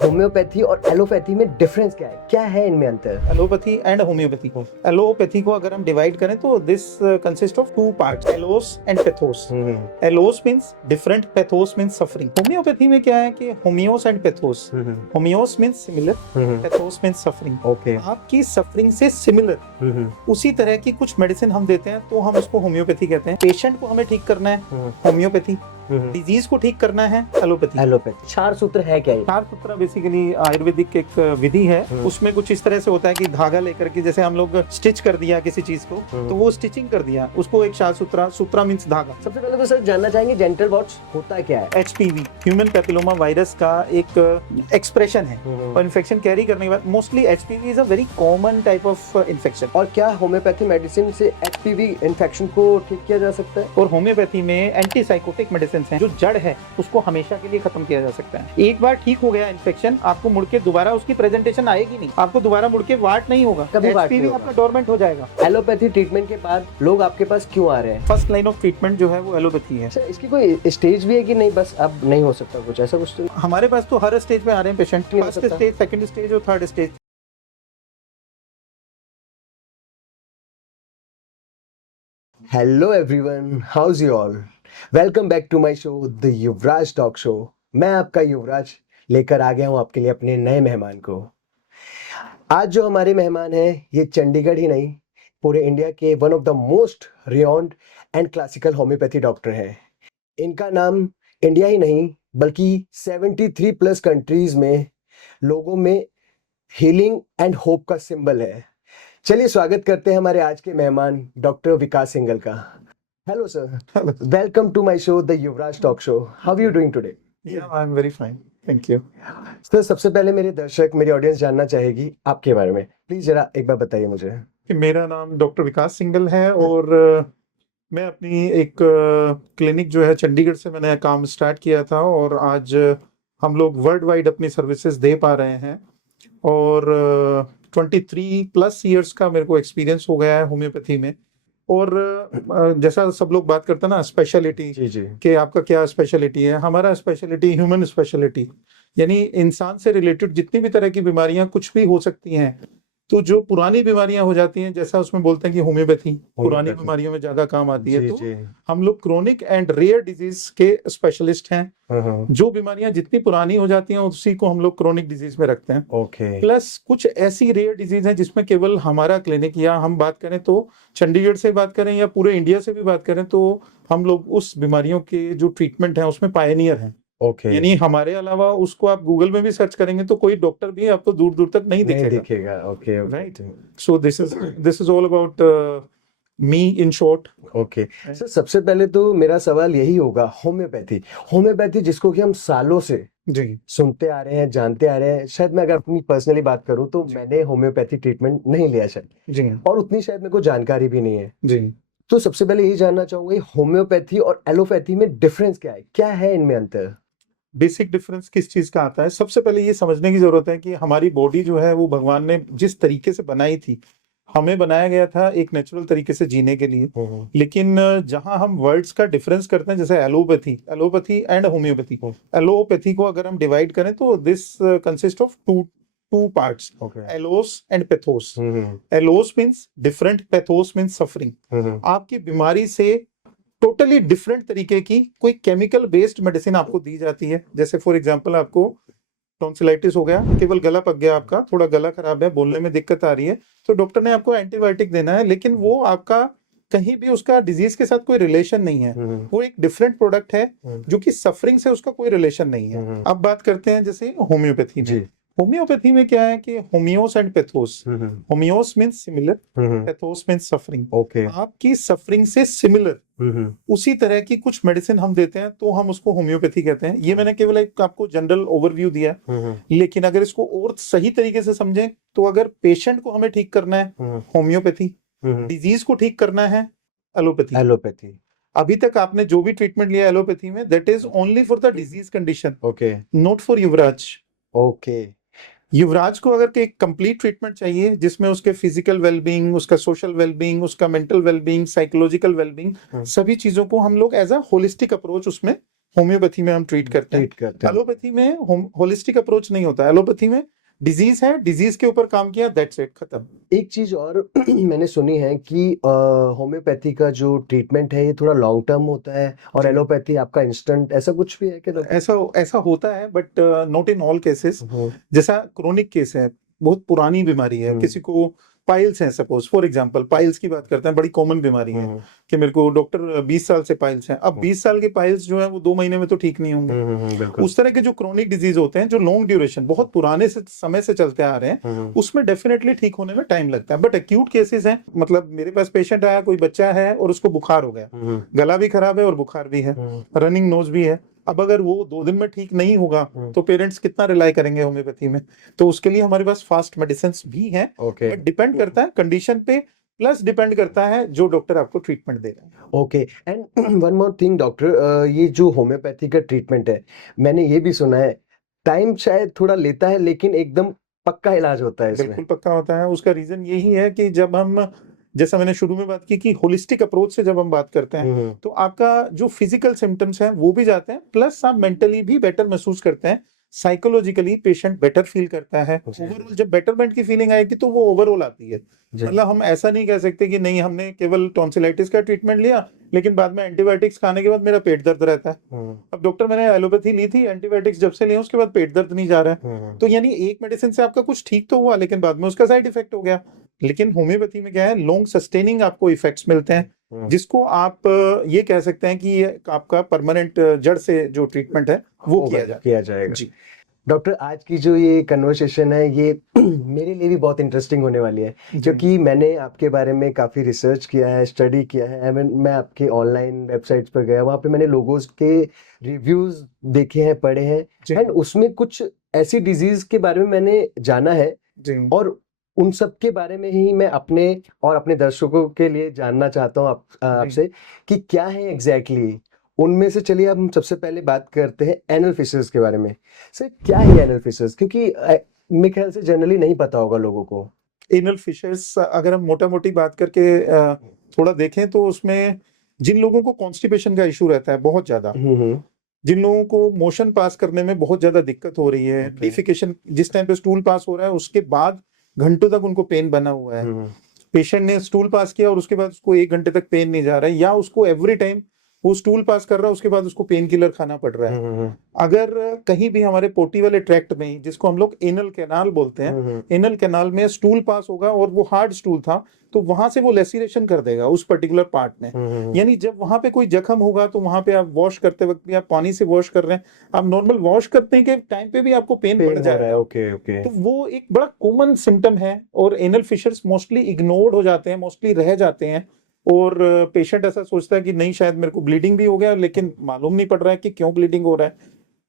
Homeopathy और allopathy में difference क्या है इनमें अंतर? एलोपैथी एंड होम्योपैथी को एलोपैथी को अगर हम डिवाइड करें तो this consist of two parts, allos and pathos. Allos means different, pathos means suffering. Homeopathy में क्या है कि homoios and pathos, homoios means similar, pathos means suffering. Okay. आपकी सफरिंग से सिमिलर उसी तरह की कुछ मेडिसिन हम देते हैं तो हम उसको होम्योपैथी कहते हैं। पेशेंट को हमें ठीक करना है होम्योपैथी, डिजीज को ठीक करना है एलोपैथी। एलोपैथी चार सूत्र है क्या ये? चार सूत्र बेसिकली आयुर्वेदिक एक विधि है। उसमें कुछ इस तरह से होता है कि धागा लेकर के जैसे हम लोग स्टिच कर दिया किसी चीज को तो वो स्टिचिंग कर दिया, उसको एक चार सूत्रा, सूत्रा मींस धागा। सबसे पहले तो सर जानना चाहेंगे जेनिटल वॉर्ड्स होता क्या है? HPV ह्यूमन पैपिलोमा वायरस का एक एक्सप्रेशन है और इन्फेक्शन कैरी करने के बाद mostly HPV is a very common type of infection. और क्या होम्योपैथी मेडिसिन से HPV इन्फेक्शन को ठीक किया जा सकता है? और होम्योपैथी में एंटीसाइकोटिक मेडिसिन हैं, जो जड़ है उसको हमेशा के लिए खत्म किया जा सकता है। एक बार ठीक हो गया इन्फेक्शन, आपको मुड़ के दोबारा उसकी प्रेजेंटेशन आएगी नहीं, आपको दोबारा मुड़ के वाट नहीं होगा, कभी वाट नहीं HPV होगा। आपका डोरमेंट हो जाएगा। एलोपैथी ट्रीटमेंट के बाद लोग आपके पास क्यों आ रहे हैं? फर्स्ट लाइन ऑफ ट्रीटमेंट जो है वो एलोपैथी है। सर इसकी कोई स्टेज भी है कि नहीं बस अब नहीं हो सकता कुछ ऐसा कुछ? तो हमारे पास तो हर स्टेज पे आ रहे हैं पेशेंट, नहीं हो फर्स्ट सकता। स्टेज, सेकंड स्टेज और third stage. Hello everyone, how's you all? Welcome back to my show the Yuvraj talk show. मैं आपका युवराज लेकर आ गया हूं आपके लिए अपने नए मेहमान को। आज जो हमारे मेहमान हैं ये चंडीगढ़ ही नहीं पूरे इंडिया के one of the most renowned and classical homeopathy doctor हैं। इनका नाम इंडिया ही नहीं बल्कि 73 प्लस कंट्रीज में लोगों में हीलिंग एंड होप का सिंबल है। चलिए स्वागत करते हैं हमारे आज के मेहमान डॉक्टर विकास सिंघल का। Hello sir, welcome to my show the Yuvraj talk show. How are you doing today? I am very fine, thank you. Sir सबसे पहले मेरे दर्शक, मेरी ऑडियंस जानना चाहेगी आपके बारे में, प्लीज जरा एक बार बताइए मुझे। कि मेरा नाम डॉक्टर विकास सिंघल है और मैं अपनी एक क्लिनिक जो है चंडीगढ़ से मैंने काम स्टार्ट किया था और आज हम लोग वर्ल्ड वाइड अपनी सर्विसेज दे पा रहे हैं और 23 प्लस ईयर्स का मेरे को एक्सपीरियंस हो गया है होम्योपैथी में। और जैसा सब लोग बात करते हैं ना स्पेशलिटी, जी जी। कि आपका क्या स्पेशलिटी है, हमारा स्पेशलिटी ह्यूमन स्पेशलिटी, यानी इंसान से रिलेटेड जितनी भी तरह की बीमारियां कुछ भी हो सकती हैं। तो जो पुरानी बीमारियां हो जाती हैं, जैसा उसमें बोलते हैं कि होम्योपैथी पुरानी बीमारियों में ज्यादा काम आती है, तो हम लोग क्रोनिक एंड रेयर डिजीज के स्पेशलिस्ट हैं। जो बीमारियां जितनी पुरानी हो जाती हैं उसी को हम लोग क्रोनिक डिजीज में रखते हैं। ओके। प्लस कुछ ऐसी रेयर डिजीज हैं जिसमें केवल हमारा क्लिनिक, या हम बात करें तो चंडीगढ़ से बात करें या पूरे इंडिया से भी बात करें, तो हम लोग उस बीमारियों के जो ट्रीटमेंट है उसमें पायनियर हैं। ओके। यानी हमारे अलावा उसको आप गूगल में भी सर्च करेंगे तो कोई डॉक्टर भी आपको दूर दूर तक नहीं दिखेगा। Okay right. So this is all about me in short. Okay sir, सबसे पहले तो मेरा सवाल यही होगा, होम्योपैथी होम्योपैथी जिसको कि हम सालों से जी सुनते आ रहे हैं, जानते आ रहे हैं। शायद मैं अगर अपनी पर्सनली बात करूं तो मैंने होम्योपैथी ट्रीटमेंट नहीं लिया शायद, जी और उतनी शायद मेरे को जानकारी भी नहीं है। जी। तो सबसे पहले यही जानना चाहूंगा, होम्योपैथी और एलोपैथी में डिफरेंस क्या है इनमें अंतर? बेसिक डिफरेंस किस चीज का आता है, सबसे पहले ये समझने की जरूरत है कि हमारी बॉडी जो है वो भगवान ने जिस तरीके से बनाई थी, हमें बनाया गया था एक नेचुरल तरीके से जीने के लिए। लेकिन जहां हम वर्ड्स का डिफरेंस करते हैं, जैसे एलोपैथी एंड होम्योपैथी, एलोपैथी को अगर हम डिवाइड करें तो this consist of two parts, allos and pathos. Allos means different, pathos means suffering. आपकी बीमारी से टोटली डिफरेंट तरीके की कोई केमिकल बेस्ड मेडिसिन आपको दी जाती है। जैसे फॉर एग्जांपल आपको टॉन्सिलाइटिस हो गया, केवल गला पक गया, आपका थोड़ा गला खराब है, बोलने में दिक्कत आ रही है, तो डॉक्टर ने आपको एंटीबायोटिक देना है, लेकिन वो आपका कहीं भी उसका डिजीज के साथ कोई रिलेशन नहीं है। वो एक डिफरेंट प्रोडक्ट है जो कि सफरिंग से उसका कोई रिलेशन नहीं है। अब बात करते हैं जैसे होम्योपैथी में। होम्योपैथी में क्या है कि homoios and pathos, homoios means similar, pathos means suffering. Okay. आपकी सफरिंग से सिमिलर उसी तरह की कुछ मेडिसिन हम देते हैं तो हम उसको होम्योपैथी कहते हैं। ये मैंने केवल एक आपको जनरल ओवरव्यू दिया है, लेकिन अगर इसको और सही तरीके से समझें तो अगर पेशेंट को हमें ठीक करना है होम्योपैथी, डिजीज को ठीक करना है एलोपैथी। अभी तक आपने जो भी ट्रीटमेंट लिया एलोपैथी में, that is only for the disease condition, okay, not for Yuvraj. Okay. Yuvraj को अगर एक कंप्लीट ट्रीटमेंट चाहिए जिसमें उसके फिजिकल वेलबींग, उसका सोशल वेलबींग, उसका मेंटल वेलबींग, साइकोलॉजिकल वेलबींग, सभी चीजों को हम लोग एज अ होलिस्टिक अप्रोच उसमें होम्योपैथी में हम ट्रीट करते हैं। ट्रीट करते हैं। एलोपैथी में होलिस्टिक अप्रोच नहीं होता। एलोपैथी में डिजीज है, डिजीज के ऊपर काम किया, दैट्स इट, खत्म। एक चीज और मैंने सुनी है कि होम्योपैथी का जो ट्रीटमेंट है ये थोड़ा लॉन्ग टर्म होता है और जी। एलोपैथी आपका इंस्टेंट, ऐसा कुछ भी है क्या डॉक्टर? ऐसा ऐसा होता है, but not in all cases. Hmm, जैसा क्रोनिक केस है, बहुत पुरानी बीमारी है, हम्म। किसी को पाइल्स है, सपोज फॉर एग्जांपल पाइल्स की बात करते हैं, बड़ी कॉमन बीमारी है कि मेरे को डॉक्टर 20 साल से पाइल्स हैं। अब 20 साल के पाइल्स जो है वो 2 महीने में तो ठीक नहीं होंगे। बिल्कुल। उस तरह के जो क्रोनिक डिजीज होते हैं, जो लॉन्ग ड्यूरेशन, बहुत पुराने से समय से चलते आ रहे हैं, उसमें डेफिनेटली ठीक होने में टाइम लगता है। बट एक्यूट केसेस हैं, मतलब मेरे पास पेशेंट आया, कोई बच्चा है और उसको बुखार हो गया, गला भी खराब है और बुखार भी है, रनिंग नोज भी है। अब अगर वो 2 दिन में ठीक नहीं होगा तो पेरेंट्स कितना रिलाई करेंगे होम्योपैथी में? तो उसके लिए हमारे पास फास्ट मेडिसिन भी हैं, ओके बट डिपेंड करता है कंडीशन पे, प्लस डिपेंड करता है जो डॉक्टर आपको ट्रीटमेंट दे रहे हैं। Okay. And one more thing doctor, ये जो होम्योपैथी का ट्रीटमेंट है, मैंने ये भी सुना है टाइम शायद थोड़ा लेता है लेकिन एकदम पक्का इलाज होता है इसमें। बिल्कुल पक्का होता है। उसका रीजन यही है कि जब हम, जैसा मैंने शुरू में बात की कि होलिस्टिक अप्रोच से जब हम बात करते हैं, तो आपका जो फिजिकल सिम्टम्स हैं वो भी जाते हैं, प्लस आप मेंटली भी बेटर महसूस करते हैं, साइकोलॉजिकली पेशेंट बेटर फील करता है। जी। ओवरऑल जब बेटरमेंट की फीलिंग आएगी तो वो ओवरऑल आती है। जी। मतलब हम ऐसा नहीं कह सकते कि नहीं, हमने केवल टॉन्सिलाइटिस का ट्रीटमेंट लिया लेकिन बाद में एंटीबायोटिक्स खाने के बाद मेरा पेट दर्द रहता है। अब डॉक्टर, मैंने एलोपैथी ली थी, एंटीबायोटिक्स जब से लिया उसके बाद पेट दर्द नहीं जा रहा है। तो यानी एक मेडिसिन से आपका कुछ ठीक तो हुआ लेकिन बाद में उसका साइड इफेक्ट हो गया। लेकिन होम्योपैथी में क्या है, लॉन्ग सस्टेनिंग आपको इफेक्ट्स मिलते हैं, जिसको आप ये कह सकते हैं कि ये आपका परमानेंट जड़ से जो ट्रीटमेंट है वो किया जाएगा। जी। डॉक्टर, आज की जो ये कन्वर्सेशन है ये मेरे लिए भी बहुत इंटरेस्टिंग होने वाली है, जी। क्योंकि मैंने आपके बारे में काफ़ी रिसर्च किया है, स्टडी किया है। मैं आपके ऑनलाइन वेबसाइट्स पर गया, वहाँ पे मैंने लोगों के रिव्यूज़ देखे हैं, पढ़े हैं, जी। एंड उसमें कुछ ऐसी डिजीज़ के बारे में मैंने जाना है, जी। और उन सब के बारे में ही मैं अपने और अपने दर्शकों के लिए जानना चाहता हूँ आपसे कि क्या है एग्जैक्टली उनमें से। चलिए अब हम सबसे पहले बात करते हैं एनल फिशर्स के बारे में। सर, क्या है एनल फिशर्स? क्योंकि मेरे ख्याल से जनरली नहीं पता होगा लोगों को। एनल फिशर्स, अगर हम मोटा मोटी बात करके थोड़ा देखें तो उसमें जिन लोगों को कॉन्स्टिपेशन का इशू रहता है बहुत ज्यादा, जिन लोगों को मोशन पास करने में बहुत ज्यादा दिक्कत हो रही है, डिफिकेशन जिस टाइम पे स्टूल पास हो रहा है उसके बाद घंटों तक उनको पेन बना हुआ है, पेशेंट ने स्टूल पास किया और उसके बाद उसको 1 घंटे तक पेन नहीं जा रहा है, या उसको एवरी टाइम वो स्टूल पास कर रहा है उसके बाद उसको पेन किलर खाना पड़ रहा है। अगर कहीं भी हमारे पोटी वाले ट्रैक्ट में, जिसको हम लोग एनल कैनाल बोलते हैं, एनल कैनाल में स्टूल पास होगा और वो हार्ड स्टूल था तो वहां से वो लेसिरेशन कर देगा उस पर्टिकुलर पार्ट में। यानी जब वहां पे कोई जख्म होगा तो वहां पे आप वॉश करते वक्त भी, आप पानी से वॉश कर रहे हैं, आप नॉर्मल वॉश करने के टाइम पे भी आपको पेन बढ़ जाएगा। ओके। तो वो एक बड़ा कॉमन सिम्टम है और एनल फिशर्स मोस्टली इग्नोर्ड हो जाते हैं, मोस्टली रह जाते हैं, और पेशेंट ऐसा सोचता है कि नहीं शायद मेरे को ब्लीडिंग भी हो गया, लेकिन मालूम नहीं पड़ रहा है कि क्यों ब्लीडिंग हो रहा है।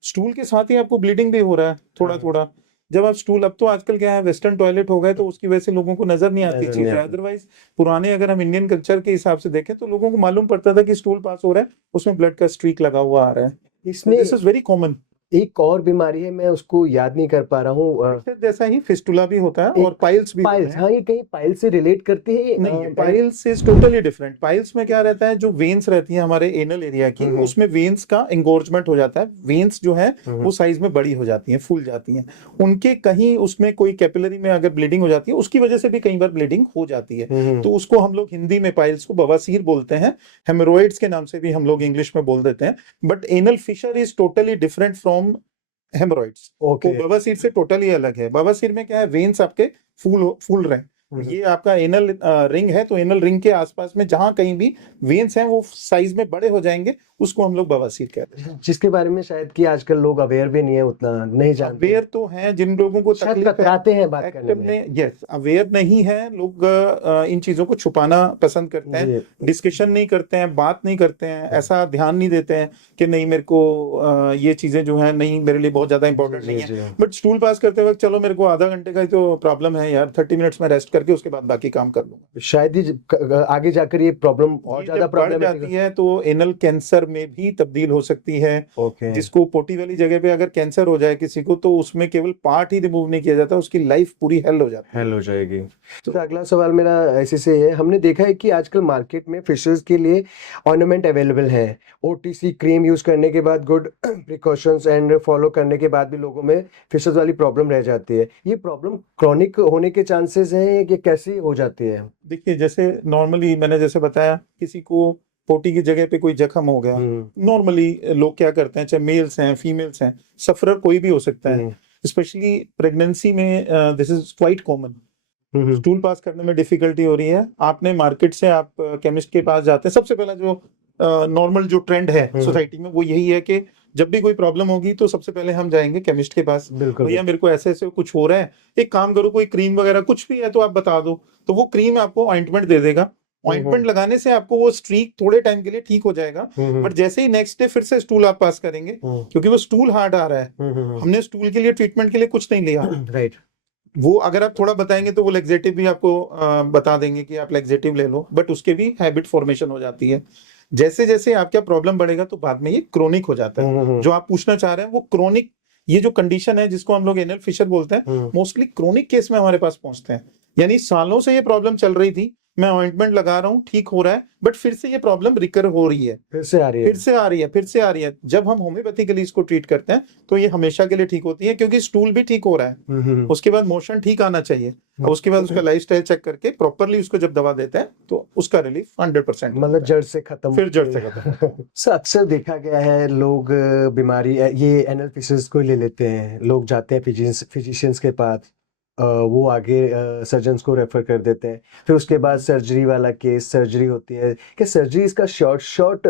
स्टूल के साथ ही आपको ब्लीडिंग भी हो रहा है थोड़ा थोड़ा। जब आप स्टूल, अब तो आजकल क्या है वेस्टर्न टॉयलेट हो गए तो उसकी वजह से लोगों को नजर नहीं आती चीज, अदरवाइज पुराने अगर हम इंडियन कल्चर के हिसाब से देखें तो लोगों को मालूम पड़ता था कि स्टूल पास हो रहा है, उसमें ब्लड का स्ट्रीक लगा हुआ आ रहा है। इसमें दिस इज वेरी कॉमन। एक और बीमारी है, मैं उसको याद नहीं कर पा रहा हूँ। जैसा ही फिस्टुला भी होता है और पाइल्स भी होते पाइल्स, हैं। हाँ, ये कहीं पाइल्स से रिलेट करती है? नहीं, piles is totally different. Piles में क्या रहता है, जो वेन्स रहती है हमारे एनल एरिया की, उसमें वेन्स का एंगोर्जमेंट हो जाता है, वेन्स जो है वो साइज में बड़ी हो जाती हैं, फूल जाती हैं, उनके कहीं उसमें कोई कैपिलरी में अगर ब्लीडिंग हो जाती है उसकी वजह से भी कई बार ब्लीडिंग हो जाती है। तो उसको हम लोग हिंदी में पाइल्स को बवासीर बोलते हैं, हेमरोइड्स के नाम से भी हम लोग इंग्लिश में बोल देते हैं। But anal fissure is totally different from haemorrhoids. Okay. वो बवासीर से टोटली अलग है। बवासीर में क्या है, वेन्स आपके फूल रहे हैं, ये आपका एनल रिंग है, तो एनल रिंग के आसपास में जहां कहीं भी वेन्स हैं वो साइज में बड़े हो जाएंगे, उसको हम लोग बवासीर कहते हैं। जिसके बारे में शायद कि आजकल लोग अवेयर भी नहीं है, उतना नहीं जानते। अवेयर तो हैं, जिन लोगों को शायद तकलीफ कतराते हैं बात करने एक्टिव में। में, यस, अवेयर नहीं है लोग, इन चीजों को छुपाना पसंद करते हैं, डिस्कशन नहीं करते हैं, बात नहीं करते हैं, ऐसा ध्यान नहीं देते हैं कि नहीं मेरे को ये चीजें जो है नहीं मेरे लिए बहुत ज्यादा इंपॉर्टेंट नहीं है। बट स्टूल पास करते वक्त चलो मेरे को आधा घंटे का ही तो प्रॉब्लम है यार, 30 मिनट्स में रेस्ट करके उसके बाद बाकी काम कर लूंगा। शायद ही आगे जाकर ये प्रॉब्लम और ये ज्यादा जब बढ़ प्रॉब्लमेटिक जाती है तो एनल कैंसर में भी तब्दील हो सकती है। ओके जिसको पोटी वाली जगह पे अगर कैंसर हो जाए किसी को, तो उसमें केवल पार्ट ही रिमूव नहीं किया जाता, उसकी लाइफ पूरी हेल हो जाती है। हेल हो जाएगी। तो अगला सवाल मेरा ऐसे से है, हमने देखा है कि आजकल मार्केट में फिशर्स के लिए ऑर्नामेंट अवेलेबल है। ओटीसी क्रीम यूज करने के बाद, गुड प्रिकॉशंस एंड फॉलो करने के बाद भी लोगों में फिशर्स वाली प्रॉब्लम रह जाती है। ये प्रॉब्लम क्रॉनिक होने के चांसेस हैं कि कैसी हो जाती है? देखिए, जैसे नॉर्मली मैंने जैसे बताया, किसी को पोटी की जगह पे कोई जख्म हो गया, नॉर्मली लोग क्या करते हैं, चाहे मेल्स हैं फीमेल्स हैं, सफरर कोई भी हो सकता है, स्पेशली प्रेगनेंसी में this is quite common. Stool pass करने में डिफिकल्टी हो रही है, आपने मार्केट से आप केमिस्ट के पास जाते हैं, सबसे पहला जो नॉर्मल जो ट्रेंड है सोसाइटी में वो यही है कि जब भी कोई प्रॉब्लम होगी तो सबसे पहले हम जाएंगे केमिस्ट के पास। बिल्कुल भैया मेरे को ऐसे ऐसे कुछ हो रहा है, एक काम करो, कोई क्रीम वगैरह कुछ भी है तो आप बता दो, तो वो क्रीम आपको ऑइंटमेंट दे देगा। ऑइंटमेंट लगाने से आपको वो स्ट्रीक थोड़े टाइम के लिए ठीक हो जाएगा, बट जैसे ही नेक्स्ट डे फिर से स्टूल आप पास करेंगे, क्योंकि वो स्टूल हार्ड आ रहा है, हमने स्टूल के लिए ट्रीटमेंट के लिए कुछ नहीं लिया, राइट। वो अगर आप थोड़ा बताएंगे तो वो लेक्सेटिव भी आपको बता देंगे कि आप लेक्सेटिव ले लो, बट उसके भी हैबिट फॉर्मेशन हो जाती है। जैसे जैसे आपका प्रॉब्लम बढ़ेगा तो बाद में ये क्रोनिक हो जाता है। जो आप पूछना चाह रहे हैं वो क्रोनिक, ये जो कंडीशन है जिसको हम लोग एनल फिशर बोलते हैं, मोस्टली क्रोनिक केस में हमारे पास पहुंचते हैं। यानी सालों से ये प्रॉब्लम चल रही थी, मैं ऑइंटमेंट लगा रहा हूँ, ठीक हो रहा है, बट फिर से ये प्रॉब्लम रिकर हो रही है, फिर से आ रही है, फिर से आ रही है, फिर से आ रही है। जब हम होम्योपैथिकली इसको ट्रीट करते हैं तो ये हमेशा के लिए ठीक होती है, क्योंकि स्टूल भी ठीक हो रहा है, उसके बाद मोशन ठीक आना चाहिए, और उसके बाद उसका लाइफस्टाइल चेक करके प्रॉपरली उसको जब दवा देते हैं तो उसका रिलीफ 100% मतलब जड़ से खत्म, फिर जड़ से खत्म। सर अक्सर देखा गया है लोग बीमारी ये एनल फिशर्स को ले लेते हैं, लोग जाते हैं फिजिशियंस के पास, वो आगे सर्जन्स को रेफर कर देते हैं, फिर उसके बाद सर्जरी वाला केस, सर्जरी होती है। क्या सर्जरी इसका शॉर्ट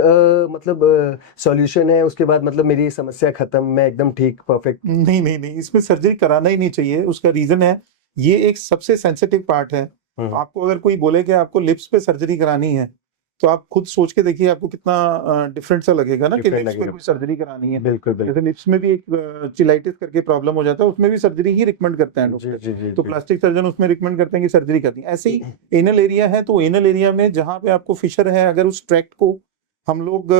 मतलब सॉल्यूशन है? उसके बाद मतलब मेरी समस्या खत्म, मैं एकदम ठीक परफेक्ट? नहीं नहीं नहीं, इसमें सर्जरी कराना ही नहीं चाहिए। उसका रीजन है, ये एक सबसे सेंसिटिव पार्ट है। आपको अगर कोई बोले कि आपको लिप्स पे सर्जरी करानी है, तो आप खुद सोच के देखिए आपको कितना डिफरेंट सा लगेगा ना कि लिप्स पे कोई सर्जरी करानी है। बिल्कुल जैसे लिप्स में भी एक चिलाइटिस करके प्रॉब्लम हो जाता है, उसमें भी सर्जरी ही रिकमेंड करते हैं डॉक्टर, तो प्लास्टिक सर्जन उसमें रिकमेंड करते हैं कि सर्जरी करनी है। ऐसे ही एनल एरिया है, तो एनल एरिया में जहां पे आपको फिशर है, अगर उस ट्रैक्ट को हम लोग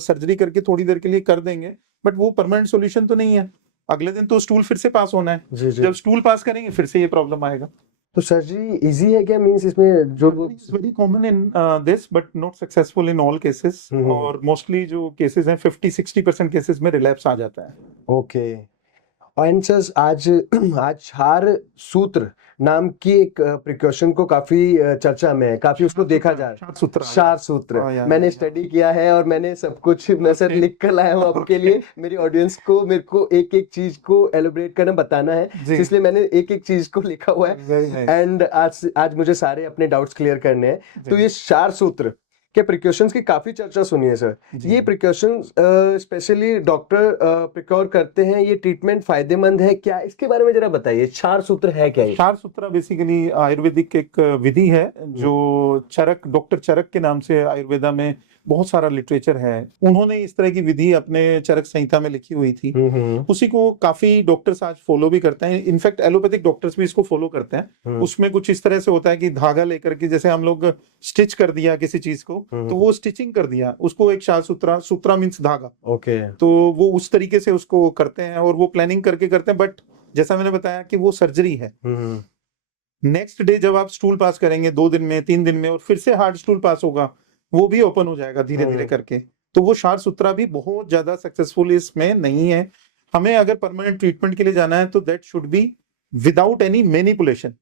सर्जरी करके थोड़ी देर के लिए कर देंगे, बट वो परमानेंट सोल्यूशन तो नहीं है। अगले दिन तो स्टूल फिर से पास होना है, जब स्टूल पास करेंगे फिर से ये प्रॉब्लम आएगा। तो सर्जरी इजी है क्या? मींस इसमें जो very common in this but not successful in all cases, और मोस्टली जो केसेस हैं 50-60% केसेस में रिलैप्स आ जाता है। ओके। एंड सर आज आज क्षार सूत्र नाम की एक प्रिकॉशन को काफी चर्चा में है, काफी उसको देखा जा रहा है। क्षार सूत्र मैंने स्टडी किया है और मैंने सब कुछ मैं सर लिख कर लाया हूँ आपके लिए। मेरी ऑडियंस को मेरे को एक एक चीज को एलोबरेट करना बताना है, इसलिए मैंने एक एक चीज को लिखा हुआ है। एंड आज मुझे सारे अपने डाउट्स क्लियर करने हैं। तो ये क्षार सूत्र के प्रिकॉशंस की काफी चर्चा सुनी है सर। ये प्रिकॉशंस स्पेशली डॉक्टर प्रिकॉर करते हैं, ये ट्रीटमेंट फायदेमंद है क्या? इसके बारे में जरा बताइए, क्षार सूत्र है क्या? क्षार सूत्र बेसिकली आयुर्वेदिक एक विधि है जो चरक, डॉक्टर चरक के नाम से आयुर्वेदा में बहुत सारा लिटरेचर है, उन्होंने इस तरह की विधि अपने चरक संहिता में लिखी हुई थी। उसी को काफी डॉक्टर्स आज फॉलो भी करते हैं, इनफैक्ट एलोपैथिक डॉक्टर्स भी इसको फॉलो करते हैं। उसमें कुछ इस तरह से होता है कि धागा लेकर के, जैसे हम लोग स्टिच कर दिया किसी चीज को, तो वो स्टिचिंग कर दिया, उसको एक क्षार सूत्रा, सूत्रा मीन्स धागा, ओके, तो वो उस तरीके से उसको करते हैं और वो प्लानिंग करके करते हैं। बट जैसा मैंने बताया कि वो सर्जरी है। नेक्स्ट डे जब आप स्टूल पास करेंगे 2 दिन में, 3 दिन में, और फिर से हार्ड स्टूल पास होगा, वो भी ओपन हो जाएगा धीरे धीरे करके। तो वो क्षार सूत्रा भी बहुत ज्यादा सक्सेसफुल इसमें नहीं है। हमें अगर परमानेंट ट्रीटमेंट के लिए जाना है तो that should be without any manipulation.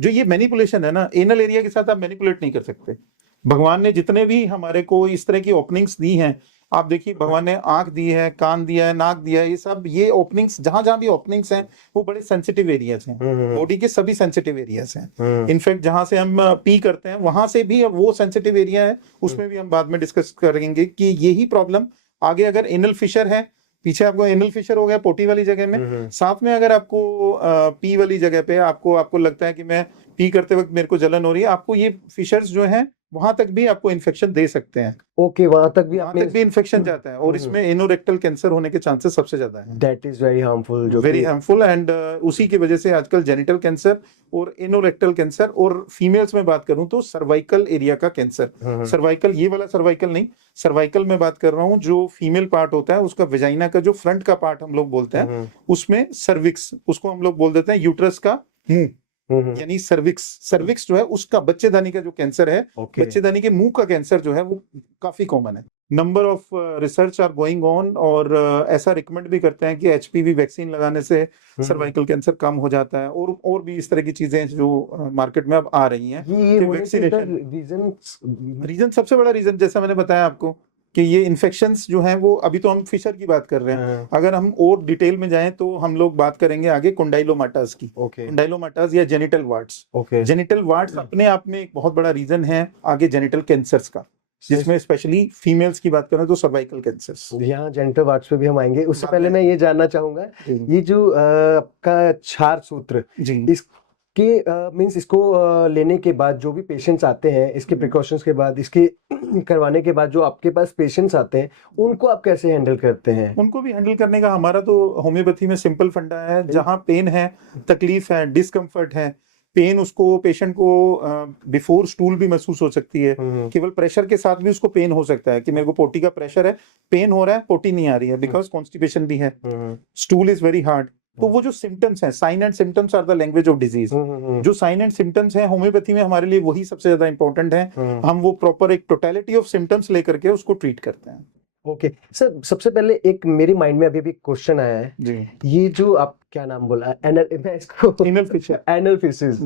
जो ये मैनिपुलेशन है ना, एनल एरिया के साथ आप मैनिपुलेट नहीं कर सकते। भगवान ने जितने भी हमारे को इस तरह की ओपनिंग्स दी हैं, आप देखिए भगवान ने आंख दी है, कान दिया है, नाक दिया है, ये सब, ये ओपनिंग्स जहां जहां भी ओपनिंग्स हैं वो बड़े सेंसिटिव एरियाज हैं, बॉडी के सभी सेंसिटिव एरियाज हैं। इनफैक्ट जहां से हम पी करते हैं वहां से भी वो सेंसिटिव एरिया है, उसमें भी हम बाद में डिस्कस करेंगे कि यही प्रॉब्लम आगे अगर एनल फिशर है, पीछे आपको एनल फिशर हो गया पोटी वाली जगह में, साथ में अगर आपको पी वाली जगह पे आपको लगता है कि मैं पी करते वक्त मेरे को जलन हो रही है, आपको ये फिशर्स जो है वहां तक भी आपको इन्फेक्शन दे सकते हैं, ओके, वहां तक भी वहां आपने तक भी इन्फेक्शन जाता है, और इसमें एनोरेक्टल कैंसर होने के चांसेस सबसे ज्यादा है, दैट इज वेरी हार्मफुल, जो वेरी कि हार्मफुल। एंड उसी की वजह से आजकल जेनिटल कैंसर और एनोरेक्टल कैंसर, और फीमेल्स में बात करूं तो सर्वाइकल एरिया का कैंसर, सर्वाइकल ये वाला सर्वाइकल नहीं, सर्वाइकल में बात कर रहा हूं जो फीमेल पार्ट होता है उसका, वेजाइना का जो फ्रंट का पार्ट हम लोग बोलते हैं उसमें सर्विक्स, उसको हम लोग बोल देते हैं यूट्रस का मुंह, यानी सर्विक्स, सर्विक्स जो है उसका बच्चेदानी का जो कैंसर है, ओके बच्चेदानी के मुंह का कैंसर जो है वो काफी कॉमन है। Number of research are going on, और ऐसा रिकमेंड भी करते हैं कि एचपीवी वैक्सीन लगाने से सर्वाइकल कैंसर कम हो जाता है, और भी इस तरह की चीजें जो मार्केट में अब आ रही हैं ये कि होने के वैक्सीनेशन रीजन, सबसे बड़ा रीजन जैसा मैंने बताया आपको कि ये इन्फेक्शंस जो हैं वो, अभी तो हम फिशर की बात कर रहे हैं, अगर हम और डिटेल में जाएं तो हम लोग बात करेंगे आगे कोंडाइलोमाटास की, कोंडाइलोमाटास या जेनिटल वार्ट्स। जेनिटल वार्ट्स अपने आप में एक बहुत बड़ा रीजन है आगे जेनिटल कैंसर्स का, जिसमें स्पेशली फीमेल्स की बात करें तो सर्वाइकल कैंसर्स। यहाँ जेनिटल वार्ड्स पे भी हम आएंगे, उससे पहले मैं ये जानना चाहूंगा, ये जो आपका क्षार सूत्र, इसके मींस इसको लेने के बाद जो भी पेशेंट्स आते हैं, इसके प्रिकॉशंस के बाद, इसके करवाने के बाद जो आपके पास पेशेंट्स आते हैं, उनको आप कैसे हैंडल करते हैं? उनको भी हैंडल करने का हमारा तो होम्योपैथी में सिंपल फंडा है, जहां पेन है, तकलीफ है, डिस्कम्फर्ट है, पेन उसको पेशेंट को बिफोर स्टूल भी महसूस हो सकती है, केवल प्रेशर के साथ भी उसको पेन हो सकता है कि मेरे को पोटी का प्रेशर है, पेन हो रहा है, पोटी नहीं आ रही है बिकॉज कॉन्स्टिपेशन भी है, स्टूल इज वेरी हार्ड। तो वो जो सिम्टम्स हैं, sign and symptoms are the language of disease, जो साइन एंड सिम्टम्स हैं होम्योपैथी में हमारे लिए वही सबसे ज्यादा इंपॉर्टेंट है, हम वो प्रॉपर एक टोटलिटी ऑफ सिम्टम्स लेकर के उसको ट्रीट करते हैं। ओके सर, सबसे पहले एक मेरे माइंड में अभी भी क्वेश्चन आया है जी, ये जो आप क्या नाम बोला, एनल फिशेस,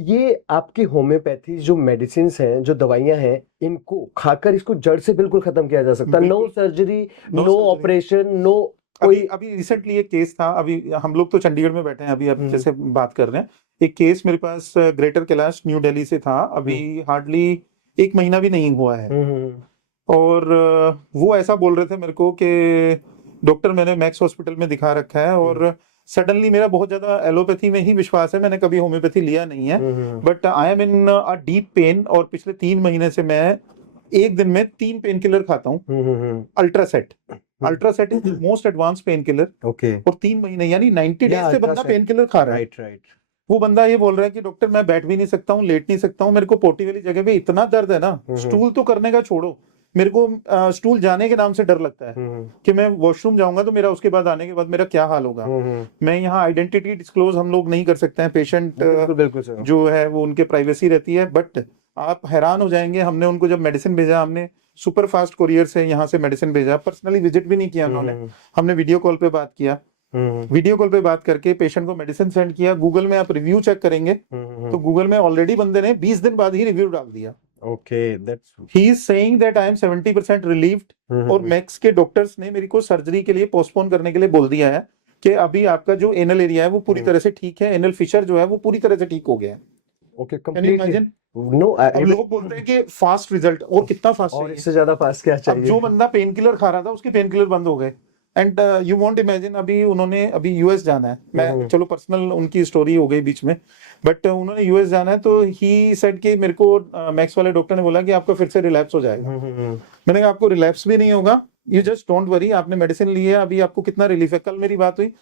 ये आपकी होम्योपैथी जो मेडिसिन हैं, जो दवाइयां हैं, इनको खाकर इसको जड़ से बिल्कुल खत्म किया जा सकता है? No surgery, no operation, no कोई? अभी रिसेंटली एक केस था, अभी हम लोग तो चंडीगढ़ में बैठे हैं अभी, अब जैसे बात कर रहे हैं, एक केस मेरे पास ग्रेटर कैलाश न्यू दिल्ली से था, अभी हार्डली 1 महीना भी नहीं हुआ है, और वो ऐसा बोल रहे थे मेरे को कि डॉक्टर मैंने मैक्स हॉस्पिटल में दिखा रखा है, और सडनली मेरा बहुत ज्यादा एलोपैथी में ही विश्वास है, मैंने कभी होम्योपैथी लिया नहीं है, but I am in a deep pain, और पिछले 3 महीने से मैं एक दिन में 3 पेन किलर खाता हूँ, Ultracet is most advance painkiller, और 3 महीने यानी 90 डेज से बंदा पेन किलर खा रहा है। राइट। वो बंदा ये बोल रहा है कि डॉक्टर मैं बैठ भी नहीं सकता हूँ, लेट नहीं सकता हूँ, मेरे को पोटी वाली जगह पे इतना दर्द है ना, स्टूल तो करने का छोड़ो, मेरे को स्टूल जाने के नाम से डर लगता है कि मैं वॉशरूम जाऊंगा तो मेरा उसके बाद आने के बाद मेरा क्या हाल होगा। मैं यहाँ आइडेंटिटी डिस्क्लोज हम लोग नहीं कर सकते हैं, पेशेंट जो है वो उनके प्राइवेसी रहती है, बट आप हैरान हो जाएंगे, हमने उनको जब मेडिसिन भेजा, हमने सुपर फास्ट कोरियर से यहाँ से मेडिसिन भेजा, पर्सनली विजिट भी नहीं किया उन्होंने, हमने वीडियो कॉल पे बात किया, वीडियो कॉल पे बात करके पेशेंट को मेडिसिन सेंड किया। गूगल में आप रिव्यू चेक करेंगे तो गूगल में ऑलरेडी बंदे ने 20 दिन बाद ही रिव्यू डाल दिया। He is saying that I am 70% relieved, और मैक्स के डॉक्टर्स ने मेरे को सर्जरी के लिए पोस्टपोन करने के लिए बोल दिया है कि अभी आपका जो एनल एरिया है वो पूरी तरह से ठीक है, एनल फिशर जो है वो पूरी तरह से ठीक हो गया है। Okay, can you imagine? No, अब लोग बोलते हैं कि फास्ट रिजल्ट, और कितना फास्ट और इससे ज्यादा फास्ट क्या चाहिए? अब जो बंदा पेन किलर खा रहा था उसके पेन किलर बंद हो गए, एंड यू वॉन्ट इमेजिन, अभी उन्होंने अभी यूएस जाना है, मैं चलो पर्सनल उनकी स्टोरी हो गई बीच में, बट उन्होंने यूएस जाना है, तो ही सेड कि मेरे को मैक्स वाले डॉक्टर ने बोला कि आपका फिर से रिलैप्स हो जाएगा। मैंने कहा आपको रिलैप्स भी नहीं होगा, यू जस्ट डोंट वरी, आपने मेडिसिन ली है, अभी आपको कितना रिलीफ है? कल मेरी बात हुई,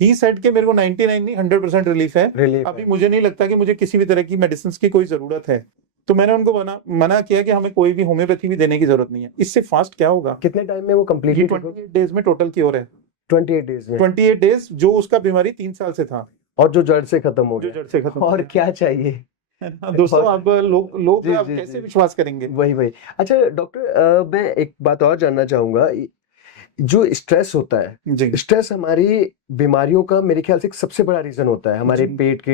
ही सेड कि मेरे को 99 नहीं 100% रिलीफ है, अभी मुझे नहीं लगता कि मुझे किसी भी तरह की मेडिसिन की कोई जरूरत है। तो मैंने उनको मना किया कि हमें कोई भी होम्योपैथी भी देने की जरूरत नहीं है, इससे फास्ट क्या होगा? कितने टाइम में वो कंप्लीटली? 28 डेज में टोटल क्योर है। 28 डेज में? 28 डेज, जो उसका बीमारी 3 साल से था, और जो जड़ से खत्म हो गया। जो जड़ से खत्म, और क्या चाहिए दोस्तों? अब लोग अब कैसे विश्वास करेंगे? वही। अच्छा डॉक्टर, मैं एक बात और जानना चाहूंगा, जो स्ट्रेस होता है, स्ट्रेस हमारी बीमारियों का मेरे ख्याल से एक सबसे बड़ा रीजन होता है, हमारे पेट के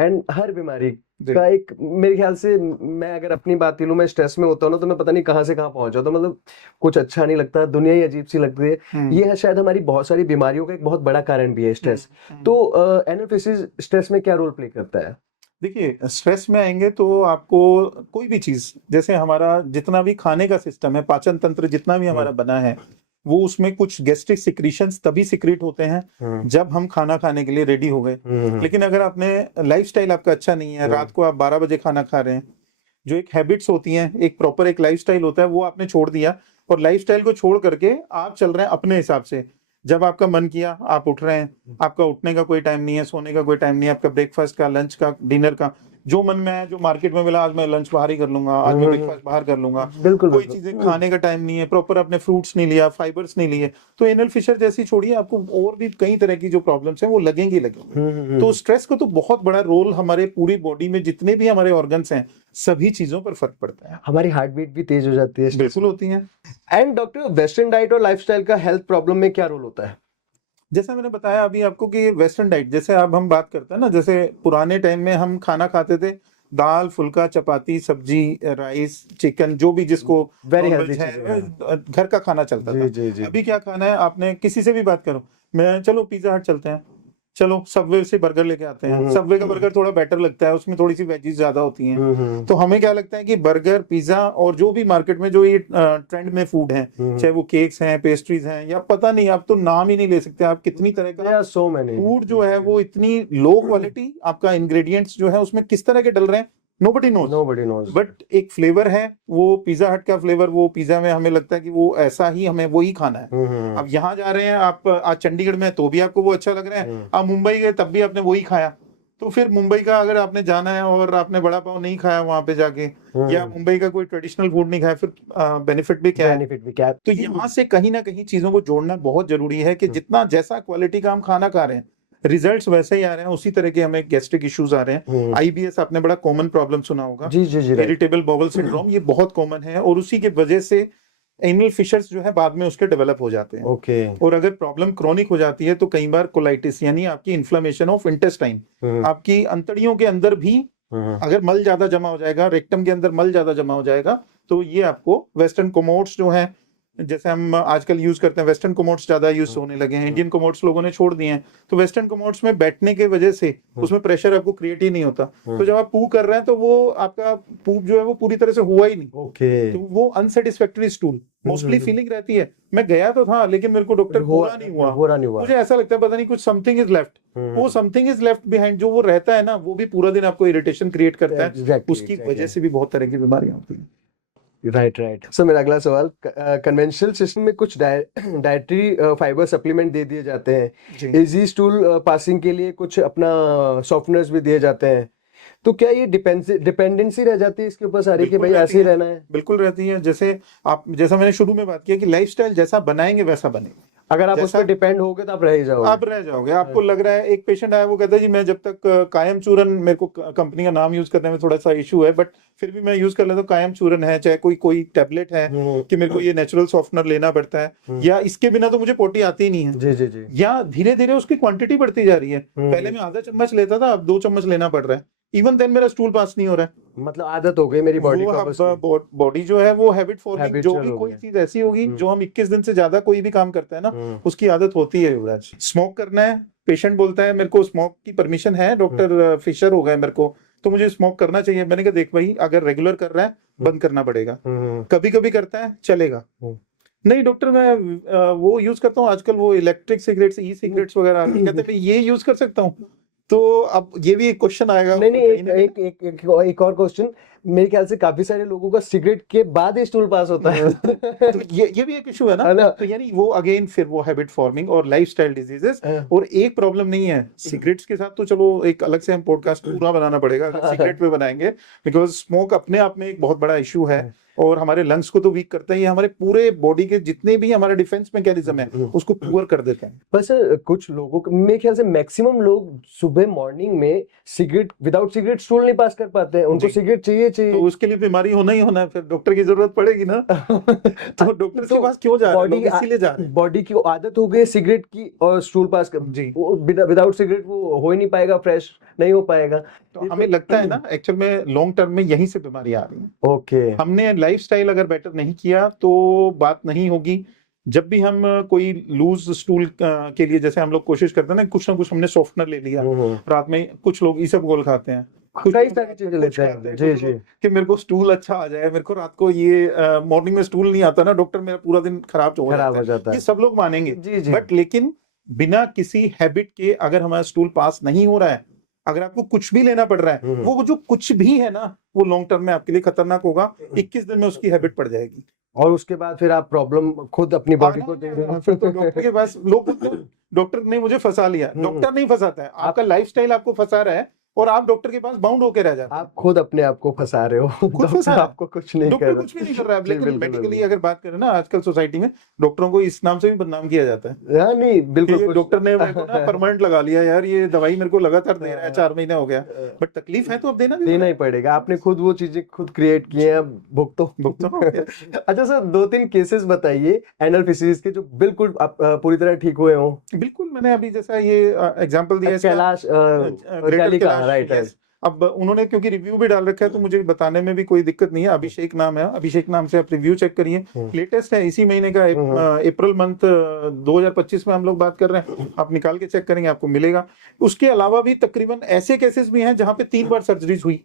एंड हर बीमारी का एक, मेरे ख्याल से, मैं अगर अपनी बात लूं, मैं स्ट्रेस में होता हूं ना तो मैं पता नहीं कहां से कहां पहुंच जाता हूं, मतलब कुछ अच्छा नहीं लगता, दुनिया ही अजीब सी लगती है। ये है शायद हमारी बहुत सारी बीमारियों का एक बहुत बड़ा कारण भी है स्ट्रेस। तो एनल फिशेस स्ट्रेस में क्या रोल प्ले करता है? देखिए, स्ट्रेस में आएंगे तो आपको कोई भी चीज, जैसे हमारा जितना भी खाने का सिस्टम है, पाचन तंत्र जितना भी हमारा बना है, वो उसमें कुछ गैस्ट्रिक सिक्रीशंस तभी सिक्रीट होते हैं जब हम खाना खाने के लिए रेडी हो गए। लेकिन अगर आपने लाइफस्टाइल आपका अच्छा नहीं है, रात को आप 12 बजे खाना खा रहे हैं, जो एक हैबिट्स होती हैं, एक प्रॉपर एक लाइफस्टाइल होता है, वो आपने छोड़ दिया और लाइफस्टाइल को छोड़ करके आप चल रहे हैं अपने हिसाब से। जब आपका मन किया आप उठ रहे हैं, आपका उठने का कोई टाइम नहीं है, सोने का कोई टाइम नहीं है, आपका ब्रेकफास्ट का, लंच का, डिनर का, जो मन में है, जो मार्केट में मिला, आज मैं लंच बाहर ही कर लूंगा, आज मैं ब्रेकफास्ट बाहर कर लूंगा, बिल्कुल कोई बिल्कुल। चीजें खाने का टाइम नहीं है, प्रॉपर आपने फ्रूट्स नहीं लिया, फाइबर्स नहीं लिए, तो एनल फिशर जैसी छोड़िए, आपको और भी कई तरह की जो प्रॉब्लम्स हैं वो लगेंगे लगेंगे। तो स्ट्रेस को तो बहुत बड़ा रोल हमारे पूरी बॉडी में जितने भी हमारे ऑर्गन्स हैं सभी चीजों पर फर्क पड़ता है। हमारी हार्ट बीट भी तेज हो जाती है। बिल्कुल होती है। एंड डॉक्टर, वेस्टर्न डाइट और लाइफस्टाइल का हेल्थ प्रॉब्लम में क्या रोल होता है? जैसा मैंने बताया अभी आपको कि वेस्टर्न डाइट, जैसे अब हम बात करते हैं ना, जैसे पुराने टाइम में हम खाना खाते थे, दाल फुल्का चपाती सब्जी राइस चिकन, जो भी जिसको वेरी नॉनवेज हेल्दी है, घर का खाना चलता जी था। जी जी। अभी क्या खाना है, आपने किसी से भी बात करो, मैं चलो पिज्जा हट चलते हैं, चलो सबवे से बर्गर लेके आते हैं, सबवे का बर्गर थोड़ा बेटर लगता है, उसमें थोड़ी सी वेजीज ज्यादा होती हैं। तो हमें क्या लगता है कि बर्गर पिज्जा और जो भी मार्केट में जो ये ट्रेंड में फूड है, चाहे वो केक्स हैं, पेस्ट्रीज हैं, या पता नहीं, आप तो नाम ही नहीं ले सकते, आप कितनी तरह का सो मैनी फूड जो है वो इतनी लो क्वालिटी, आपका इंग्रेडिएंट्स जो है उसमें किस तरह के डल रहे हैं nobody knows. Nobody knows. But एक फ्लेवर है, वो पिज्जा हट का फ्लेवर, वो पिज्जा में हमें लगता है कि वो ऐसा ही हमें वो ही खाना है। अब यहाँ जा रहे हैं आप, आज चंडीगढ़ में तो भी आपको वो अच्छा लग रहा है, आप मुंबई गए तब भी आपने वही खाया। तो फिर मुंबई का अगर आपने जाना है और आपने बड़ा पाव नहीं खाया वहां पे जाके, या मुंबई का कोई ट्रेडिशनल फूड नहीं खाया, फिर बेनिफिट भी क्या है? बेनिफिट भी क्या है? तो यहाँ से कहीं ना कहीं चीजों को जोड़ना बहुत जरूरी है कि जितना जैसा क्वालिटी का हम खाना खा रहे हैं रिजल्ट्स वैसे ही आ रहे हैं, उसी तरह के हमें गैस्ट्रिक इश्यूज आ रहे हैं। आईबीएस आपने बड़ा कॉमन प्रॉब्लम सुना होगा, जी जी जी। इरिटेबल बाउल सिंड्रोम, ये बहुत कॉमन है और उसी की वजह से एनल फिशर्स जो है बाद में उसके डेवलप हो जाते हैं। ओके। और अगर प्रॉब्लम क्रोनिक हो जाती है तो कई बार कोलाइटिस यानी आपकी इन्फ्लेमेशन ऑफ इंटेस्टाइन, आपकी अंतड़ियों के अंदर भी अगर मल ज्यादा जमा हो जाएगा, रेक्टम के अंदर मल ज्यादा जमा हो जाएगा, तो ये आपको वेस्टर्न कोमोड्स जो है, जैसे हम आजकल यूज करते हैं, वेस्टर्न कोमोड्स ज्यादा यूज होने लगे हैं, इंडियन कोमोड्स लोगों ने छोड़ दिए हैं। तो वेस्टर्न कोमोड्स में बैठने के वजह से उसमें प्रेशर आपको क्रिएट ही नहीं होता, तो जब आप पू कर रहे हैं तो वो आपका पूप जो है वो पूरी तरह से हुआ ही नहीं। ओके। तो वो अनसेटिस्फैक्टरी स्टूल मोस्टली फीलिंग रहती है, मैं गया तो था लेकिन मेरे को डॉक्टर पूरा नहीं हुआ, मुझे ऐसा लगता है पता नहीं कुछ समथिंग इज लेफ्ट। वो समथिंग इज लेफ्ट बिहाइंड जो वो रहता है ना, वो भी पूरा दिन आपको इरिटेशन क्रिएट करता है, उसकी वजह से भी बहुत तरह की बीमारियां होती हैं। Right right. सर मेरा अगला सवाल, कन्वेंशनल सिस्टम में कुछ डाइटरी फाइबर सप्लीमेंट दे दिए जाते हैं, इजी स्टूल पासिंग के लिए कुछ अपना सॉफ्टनर्स भी दिए जाते हैं, तो क्या ये डिपेंडेंसी रह जाती है इसके ऊपर सारी कि भाई ऐसे ही रहना है? बिल्कुल रहती है। जैसा मैंने शुरू में बात किया कि लाइफस्टाइल जैसा बनाएंगे वैसा बनेगा। अगर आप उस पर डिपेंड होगे तो आप रह जाओगे। आपको लग रहा है, एक पेशेंट आया वो कहता है जी मैं जब तक कायम चूरन, मेरे को कंपनी का नाम यूज करने में थोड़ा सा इशू है, बट फिर भी मैं यूज कर लेता हूँ, कायम चूरन है, चाहे कोई टैबलेट है कि मेरे को ये नेचुरल सॉफ्टनर लेना पड़ता है, या इसके बिना तो मुझे पोटी आती ही नहीं है। जी जी जी। या धीरे धीरे उसकी क्वांटिटी बढ़ती जा रही है, पहले मैं आधा चम्मच लेता था, अब 2 चम्मच लेना पड़ रहा है, इवन देन मेरा स्टूल पास नहीं हो रहा है। मतलब आदत हो गई मेरी बॉडी को, बॉडी जो है वो हैबिट फॉर्मिंग, जो भी कोई चीज ऐसी होगी जो हम 21 दिन से ज्यादा कोई भी काम करते हैं ना, उसकी आदत होती है। युवराज, स्मोक करना है, पेशेंट बोलता है मेरे को स्मोक की परमिशन है, डॉक्टर फिशर हो गए मेरे को, तो मुझे स्मोक करना चाहिए। मैंने कहा देख भाई, अगर रेगुलर कर रहा है बंद करना पड़ेगा, कभी कभी करता है चलेगा। नहीं डॉक्टर मैं वो यूज करता हूँ आजकल, वो इलेक्ट्रिक सिगरेट्स, ई सिगरेट्स वगैरह, कहते हैं ये यूज कर सकता हूँ। तो अब ये भी एक क्वेश्चन आएगा। नहीं एक और क्वेश्चन, मेरे ख्याल से काफी सारे लोगों का सिगरेट के बाद स्टूल पास होता है। तो ये भी एक इशू है ना। तो यानी वो अगेन फिर वो हैबिट फॉर्मिंग और लाइफस्टाइल डिजीजेस, और एक प्रॉब्लम नहीं है सिगरेट्स के साथ, तो चलो एक अलग से हम पॉडकास्ट पूरा बनाना पड़ेगा अगर सिगरेट पे बनाएंगे, बिकॉज स्मोक अपने आप में एक बहुत बड़ा इशू है और हमारे लंग्स को तो वीक करता है, ये हमारे पूरे बॉडी के जितने भी हमारे डिफेंस मैकेनिज्म है उसको पुअर कर देता है। पर सर कुछ लोगों को, मेरे ख्याल से मैक्सिमम लोग सुबह मॉर्निंग में सिगरेट, विदाउट सिगरेट स्टूल नहीं पास कर पाते हैं, उनको सिगरेट चाहिए। तो उसके लिए बीमारी होना ही होना है, फिर डॉक्टर की जरूरत पड़ेगी ना। तो डॉक्टर के पास क्यों जा रहे हैं? इसीलिए जा रहे हैं, बॉडी की आदत हो गई सिगरेट की और स्टूल पास कर, जी विदाउट सिगरेट वो हो ही नहीं पाएगा, फ्रेश नहीं हो पाएगा। तो हमें लगता है ना एक्चुअल में लॉन्ग टर्म में यहीं से बीमारी आ रही है। ओके, हमने लाइफस्टाइल अगर बेटर नहीं किया तो बात नहीं होगी। जब भी हम कोई लूज स्टूल के लिए, जैसे हम लोग कोशिश करते हैं ना कुछ हमने सॉफ्टनर ले लिया, रात में कुछ लोग इसबगोल खाते हैं, कई सारी चीजें लेते हैं जी जी, कि मेरे को स्टूल अच्छा आ जाए, मेरे को रात को ये मॉर्निंग में स्टूल नहीं आता ना डॉक्टर, मेरा पूरा दिन खराब हो जाता है। ये सब लोग मानेंगे, बट लेकिन बिना किसी हैबिट के अगर हमारा स्टूल पास नहीं हो रहा है, अगर आपको कुछ भी लेना पड़ रहा है, वो जो कुछ भी है ना, वो लॉन्ग टर्म में आपके लिए खतरनाक होगा। 21 दिन में उसकी हैबिट पड़ जाएगी और उसके बाद फिर आप प्रॉब्लम खुद अपनी बॉडी को दे रहे हो। फिर तो डॉक्टर के पास लोग डॉक्टर ने मुझे फंसा लिया। डॉक्टर नहीं फंसाता है, आपका लाइफस्टाइल आपको फंसा रहा है और आप डॉक्टर के पास बाउंड होकर रह जाते हैं। आप खुद अपने आप को फंसा रहे हो, खुद फंसा डॉक्टर आपको कुछ नहीं कर डॉक्टर रहा। कुछ भी नहीं कर रहा है। जी, लेकिन बिल्कुल, मेडिकली बिल्कुल। अगर बात करें ना, आजकल सोसाइटी में डॉक्टरों को इस नाम से भी बदनाम किया जाता है हाँ नहीं कि बिल्कुल ये कुछ- डॉक्टर ने मेरे को ना परमानेंट लगा लिया यार, ये दवाई मेरे को लगातार दे रहा है, 4 महीने हो गया, बट तकलीफ है तो अब देना भी देना ही पड़ेगा। आपने खुद वो चीजें खुद क्रिएट किए हैं, अब भुगतो। भुगतो। अच्छा सर, 2-3 केसेस बताइए एनल फिशरीज के जो बिल्कुल पूरी तरह ठीक हुए हों। बिल्कुल, मैंने अभी जैसा ये एग्जांपल दिया इसका, कैलाश ग्रेटर कैली का, कैलाश, राइट yes। अब उन्होंने क्योंकि रिव्यू भी डाल रखा है तो मुझे बताने में भी कोई दिक्कत नहीं है। अभिषेक नाम है, अभिषेक नाम से आप रिव्यू चेक करिए। लेटेस्ट है, इसी महीने का अप्रैल मंथ 2025 में हम लोग बात कर रहे हैं। आप निकाल के चेक करेंगे, आपको मिलेगा। उसके अलावा भी तकरीबन ऐसे केसेस भी हैं जहां पे 3 बार सर्जरीज हुई।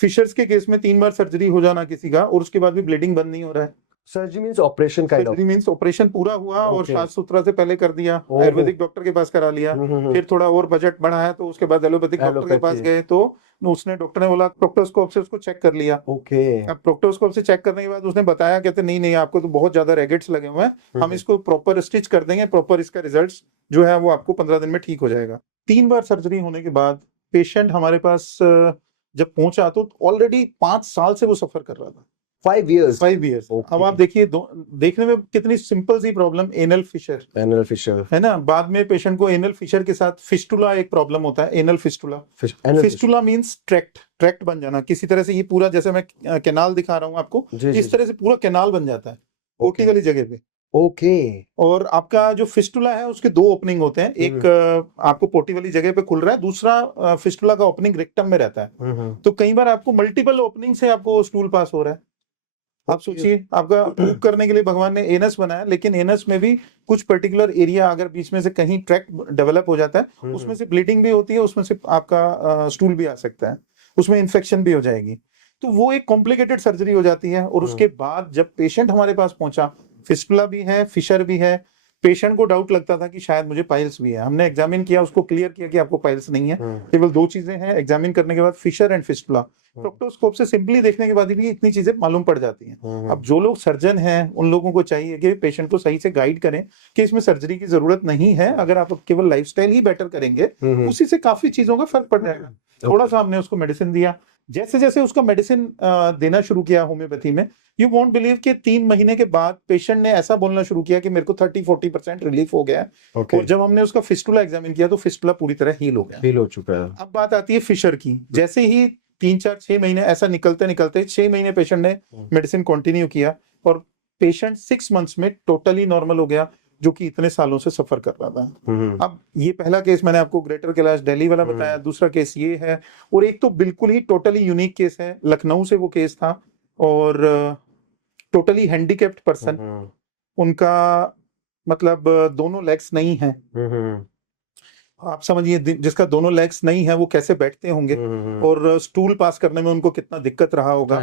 फिशर्स के केस में 3 बार सर्जरी हो जाना किसी का, और उसके बाद भी ब्लीडिंग बंद नहीं हो रहा है। Surgery means operation kind of. Surgery means operation पूरा हुआ और Okay. शास्त्र सूत्रा से पहले कर दिया, ओहो। आयुर्वेदिक डॉक्टर के पास करा लिया, फिर थोड़ा और बजट बढ़ा है तो उसके बाद एलोपैथिक डॉक्टर के पास एलोपैथी। गए तो उसने डॉक्टर ने बोला प्रोक्टोस्कोप से उसको चेक कर लिया। ओके। अब प्रोक्टोस्कोप से चेक करने के बाद उसने बताया, कहते नहीं नहीं आपको तो बहुत ज्यादा रेगेट्स लगे हुए हैं, हम इसको प्रॉपर स्टिच कर देंगे, प्रॉपर इसका रिजल्ट जो है वो आपको 15 दिन में ठीक हो जाएगा। 3 बार सर्जरी होने के बाद पेशेंट हमारे पास जब पहुंचा तो ऑलरेडी 5 साल से वो सफर कर रहा था। 5 years। 5 years। Okay. अब आप देखिए देखने में कितनी सिंपल सी problem, anal fissure anal fissure. है ना। बाद में पेशेंट को एनल फिशर के साथ फिस्टुला एक प्रॉब्लम होता है, anal fistula. Fistula means tract बन जाना किसी तरह से। ये पूरा जैसे मैं कैनाल दिखा रहा हूँ आपको, इस तरह से पूरा कैनाल बन जाता है पोटी वाली जगह पे। ओके। और आपका जो फिस्टुला है उसके 2 ओपनिंग होते हैं, एक आपको पोटी वाली जगह पे खुल रहा है, दूसरा फिस्टुला का ओपनिंग रेक्टम में रहता है। तो कई बार आपको मल्टीपल ओपनिंग से आपको स्टूल पास हो रहा है। आप सोचिए, आपका मूव करने के लिए भगवान ने एनस बनाया, लेकिन एनस में भी कुछ पर्टिकुलर एरिया अगर बीच में से कहीं ट्रैक्ट डेवलप हो जाता है, उसमें से ब्लीडिंग भी होती है, उसमें से आपका स्टूल भी आ सकता है, उसमें इन्फेक्शन भी हो जाएगी। तो वो एक कॉम्प्लिकेटेड सर्जरी हो जाती है। और उसके बाद जब पेशेंट हमारे पास पहुंचा, फिस्टुला भी है, फिशर भी है, पेशेंट को डाउट लगता था कि शायद मुझे पाइल्स भी है। हमने एग्जामिन किया, उसको क्लियर किया कि आपको पाइल्स नहीं है, केवल 2 चीजें हैं। एग्जामिन करने के बाद फिशर एंड फिस्टुला, प्रोक्टोस्कोप से सिंपली देखने के बाद भी इतनी चीजें मालूम पड़ जाती हैं। अब जो लोग सर्जन हैं उन लोगों को चाहिए कि पेशेंट को सही से गाइड करें कि इसमें सर्जरी की जरूरत नहीं है। अगर आप केवल लाइफस्टाइल ही बेटर करेंगे, उसी से काफी चीजों का फर्क पड़ जाएगा। थोड़ा सा हमने उसको मेडिसिन दिया, जैसे जैसे उसका मेडिसिन देना शुरू किया होम्योपैथी में, यू वोंट बिलीव कि 3 महीने के बाद पेशेंट ने ऐसा बोलना शुरू किया कि मेरे को 30-40% रिलीफ हो गया है। और जब हमने उसका फिस्टुला एग्जामिन किया तो फिस्टुला पूरी तरह हील हो गया, हील हो चुका है। अब बात आती है फिशर की। जैसे ही 3-4-6 महीने ऐसा निकलते निकलते 6 महीने पेशेंट ने मेडिसिन कंटिन्यू किया और पेशेंट 6 मंथ्स में टोटली नॉर्मल हो गया, जो कि इतने सालों से सफर कर रहा था। अब ये पहला केस मैंने आपको ग्रेटर कैलाश दिल्ली वाला बताया, दूसरा केस ये है, और एक तो बिल्कुल ही टोटली यूनिक केस है, लखनऊ से वो केस था, और टोटली हैंडीकैप्ड पर्सन, उनका मतलब दोनों लेग्स नहीं है। आप समझिए, जिसका दोनों लेग्स नहीं है वो कैसे बैठते होंगे, और स्टूल पास करने में उनको कितना दिक्कत रहा होगा।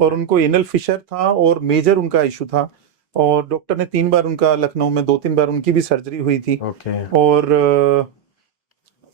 और उनको एनल फिशर था और मेजर उनका इशू था, और डॉक्टर ने 3 बार उनका लखनऊ में 2-3 बार उनकी भी सर्जरी हुई थी। और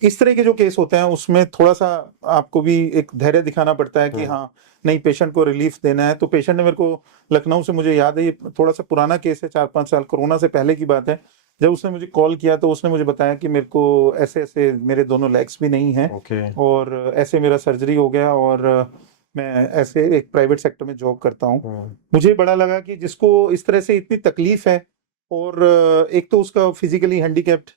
इस तरह के जो केस होते हैं उसमें थोड़ा सा आपको भी एक धैर्य दिखाना पड़ता है कि हाँ नहीं, पेशेंट को रिलीफ देना है। तो पेशेंट ने मेरे को लखनऊ से, मुझे याद है ये थोड़ा सा पुराना केस है, 4-5 साल कोरोना से पहले की बात है, जब उसने मुझे कॉल किया तो उसने मुझे बताया कि मेरे को ऐसे ऐसे मेरे दोनों लेग्स भी नहीं हैं, और ऐसे मेरा सर्जरी हो गया, और मैं ऐसे एक प्राइवेट सेक्टर में जॉब करता हूँ। मुझे बड़ा लगा कि जिसको इस तरह से इतनी तकलीफ है, और एक तो उसका फिजिकली हैंडीकैप्ड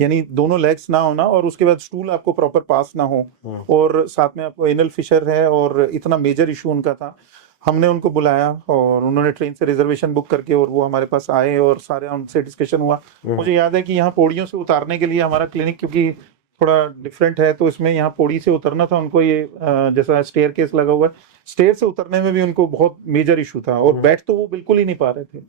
यानी दोनों लेग्स ना होना, और उसके बाद स्टूल आपको प्रॉपर पास ना हो, और साथ में आपको एनल फिशर है, और इतना मेजर इशू उनका था। हमने उनको बुलाया और उन्होंने ट्रेन से रिजर्वेशन बुक करके और वो हमारे पास आए और सारे उनसे डिस्कशन हुआ। मुझे याद है कि यहाँ पौड़ियों से उतारने के लिए हमारा क्लिनिक क्योंकि थोड़ा डिफरेंट है, तो इसमें यहाँ पौड़ी से उतरना था उनको, ये जैसा स्टेयर केस लगा हुआ है, स्टेयर से उतरने में भी उनको बहुत मेजर इशू था, और बैठ तो वो बिल्कुल ही नहीं पा रहे थे।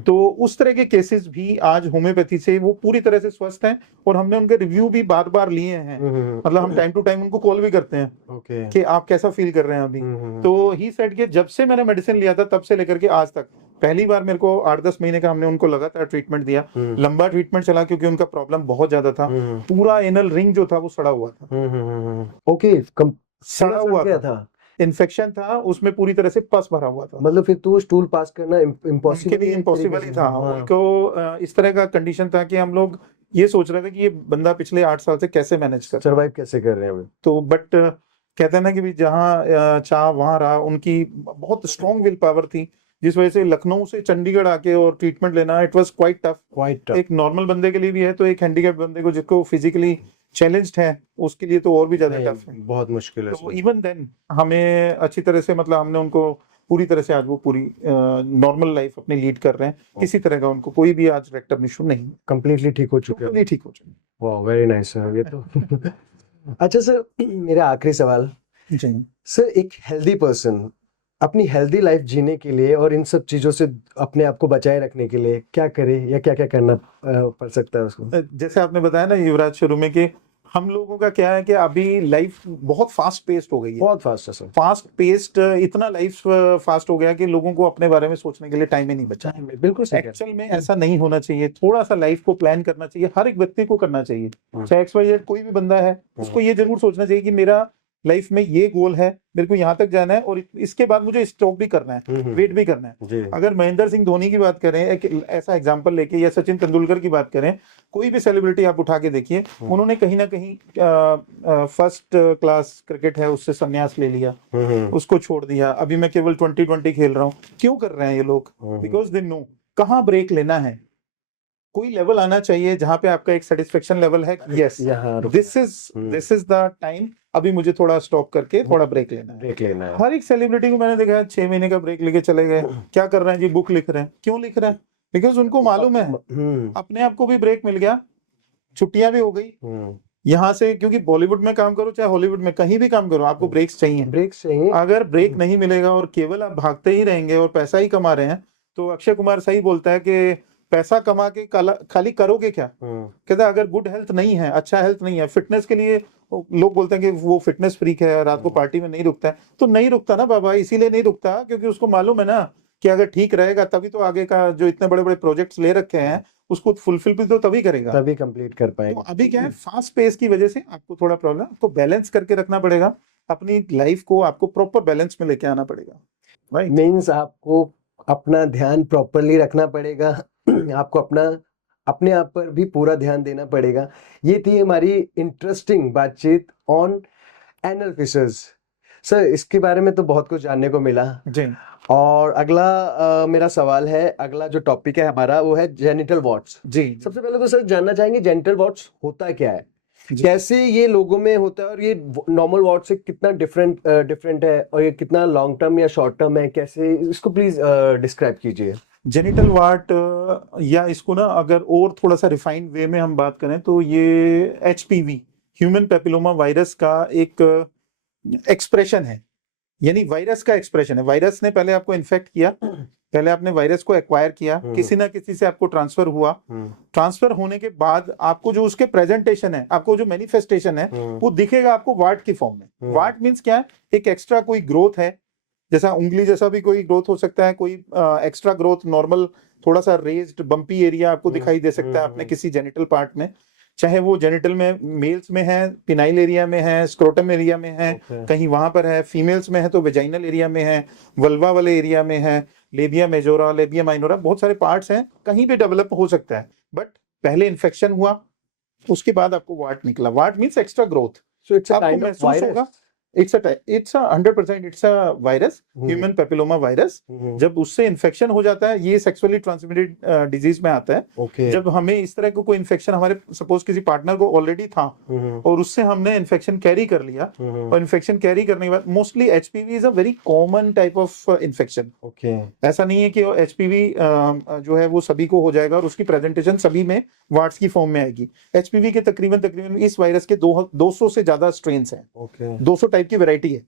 तो उस तरह के केसेस भी आज होम्योपैथी से वो पूरी तरह से स्वस्थ हैं, और हमने उनके रिव्यू भी बार बार लिए हैं। मतलब हम टाइम टू टाइम उनको कॉल भी करते हैं कि आप कैसा फील कर रहे हैं अभी। तो ही सेड कि जब से मैंने मेडिसिन लिया था तब से लेकर के आज तक पहली बार मेरे को 8-10 महीने का हमने उनको लगातार ट्रीटमेंट दिया, लंबा ट्रीटमेंट चला क्योंकि उनका प्रॉब्लम बहुत ज्यादा था, पूरा एनल रिंग जो था वो सड़ा हुआ था, ओके, सड़ा हुआ गया था, था, इन्फेक्शन था उसमें, पूरी तरह से पस भरा हुआ था, मतलब फिर तो स्टूल पास करना उनके इम्पॉसिबल लिए इम्पॉसिबल ही था। हाँ। उनको इस तरह का कंडीशन था कि हम लोग ये सोच रहे थे कि ये बंदा पिछले 8 साल से कैसे मैनेज कर, सर्वाइव कैसे कर रहे हैं अभी। तो बट कहते हैं ना कि भी जहाँ चाह वहां रहा, उनकी बहुत स्ट्रॉन्ग विल पावर थी, जिस वजह से लखनऊ से चंडीगढ़ आके और ट्रीटमेंट लेना, इट वाज क्वाइट टफ। एक नॉर्मल बंदे के लिए भी है, तो एक हैंडीकैप बंदे को जिसको फिजिकली चैलेंज्ड है उसके लिए तो और भी ज्यादा टफ है, बहुत मुश्किल है। तो इवन देन हमें अच्छी तरह से, मतलब हमने उनको पूरी तरह से आज वो पूरी नॉर्मल लाइफ अपनी लीड कर रहे हैं, किसी तरह का उनको कोई भी आज रेक्टम इशू नहीं, कंप्लीटली ठीक हो चुके हैं, कंप्लीटली ठीक हो चुके वाह वेरी नाइस सर ये तो अच्छा सर, मेरा आखिरी सवाल हैं जी। सर, एक हेल्दी पर्सन अपनी हेल्दी लाइफ जीने के लिए और इन सब चीजों से अपने आप को बचाए रखने के लिए क्या करे या क्या क्या करना पड़ सकता है उसको। जैसे आपने बताया ना युवराज शुरू में कि हम लोगों का क्या है कि अभी लाइफ बहुत फास्ट पेस्ड हो गई है, बहुत फास्ट है सर, फास्ट पेस्ड, इतना लाइफ फास्ट हो गया कि लोगों को अपने बारे में सोचने के लिए टाइम ही नहीं बचा। बिल्कुल सही कह रहे एक्चुअल में ऐसा नहीं होना चाहिए, थोड़ा सा लाइफ को प्लान करना चाहिए, हर एक व्यक्ति को करना चाहिए, चाहे XYZ कोई भी बंदा है, उसको ये जरूर सोचना चाहिए कि मेरा लाइफ में ये गोल है, मेरे को यहाँ तक जाना है और इसके बाद मुझे स्टॉप भी करना है, वेट भी करना है। जी। अगर महेंद्र सिंह धोनी की बात करें, एक ऐसा एग्जांपल लेके, या सचिन तेंदुलकर की बात करें, कोई भी सेलिब्रिटी आप उठा के देखिए, उन्होंने कहीं ना कहीं फर्स्ट क्लास क्रिकेट है उससे संन्यास ले लिया, उसको छोड़ दिया, अभी मैं केवल 2020 खेल रहा हूँ। क्यों कर रहे हैं ये लोग? बिकॉज दे नो कहाँ ब्रेक लेना है, कोई लेवल आना चाहिए जहां पे आपका एक सेटिस्फेक्शन लेवल है, yes this is the time, अभी मुझे थोड़ा स्टॉप करके थोड़ा ब्रेक लेना है। हर एक सेलिब्रिटी को मैंने देखा है 6 महीने का ब्रेक लेके चले गए। क्या कर रहे हैं जी? बुक लिख रहे हैं। क्यों लिख रहे हैं? बिकॉज उनको मालूम है अपने आप को भी ब्रेक मिल गया, छुट्टियां भी हो गई यहाँ से, क्योंकि बॉलीवुड में काम करो चाहे हॉलीवुड में, कहीं भी काम करो, आपको ब्रेक्स चाहिए। अगर ब्रेक नहीं मिलेगा और केवल आप भागते ही रहेंगे और पैसा ही कमा रहे हैं, तो अक्षय कुमार सही बोलता है कि पैसा कमा के खाली करोगे क्या? कहता है अगर गुड हेल्थ नहीं है, अच्छा हेल्थ नहीं है, फिटनेस के लिए लोग बोलते हैं कि वो फिटनेस फ्रीक है, रात को पार्टी में नहीं रुकता है, तो नहीं रुकता ना बाबा, इसीलिए नहीं रुकता क्योंकि उसको मालूम है ना कि अगर ठीक रहेगा तभी तो आगे का जो इतने बड़े बड़े प्रोजेक्ट्स ले रखे हैं उसको फुलफिल भी तो तभी करेगा, तभी कंप्लीट कर पाएगा। तो अभी क्या है, फास्ट पेस की वजह से आपको थोड़ा प्रॉब्लम, आपको बैलेंस करके रखना पड़ेगा अपनी लाइफ को, आपको प्रॉपर बैलेंस में लेके आना पड़ेगा, राइट? मीन्स आपको अपना ध्यान प्रॉपरली रखना पड़ेगा आपको अपने आप पर भी पूरा ध्यान देना पड़ेगा। ये थी हमारी इंटरेस्टिंग बातचीत ऑन एनल फिशर्स। सर, इसके बारे में तो बहुत कुछ जानने को मिला जी। और अगला मेरा सवाल है, अगला जो टॉपिक है हमारा वो है जेनिटल वॉर्ट्स। जी। सबसे पहले तो सर जानना चाहेंगे जेनिटल वॉर्ट्स होता क्या है, कैसे ये लोगों में होता है और ये नॉर्मल वॉर्ड से कितना डिफरेंट है और ये कितना लॉन्ग टर्म या शॉर्ट टर्म है, कैसे इसको प्लीज डिस्क्राइब कीजिए। जेनिटल वार्ट, या इसको ना अगर और थोड़ा सा रिफाइंड वे में हम बात करें तो ये HPV ह्यूमन पेपिलोमा वायरस का एक एक्सप्रेशन है, यानी वायरस का एक्सप्रेशन है। वायरस ने पहले आपको इन्फेक्ट किया, पहले आपने वायरस को एक्वायर किया, किसी ना किसी से आपको ट्रांसफर हुआ, ट्रांसफर होने के बाद आपको जो उसके प्रेजेंटेशन है, आपको जो मैनिफेस्टेशन है वो दिखेगा आपको वार्ट की फॉर्म में। वार्ट मीन्स क्या है? एक एक्स्ट्रा कोई ग्रोथ है, जैसा उंगली जैसा भी कोई ग्रोथ हो सकता है, कोई एक्स्ट्रा ग्रोथ, नॉर्मल थोड़ा सा रेज्ड बम्पी एरिया आपको दिखाई दे सकता है अपने किसी जेनिटल पार्ट में, चाहे वो जेनिटल में मेल्स में है, पिनाइल एरिया में है, स्क्रोटम एरिया में है, कहीं वहां पर है, फीमेल्स में है तो वेजाइनल एरिया में है, वल्वा वाले एरिया में है, लेबिया मेजोरा, लेबिया माइनोरा, बहुत सारे पार्ट्स हैं, कहीं भी डेवलप हो सकता है। बट पहले इन्फेक्शन हुआ, उसके बाद आपको वार्ट निकला। Ward means extra growth, so it's आपको महसूस होगा it's 100% it's a virus, human papilloma virus. जब उससे इन्फेक्शन हो जाता है, ये सेक्सुअली ट्रांसमिटेड डिजीज में आता है। जब हमें इस तरह को कोई इन्फेक्शन, हमारे सपोज किसी पार्टनर को ऑलरेडी था और उससे हमने इन्फेक्शन कैरी कर लिया, और इन्फेक्शन कैरी करने के बाद mostly HPV is a very common type of infection. ऐसा नहीं है कि HPV जो है वो सभी को हो जाएगा और उसकी प्रेजेंटेशन सभी में वार्ट्स की फॉर्म में आएगी। HPV के तकरीबन इस वायरस के 200 से ज्यादा स्ट्रेन्स हैं, 200 टाइप की वैरायटी है।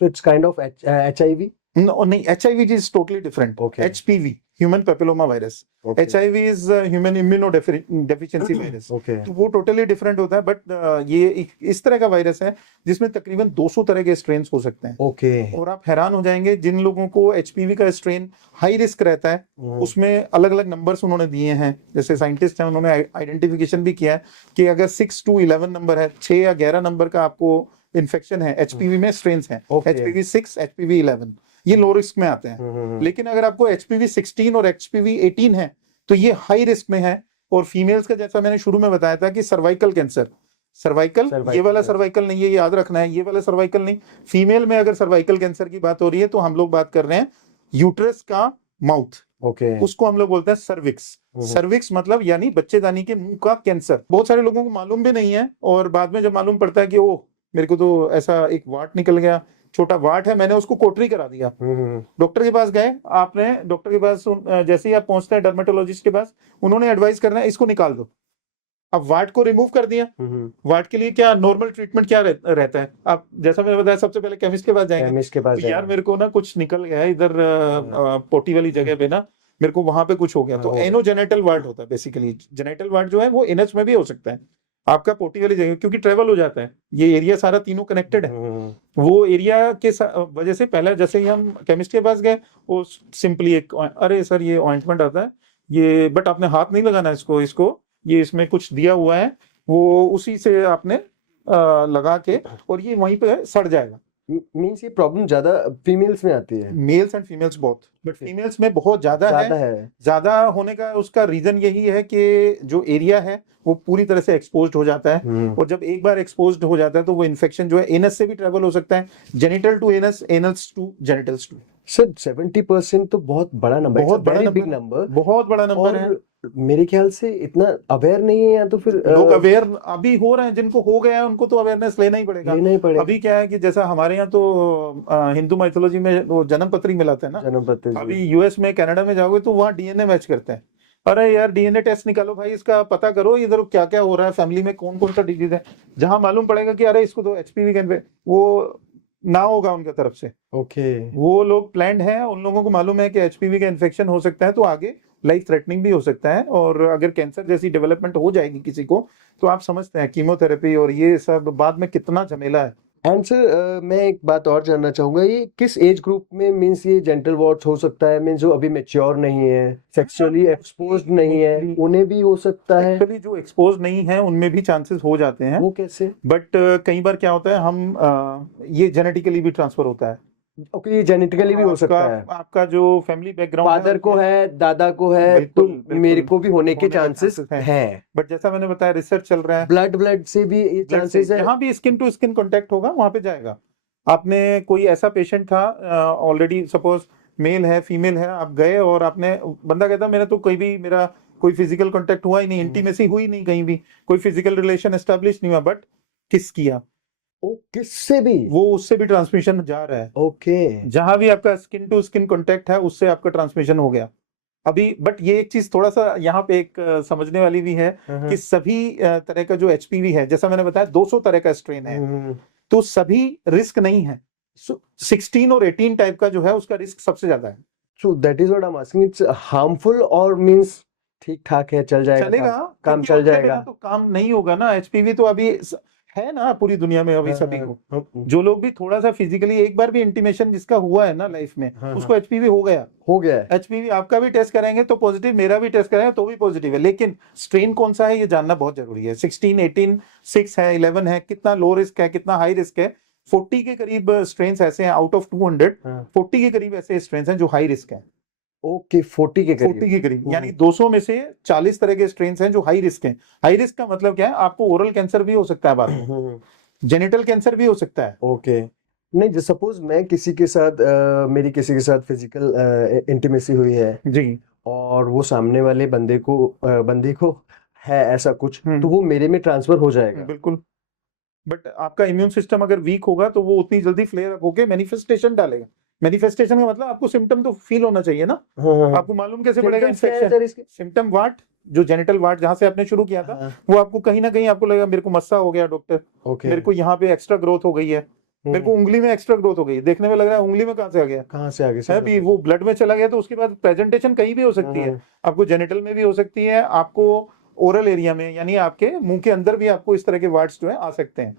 So it's kind of HIV? No, नहीं, HIV is totally different. Okay. HPV human papilloma virus, okay HIV is human immunodeficiency virus. Okay तो वो टोटली डिफरेंट होता है, बट ये इस तरह का वायरस है जिसमें तकरीबन 200 तरह के स्ट्रेन हो सकते हैं। ओके और आप हैरान हो जाएंगे, जिन लोगों को HPV का स्ट्रेन हाई रिस्क रहता है उसमें अलग अलग नंबर्स उन्होंने दिए हैं। जैसे साइंटिस्ट हैं, उन्होंने आइडेंटिफिकेशन भी किया है कि अगर 6 to 11 नंबर है, 6 या 11 नंबर का आपको इन्फेक्शन है HPV में, स्ट्रेन्स हैं Okay. HPV 6, HPV 11, ये लो रिस्क में आते हैं। लेकिन अगर आपको HPV 16 और HPV 18 है तो ये हाई रिस्क में है। और फीमेल्स का, जैसा मैंने शुरू में बताया था कि सर्वाइकल कैंसर, सर्वाइकल ये वाला सर्वाइकल नहीं है, ये याद रखना है, ये वाला सर्वाइकल नहीं। फीमेल में अगर सर्वाइकल कैंसर की बात हो रही है तो हम लोग बात कर रहे हैं यूट्रस का माउथ, ओके उसको हम लोग बोलते हैं सर्विक्स। सर्विक्स मतलब यानी बच्चेदानी के मुंह का कैंसर। बहुत सारे लोगों को मालूम भी नहीं है, और बाद में जब मालूम पड़ता है कि ओह मेरे को तो ऐसा एक वाट निकल गया, छोटा वाट है, मैंने उसको कोटरी करा दिया। डॉक्टर के पास गए, आपने डॉक्टर के पास जैसे ही आप पहुंचते हैं डर्मेटोलॉजिस्ट के पास, उन्होंने एडवाइस करना है इसको निकाल दो। अब वाट को रिमूव कर दिया। वाट के लिए क्या नॉर्मल ट्रीटमेंट क्या रहता है? आप जैसा मैंने बताया, सबसे पहले केमिस्ट के पास जाएंगे। केमिस्ट के पास तो यार मेरे को ना कुछ निकल गया है इधर पोटी वाली जगह पे ना, मेरे को वहां पे कुछ हो गया। तो एनोजेनेटल वार्ड होता है बेसिकली। जेनेटल वार्ड जो है वो एनएच में भी हो सकता है, आपका पोटी वाली जगह, क्योंकि ट्रेवल हो जाता है, ये एरिया सारा तीनों कनेक्टेड है। वो एरिया के वजह से पहले जैसे ही हम केमिस्ट के पास गए, वो सिंपली एक, अरे सर ये ऑइंटमेंट आता है ये, बट आपने हाथ नहीं लगाना इसको ये इसमें कुछ दिया हुआ है, वो उसी से आपने लगा के, और ये वहीं पे सड़ जाएगा। मींस ये प्रॉब्लम ज्यादा फीमेल्स में आती है? Mails and females both, but females में बहुत ज्यादा है। ज्यादा होने का उसका रीजन यही है कि जो एरिया है वो पूरी तरह से एक्सपोज्ड हो जाता है, और जब एक बार एक्सपोज्ड हो जाता है तो वो इन्फेक्शन जो है एनस से भी ट्रेवल हो सकता है, genital to anus, anus to genitals too. Sir 70% तो बहुत बड़ा नंबर है, बहुत बड़ा बिग नंबर, बहुत बड़ा नंबर है। मेरे ख्याल से इतना अवेयर नहीं है, या तो फिर लोग अवेयर अभी हो रहे हैं, जिनको हो गया है उनको तो अवेयरनेस लेना ही पड़ेगा। अभी क्या है कि जैसा हमारे यहाँ तो हिंदू माइथोलॉजी में वो जन्म पत्री मिलाते हैं ना, जन्म पत्री। अभी यूएस में, कनाडा में जाओगे तो वहाँ DNA मैच करते हैं। अरे यार DNA टेस्ट निकालो भाई, इसका पता करो इधर क्या क्या हो रहा है, फैमिली में कौन कौन सा डिजीज है। जहां मालूम पड़ेगा कि अरे इसको तो HPV का वो ना होगा उनके तरफ से, ओके वो लोग प्लान्ड हैं, उन लोगों को मालूम है कि HPV का इन्फेक्शन हो सकता है तो आगे लाइफ थ्रेटनिंग भी हो सकता है, और अगर कैंसर जैसी डेवलपमेंट हो जाएगी किसी को तो आप समझते हैं कीमोथेरेपी और ये सब बाद में कितना झमेला है। एंड सर मैं एक बात और जानना चाहूंगा, ये किस एज ग्रुप में मींस ये जेंटल वॉर्ड्स हो सकता है? मींस जो अभी मैच्योर नहीं है, सेक्सुअली एक्सपोज्ड नहीं है, उन्हें भी हो सकता है? एक्चुअली जो एक्सपोज नहीं है उनमें भी चांसेस हो जाते हैं। वो कैसे? बट कई बार क्या होता है, हम ये जेनेटिकली भी ट्रांसफर होता है। ओके, ये जेनेटिकली भी हो सकता है। आपका जो फैमिली बैकग्राउंड फादर को है, दादा को है, तो मेरे को भी होने के चांसेस हैं। बट जैसा मैंने बताया रिसर्च चल रहा है, ब्लड से भी ये चांसेस है। जहां भी स्किन टू स्किन कांटेक्ट होगा वहां पे जाएगा। आपने कोई ऐसा पेशेंट था ऑलरेडी, सपोज मेल है फीमेल है, आप गए और आपने, बंदा कहता मेरा तो मेरा कोई फिजिकल कांटेक्ट हुआ ही नहीं, इंटीमेसी हुई नहीं, कहीं भी कोई फिजिकल रिलेशन एस्टेब्लिश नहीं हुआ, बट किस किया, किससे भी, वो उससे भी ट्रांसमिशन जा रहा है। ओके जहां भी आपका स्किन टू स्किन कांटेक्ट है उससे आपका ट्रांसमिशन हो गया अभी। बट ये एक चीज थोड़ा सा यहाँ पे एक समझने वाली भी है कि सभी तरह का जो HPV है, जैसा मैंने बताया 200 तरह का स्ट्रेन है, तो सभी रिस्क नहीं है। 16 और 18 टाइप का जो है उसका रिस्क सबसे ज्यादा है। So that is what I am asking, it's harmful और मींस ठीक ठाक है, चल जाएगा, चलेगा, काम चल जाएगा? तो काम नहीं होगा ना। HPV तो अभी है ना पूरी दुनिया में अभी सभी को। जो लोग भी थोड़ा सा फिजिकली एक बार भी इंटीमेशन जिसका हुआ है ना लाइफ में, उसको HPV हो गया है। HPV आपका भी टेस्ट कराएंगे तो पॉजिटिव, मेरा भी टेस्ट कराएंगे तो भी पॉजिटिव है, लेकिन स्ट्रेन कौन सा है ये जानना बहुत जरूरी है। 16, 18, 6 है, 11 है, कितना लो रिस्क है, कितना हाई रिस्क है। 40 के करीब स्ट्रेन ऐसे हैं आउट ऑफ 200, 40 के करीब ऐसे स्ट्रेन हैं जो हाई रिस्क है। ओके 40 के करीब यानी 200 में से 40 तरह के स्ट्रेन्स हैं जो हाई रिस्क हैं। हाई रिस्क का मतलब क्या है, आपको ओरल कैंसर भी हो सकता है बाद में, जेनिटल कैंसर भी हो सकता है। ओके नहीं, जो सपोज मैं किसी के साथ मेरी किसी के साथ फिजिकल इंटीमेसी हुई है जी, और वो सामने वाले बंदे को है ऐसा कुछ, तो वो मेरे में ट्रांसफर हो जाएगा? बिल्कुल, बट आपका इम्यून सिस्टम अगर वीक होगा तो वो उतनी जल्दी फ्लेयर अप होके मैनिफेस्टेशन डालेगा। मैनिफेस्टेशन का मतलब आपको सिम्टम तो फील होना चाहिए ना। आपको मालूम कैसे पड़ेगा इन्फेक्शन? सिम्टम वाट, जो जेनिटल वाट जहां से आपने शुरू किया था, वो आपको कहीं ना कहीं आपको लगेगा मेरे को मस्सा हो गया डॉक्टर, मेरे को यहाँ पे एक्स्ट्रा ग्रोथ हो गई है, मेरे को उंगली में एक्स्ट्रा ग्रोथ हो गई, देखने में लग रहा है उंगली में कहाँ से आ गया, कहाँ से आगे है भी वो ब्लड में चला गया, तो उसके बाद प्रेजेंटेशन कहीं भी हो सकती है, आपको जेनिटल में भी हो सकती है, आपको ओरल एरिया में यानी आपके मुंह के अंदर भी आपको इस तरह के वार्ड्स जो है आ सकते हैं।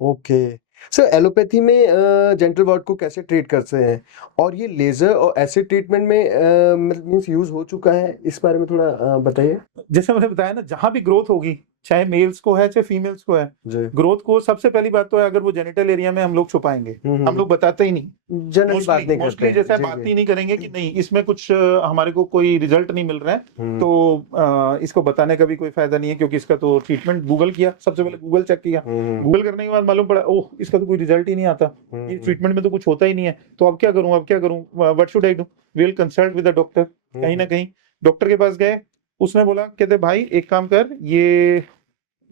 ओके सर, एलोपैथी में जेंटल वार्ड को कैसे ट्रीट करते हैं, और ये लेजर और एसिड ट्रीटमेंट में मीन्स यूज हो चुका है, इस बारे में थोड़ा बताइए। जैसे मैंने बताया ना, जहां भी ग्रोथ होगी, चाहे मेल्स को है चाहे फीमेल्स को है, जी ग्रोथ को सबसे पहली बात तो है, अगर वो जेनिटल एरिया में हम लोग छुपाएंगे, हम लोग बताते ही नहीं, जनरली बात नहीं करते मोस्टली हैं। जैसे जी बात जी ही नहीं करेंगे कि नहीं इसमें कुछ हमारे को कोई रिजल्ट नहीं मिल रहा है, हम्म, तो इसको बताने का भी कोई फायदा नहीं है, क्योंकि इसका तो ट्रीटमेंट गूगल किया, सबसे पहले गूगल चेक किया, गूगल करने के बाद मालूम पड़ा ओह इसका तो कोई रिजल्ट ही नहीं आता, ये ट्रीटमेंट में तो कुछ होता ही नहीं है, तो अब क्या करूं, अब क्या करूं, what should I do, will consult with the doctor. कहीं ना कहीं डॉक्टर के पास गए, उसने बोला कहते भाई एक काम कर, ये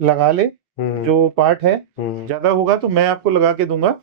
लगा ले, जो पार्ट है ज्यादा होगा तो मैं आपको लगा के दूंगा,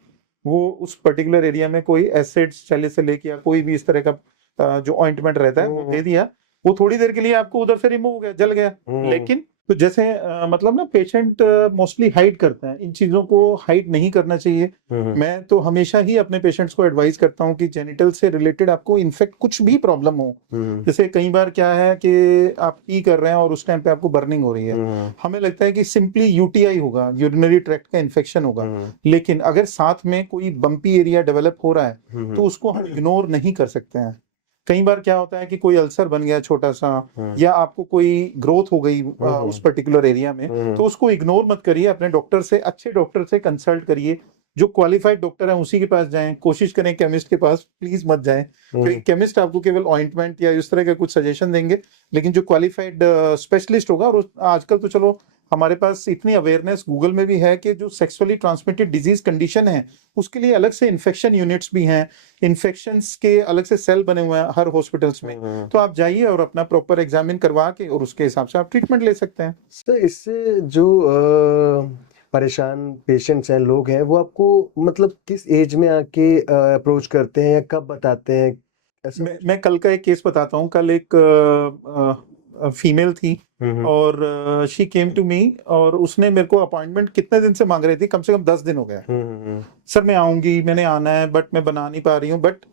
वो उस पर्टिकुलर एरिया में कोई एसिड सैलिसिलिक या कोई भी इस तरह का जो ऑइंटमेंट रहता है वो दे दिया, वो थोड़ी देर के लिए आपको उधर से रिमूव हो गया, जल गया। लेकिन तो जैसे मतलब ना पेशेंट मोस्टली हाइड करते हैं, इन चीजों को हाइड नहीं करना चाहिए। मैं तो हमेशा ही अपने पेशेंट्स को एडवाइस करता हूँ कि जेनिटल से रिलेटेड आपको इनफेक्ट कुछ भी प्रॉब्लम हो, जैसे कई बार क्या है कि आप पी कर रहे हैं और उस टाइम पे आपको बर्निंग हो रही है, हमें लगता है कि सिंपली यूटीआई होगा, यूरिनरी ट्रैक्ट का इन्फेक्शन होगा, लेकिन अगर साथ में कोई बम्पी एरिया डेवलप हो रहा है तो उसको हम इग्नोर नहीं कर सकते हैं। कई बार क्या होता है कि कोई अल्सर बन गया छोटा सा, या आपको कोई ग्रोथ हो गई उस पर्टिकुलर एरिया में, तो उसको इग्नोर मत करिए, अपने डॉक्टर से, अच्छे डॉक्टर से कंसल्ट करिए, जो क्वालिफाइड डॉक्टर है उसी के पास जाएं, कोशिश करें केमिस्ट के पास प्लीज मत जाएं, क्योंकि केमिस्ट आपको केवल ऑइंटमेंट या इस तरह का कुछ सजेशन देंगे, लेकिन जो क्वालिफाइड स्पेशलिस्ट होगा, और आजकल तो चलो हमारे पास इतनी अवेयरनेस गूगल में भी है कि जो सेक्सुअली ट्रांसमिटेड डिजीज कंडीशन है उसके लिए अलग से इन्फेक्शन यूनिट्स भी हैं, इन्फेक्शंस के अलग से सेल बने हुए हैं हर हॉस्पिटल्स में, तो आप जाइए और अपना प्रॉपर एग्जामिन करवा के और उसके हिसाब से आप ट्रीटमेंट ले सकते हैं। सर, इससे जो परेशान पेशेंट्स हैं, लोग हैं, वो आपको मतलब किस एज में आके अप्रोच करते हैं या कब बताते हैं, ऐसा मैं कल का एक केस बताता हूँ। कल एक फीमेल थी और शी केम टू मी, और उसने मेरे को अपॉइंटमेंट कितने दिन से मांग रही थी, कम से कम 10 दिन हो गया, सर मैं आऊंगी, मैंने आना है, बट मैं बना नहीं पा रही हूँ। बट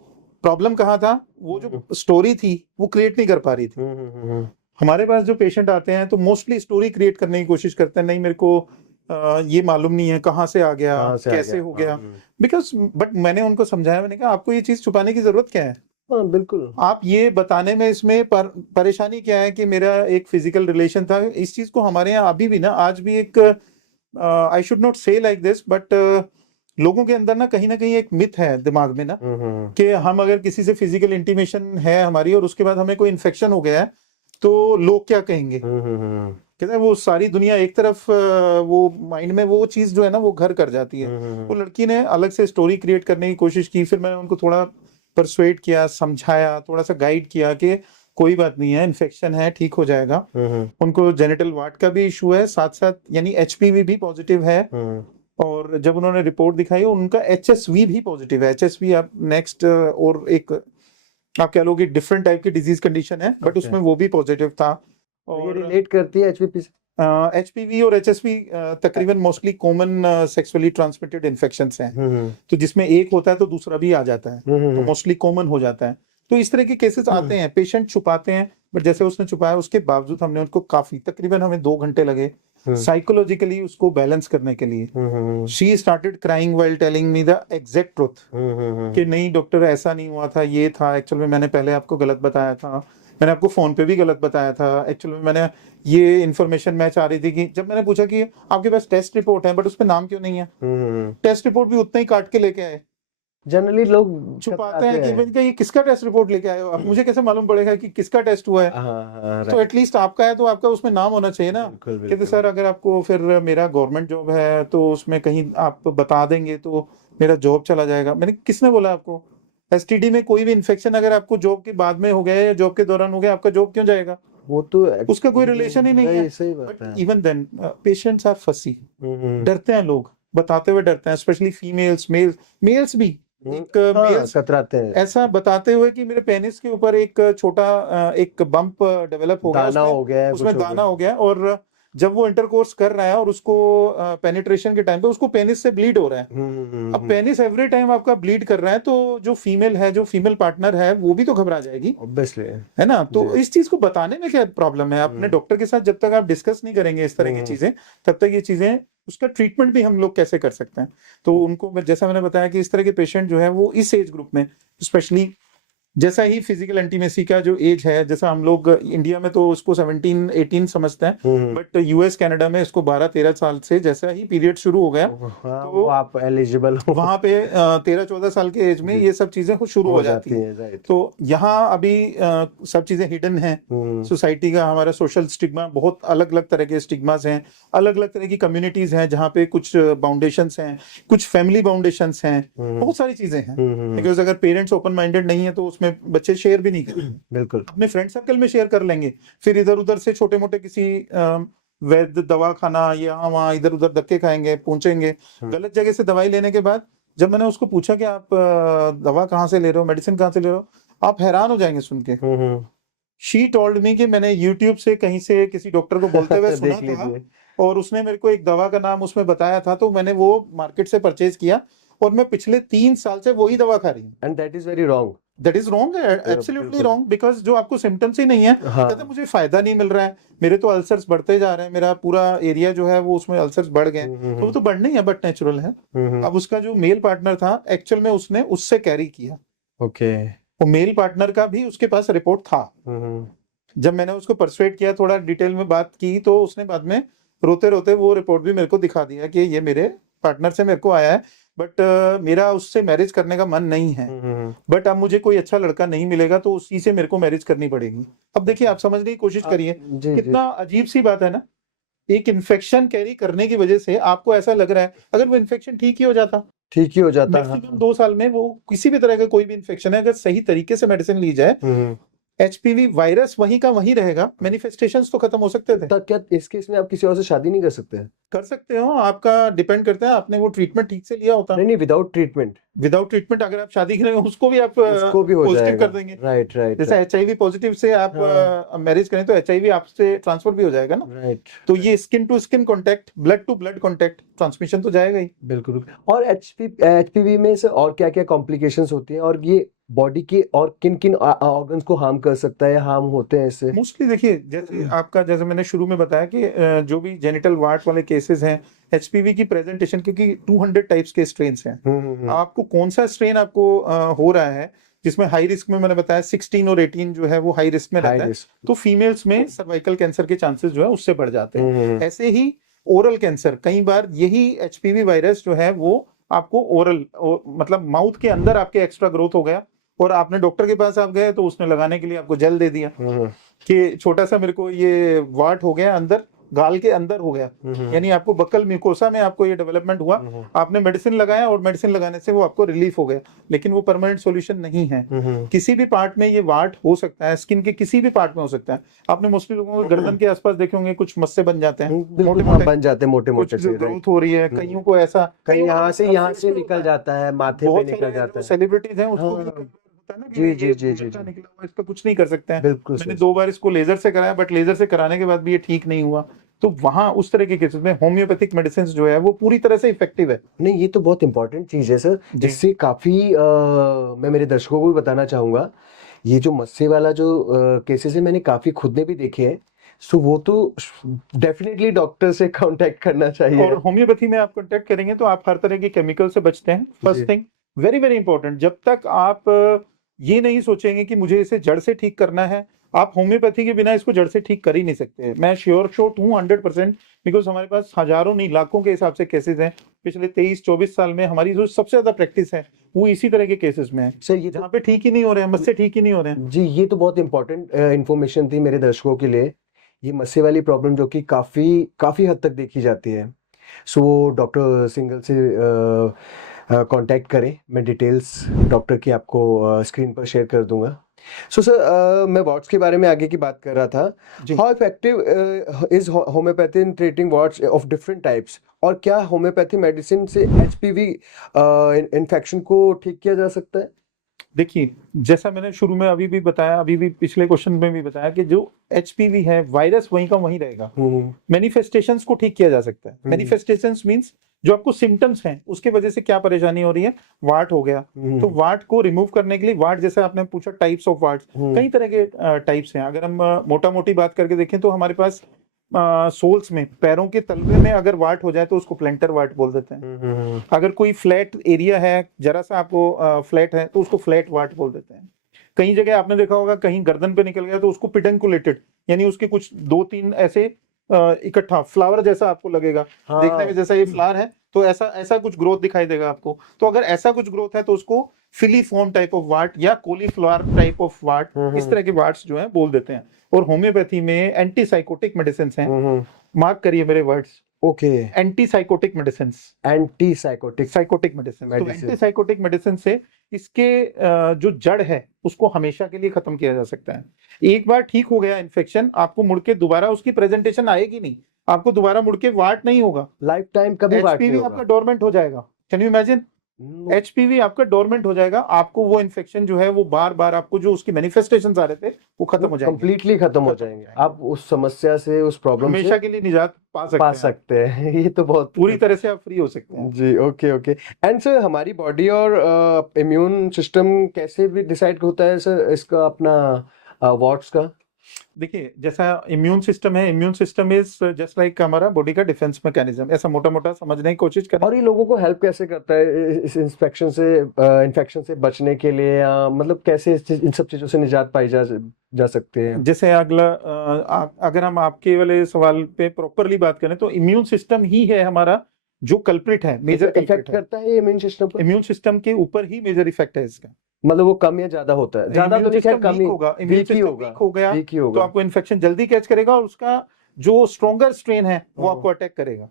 प्रॉब्लम कहाँ था, वो जो स्टोरी थी वो क्रिएट नहीं कर पा रही थी। हमारे पास जो पेशेंट आते हैं तो मोस्टली स्टोरी क्रिएट करने की कोशिश करते हैं, नहीं मेरे को ये मालूम नहीं है कहाँ से आ गया, कहाँ से आ कैसे गया, हो गया, बिकॉज बट मैंने उनको समझाया, मैंने कहा आपको ये चीज छुपाने की जरूरत क्या है, हाँ बिल्कुल, आप ये बताने में इसमें परेशानी क्या है कि मेरा एक फिजिकल रिलेशन था। इस चीज को हमारे यहाँ अभी भी ना, आज भी एक, आई शुड नॉट से लाइक दिस, बट लोगों के अंदर ना कहीं एक मिथ है दिमाग में ना, कि हम अगर किसी से फिजिकल इंटीमेशन है हमारी और उसके बाद हमें कोई इन्फेक्शन हो गया है तो लोग क्या कहेंगे, कहते हैं वो सारी दुनिया एक तरफ, वो माइंड में वो चीज जो है ना वो घर कर जाती है। वो लड़की ने अलग से स्टोरी क्रिएट करने की कोशिश की, फिर मैंने उनको थोड़ा परसुएट किया, समझाया, थोड़ा सा गाइड किया कि कोई बात नहीं है, इन्फेक्शन है, ठीक हो जाएगा। उनको जेनिटल वार्ड का भी इशू है, साथ साथ यानी एचपीवी भी पॉजिटिव है, और जब उन्होंने रिपोर्ट दिखाई उनका एचएसवी भी पॉजिटिव है। एचएसवी आप नेक्स्ट और एक आप कह लो कि डिफरेंट टाइप की डिजीज कंडीशन है, बट उसमें वो भी पॉजिटिव था। ये और रिलेट करती है एचपीवी से? एचपीवी और एचएसवी तकरीबन mostly common sexually transmitted infections हैं, तो जिसमें एक होता है तो दूसरा भी आ जाता है, तो मोस्टली कॉमन हो जाता है। तो इस तरह के केसेस आते हैं, पेशेंट छुपाते हैं, बट जैसे उसने छुपाया उसके बावजूद हमने उनको काफी, तकरीबन हमें 2 घंटे लगे साइकोलॉजिकली उसको बैलेंस करने के लिए। She started crying while telling me the exact truth कि नहीं डॉक्टर ऐसा नहीं हुआ था, ये था एक्चुअल में, मैंने पहले आपको गलत बताया था, मैंने आपको फोन पे भी गलत बताया था, एक्चुअल में मैंने ये इन्फॉर्मेशन मैं चाह रही थी कि, जब मैंने पूछा कि आपके पास टेस्ट रिपोर्ट है बट उस पर नाम क्यों नहीं है, टेस्ट रिपोर्ट भी उतना ही काट के लेके आए। जनरली लोग छुपाते हैं कि मैंने कहा ये किसका टेस्ट रिपोर्ट लेके आए हो आप, मुझे कैसे मालूम पड़ेगा कि किसका टेस्ट हुआ है, तो एटलीस्ट आपका है तो आपका उसमें नाम होना चाहिए ना। कहते सर अगर आपको फिर मेरा गवर्नमेंट जॉब है तो उसमें कहीं आप बता देंगे तो मेरा जॉब चला जाएगा। मैंने किसने बोला आपको, एसटीडी में कोई भी इन्फेक्शन अगर आपको जॉब के बाद में हो गया या जॉब के दौरान हो गया, आपका जॉब क्यों जाएगा, वो तो उसका कोई रिलेशन ही नहीं है। सही बात है। But even then patients are fussy, डरते हैं लोग, बताते हुए डरते हैं, स्पेशली फीमेल्स, मेल्स भी एक मेल्स कतराते हैं ऐसा बताते हुए कि मेरे पेनिस के ऊपर एक छोटा एक बम्प डेवलप हो गया, दाना हो गया है, उसमें दाना हो गया, और जब वो इंटरकोर्स कर रहा है और उसको पेनिट्रेशन के टाइम पे उसको पेनिस से ब्लीड हो रहा है। अब पेनिस एवरी टाइम आपका ब्लीड कर रहा है तो जो फीमेल पार्टनर है वो भी तो घबरा जाएगी, ऑब्वियसली। है ना। तो जी। इस चीज को बताने में क्या प्रॉब्लम है? अपने डॉक्टर के साथ जब तक आप डिस्कस नहीं करेंगे इस तरह की चीजें, तब तक ये चीजें, उसका ट्रीटमेंट भी हम लोग कैसे कर सकते हैं। तो उनको जैसा मैंने बताया कि इस तरह के पेशेंट जो है वो इस एज ग्रुप में स्पेशली, जैसा ही फिजिकल इंटीमेसी का जो एज है, जैसा हम लोग इंडिया में तो उसको 17-18 समझते हैं, बट यूएस कनाडा में इसको 12-13 साल से जैसा ही पीरियड शुरू हो गया हाँ, तो वो आप एलिजिबल हो, वहां पे 13-14 साल के एज में ये सब चीजें शुरू हो जाती हैं। राइट। तो यहाँ अभी सब चीजें हिडन हैं। सोसाइटी का हमारा सोशल स्टिग्मा, बहुत अलग अलग तरह के स्टिग्मास हैं, अलग अलग तरह की कम्युनिटीज हैं जहाँ पे कुछ बाउंडेशंस हैं, कुछ फैमिली बाउंडेशंस हैं, बहुत सारी चीजें हैं। बिकॉज अगर पेरेंट्स ओपन माइंडेड नहीं है तो उसमें बच्चे शेयर भी नहीं करेंगे, बिल्कुल अपने फ्रेंड सर्कल में शेयर कर लेंगे, फिर इधर उधर से छोटे मोटे किसी वैद्य दवा खाना या वहाँ इधर उधर धक्के खाएंगे, पहुंचेंगे गलत जगह से दवाई लेने के बाद। जब मैंने उसको पूछा कि आप दवा कहाँ से ले रहे हो, मेडिसिन कहाँ से ले रहे हो, आप हैरान हो जाएंगे सुन के। शी टोल्ड मी कि मैंने यूट्यूब से कहीं से किसी डॉक्टर को बोलते हुए सुना था और उसने मेरे को एक दवा का नाम उसमें बताया था, तो मैंने वो मार्केट से परचेज किया और मैं पिछले 3 साल से वही दवा खा रही हूँ। And that is very wrong. That is wrong, absolutely wrong, because जो आपको सिम्टम्स ही नहीं है, कहते मुझे फायदा नहीं मिल रहा है, मेरे तो अल्सर्स बढ़ते जा रहे हैं, मेरा पूरा एरिया जो है वो उसमें अल्सर्स बढ़ गए, तो वो तो बढ़ने ही है, बट नेचुरल है। अब उसका जो मेल पार्टनर था एक्चुअल में उसने उससे कैरी किया। ओके। वो मेल पार्टनर का भी उसके पास रिपोर्ट था। जब मैंने उसको परसुएट किया, थोड़ा डिटेल में बात की, तो उसने बाद में रोते रोते वो रिपोर्ट भी मेरे को दिखा दिया कि ये मेरे पार्टनर से मेरे को आया है, बट मेरा उससे मैरिज करने का मन नहीं है, बट अब मुझे कोई अच्छा लड़का नहीं मिलेगा तो उसी से मेरे को मैरिज करनी पड़ेगी। अब देखिए, आप समझने की कोशिश करिए, कितना अजीब सी बात है ना। एक इन्फेक्शन कैरी करने की वजह से आपको ऐसा लग रहा है, अगर वो इन्फेक्शन ठीक ही हो जाता मैक्सिमम 2 साल में, वो किसी भी तरह का कोई भी इन्फेक्शन है, अगर सही तरीके से मेडिसिन ली जाए, एचपीवी वायरस वहीं का वहीं रहेगा, मैनिफेस्टेशंस तो खत्म हो सकते थे। तो क्या इस केस में आप किसी और से शादी नहीं कर सकते? कर सकते हो, आपका डिपेंड करता है आपने वो ट्रीटमेंट ठीक से लिया होता। नहीं, विदाउट ट्रीटमेंट अगर आप शादी करेंगे उसको भी आप हो पॉजिटिव कर देंगे। राइट। जैसे एचआईवी पॉजिटिव से आप मैरिज करें तो एचआईवी आपसे ट्रांसफर भी हो जाएगा ना। राइट। तो ये skin to skin contact, blood to blood contact, transmission तो जाएगा ही। बिल्कुल। और एचपीवी में से और क्या क्या कॉम्प्लिकेशंस होती हैं, और ये बॉडी के और किन किन ऑर्गन्स को हार्म कर सकता है या हार्म होते हैं इससे? मोस्टली देखिए, जैसे मैंने शुरू में बताया कि जो भी जेनिटल वार्ट वाले केसेस हैं, एचपीवी की प्रेजेंटेशन, क्योंकि 200 टाइप्स के स्ट्रेन्स हैं, आपको कौन सा स्ट्रेन आपको हो रहा है, जिसमें हाई रिस्क में मैंने बताया 16 और 18 जो है वो हाई रिस्क में रहता है, तो फीमेल्स में सर्वाइकल कैंसर के चांसेस जो है उससे बढ़ जाते हैं। ऐसे ही ओरल कैंसर, कई बार यही एचपीवी वायरस जो है वो आपको ओरल मतलब माउथ के अंदर आपके एक्स्ट्रा ग्रोथ हो गया और आपने डॉक्टर के पास आप गए तो उसने लगाने के लिए आपको जेल दे दिया कि छोटा सा मेरे को ये वाट हो गया अंदर, गाल के अंदर हो गया, यानी आपको बक्कल म्यूकोसा में आपको ये डेवलपमेंट हुआ, आपने मेडिसिन लगाया और मेडिसिन लगाने से वो आपको रिलीफ हो गया, लेकिन वो परमानेंट सॉल्यूशन नहीं है। किसी भी पार्ट में ये वाट हो सकता है, स्किन के किसी भी पार्ट में हो सकता है। आपने मोस्टली लोगों को गर्दन के आसपास देखे होंगे कुछ मस्से बन जाते हैं, बन जाते हैं मोटे मोटे से, ग्रोथ हो रही है, कईयों को ऐसा, कहीं यहाँ से निकल जाता है, माथे पे निकल जाता है। सेलिब्रिटीज हैं उसको होता है ना कि जी निकला हुआ, इसका कुछ नहीं कर सकते हैं। बिल्कुल। मैंने 2 बार इसको लेजर से कराया, बट लेजर से कराने के बाद भी ये ठीक नहीं हुआ। तो वहां उस तरह के केसेस में होम्योपैथिक मेडिसिन जो है वो पूरी तरह से इफेक्टिव है। नहीं, ये तो बहुत इंपॉर्टेंट चीज है सर, जिससे काफी मैं मेरे दर्शकों को भी बताना चाहूंगा, ये जो मस्से वाला जो केसेस है मैंने काफी खुद ने भी देखे हैं, सो वो तो डेफिनेटली डॉक्टर से कांटेक्ट करना चाहिए। और होम्योपैथी में आप कांटेक्ट करेंगे तो आप हर तरह के केमिकल से बचते हैं। First thing, very very important, जब तक आप ये नहीं सोचेंगे कि मुझे इसे जड़ से ठीक करना है, आप होम्योपैथी के बिना इसको जड़ से ठीक कर ही नहीं सकते। मैं श्योर शॉट हूँ 100%, बिकॉज हमारे पास हजारों नहीं लाखों के हिसाब से केसेस हैं। पिछले 23-24 साल में हमारी जो सबसे ज्यादा प्रैक्टिस है वो इसी तरह के केसेस में है सर, ये जहाँ पे ठीक ही नहीं हो रहे हैं, मस्से ठीक ही नहीं हो रहे हैं। जी, ये तो बहुत इंपॉर्टेंट इंफॉर्मेशन थी मेरे दर्शकों के लिए। ये मस्से वाली प्रॉब्लम जो कि काफी हद तक देखी जाती है, सो डॉक्टर सिंगल से कांटेक्ट करें। मैं डिटेल्स डॉक्टर की आपको स्क्रीन पर शेयर कर दूंगा। सो सर, मैं वार्ड्स के बारे में आगे की बात कर रहा था। How effective is homeopathy in treating warts of different types, और क्या होम्योपैथी मेडिसिन से एचपीवी इन्फेक्शन को ठीक किया जा सकता है? देखिए, जैसा मैंने शुरू में अभी भी बताया, अभी भी पिछले क्वेश्चन में भी बताया कि जो एचपीवी है, वायरस वहीं का वहीं रहेगा। मैनिफेस्टेशंस को ठीक किया जा सकता है। मैनिफेस्टेशंस मींस जो आपको सिम्टम्स हैं, उसके वजह से क्या परेशानी हो रही है, वाट हो गया, तो वाट को रिमूव करने के लिए, वाट जैसे आपने पूछा टाइप्स ऑफ वाट्स, कई तरह के टाइप्स हैं। अगर हम मोटा मोटी बात करके देखें तो हमारे पास सोल्स में, पैरों के तलवे में अगर वाट हो जाए तो उसको प्लेंटर वाट बोल देते हैं। अगर कोई फ्लैट एरिया है, जरा सा आपको फ्लैट है, तो उसको फ्लैट वाट बोल देते हैं। कई जगह आपने देखा होगा, कहीं गर्दन पे निकल गया तो उसको पिडंकुलेटेड, यानी उसके कुछ 2-3 ऐसे इकट्ठा फ्लावर जैसा आपको लगेगा। हाँ। देखने में जैसा ये फ्लावर है, तो ऐसा ऐसा कुछ ग्रोथ दिखाई देगा आपको। तो अगर ऐसा कुछ ग्रोथ है तो उसको फिलीफॉर्म टाइप ऑफ वाट या कोलीफ्लावर टाइप ऑफ वाट, इस तरह के वाट्स जो है बोल देते हैं। और होम्योपैथी में एंटीसाइकोटिक मेडिसिन हैं, मार्क करिए मेरे words, okay. Antipsychotic medicine, antipsychotic psychotic medicine. तो एंटीसाइकोटिक मेडिसिन से इसके जो जड़ है उसको हमेशा के लिए खत्म किया जा सकता है। एक बार ठीक हो गया इन्फेक्शन, आपको मुड़ के दोबारा उसकी प्रेजेंटेशन आएगी नहीं, आपको दोबारा मुड़ के वाट नहीं होगा, लाइफ टाइम कभी वाट नहीं एचपीवी होगा। आपका डोरमेंट हो जाएगा। Can you imagine? एचपीवी आपका डोरमेंट हो जाएगा, आपको वो इन्फेक्शन जो है वो बार बार आपको जो उसकी मैनिफेस्टेशंस आ रहे थे वो खत्म हो जाएंगे, कंप्लीटली खत्म हो जाएंगे। आप उस समस्या से, उस प्रॉब्लम हमेशा से के लिए निजात पा पा सकते हैं, सकते हैं। ये तो बहुत पूरी तरह से आप फ्री हो सकते हैं। जी, ओके ओके। एंड सर, हमारी बॉडी और इम्यून सिस्टम कैसे भी डिसाइड होता है सर इसका, अपना वॉट्स का? देखिए, जैसा इम्यून सिस्टम है, immune system is just like हमारा बॉडी का डिफेंस मैकेनिज्म, ऐसा मोटा मोटा समझने की कोशिश करें। और ये लोगों को हेल्प कैसे करता है इस इन्फेक्शन से बचने के लिए, या मतलब कैसे इन सब चीजों से निजात पाई जा सकते हैं? जैसे अगला अगर हम आपके वाले सवाल पे प्रॉपरली बात करें तो इम्यून सिस्टम ही है हमारा जो कल्प्रिट है, मेजर इफेक्ट करता है इम्यून सिस्टम पर? इम्यून सिस्टम के ऊपर ही मेजर इफेक्ट है इसका। मतलब वो कम या ज्यादा होता है? ज्यादा तो नहीं, खैर कम ही होगा, इम्यून वीक ही सिस्टम होगा, वीक हो गया वीक ही तो होगा। आपको इन्फेक्शन जल्दी कैच करेगा और उसका जो स्ट्रॉन्गर स्ट्रेन है वो आपको अटैक करेगा।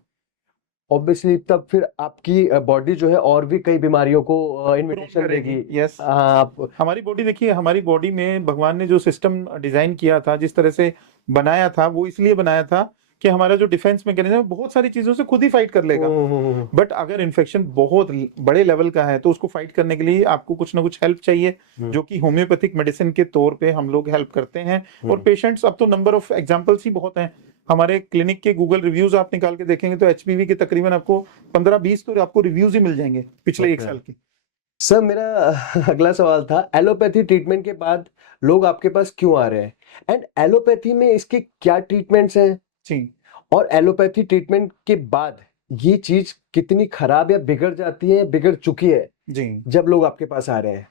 ऑब्वियसली तब फिर आपकी बॉडी जो है और भी कई बीमारियों को इनविटेशन देगी। यस, आप हमारी बॉडी देखिए, हमारी बॉडी में भगवान ने जो सिस्टम डिजाइन किया था, जिस तरह से बनाया था, वो इसलिए बनाया था कि हमारा जो डिफेंस मैकेनिज्म बहुत सारी चीजों से खुद ही फाइट कर लेगा। बट अगर इन्फेक्शन बहुत बड़े लेवल का है तो उसको फाइट करने के लिए आपको कुछ ना कुछ हेल्प चाहिए, जो कि होम्योपैथिक मेडिसिन के तौर पे हम लोग हेल्प करते हैं। और पेशेंट्स, अब तो नंबर ऑफ एग्जांपल्स ही बहुत हैं। हमारे क्लिनिक के गूगल रिव्यूज आप निकाल के देखेंगे तो एचपीवी के तकरीबन आपको 15-20 तो आपको रिव्यूज ही मिल जाएंगे पिछले एक साल के। सर, मेरा अगला सवाल था, एलोपैथी ट्रीटमेंट के बाद लोग आपके पास क्यों आ रहे हैं, एंड एलोपैथी में इसके क्या ट्रीटमेंट्स हैं जी, और एलोपैथी ट्रीटमेंट के बाद ये चीज कितनी खराब या बिगड़ जाती है, बिगड़ चुकी है जी, जब लोग आपके पास आ रहे हैं?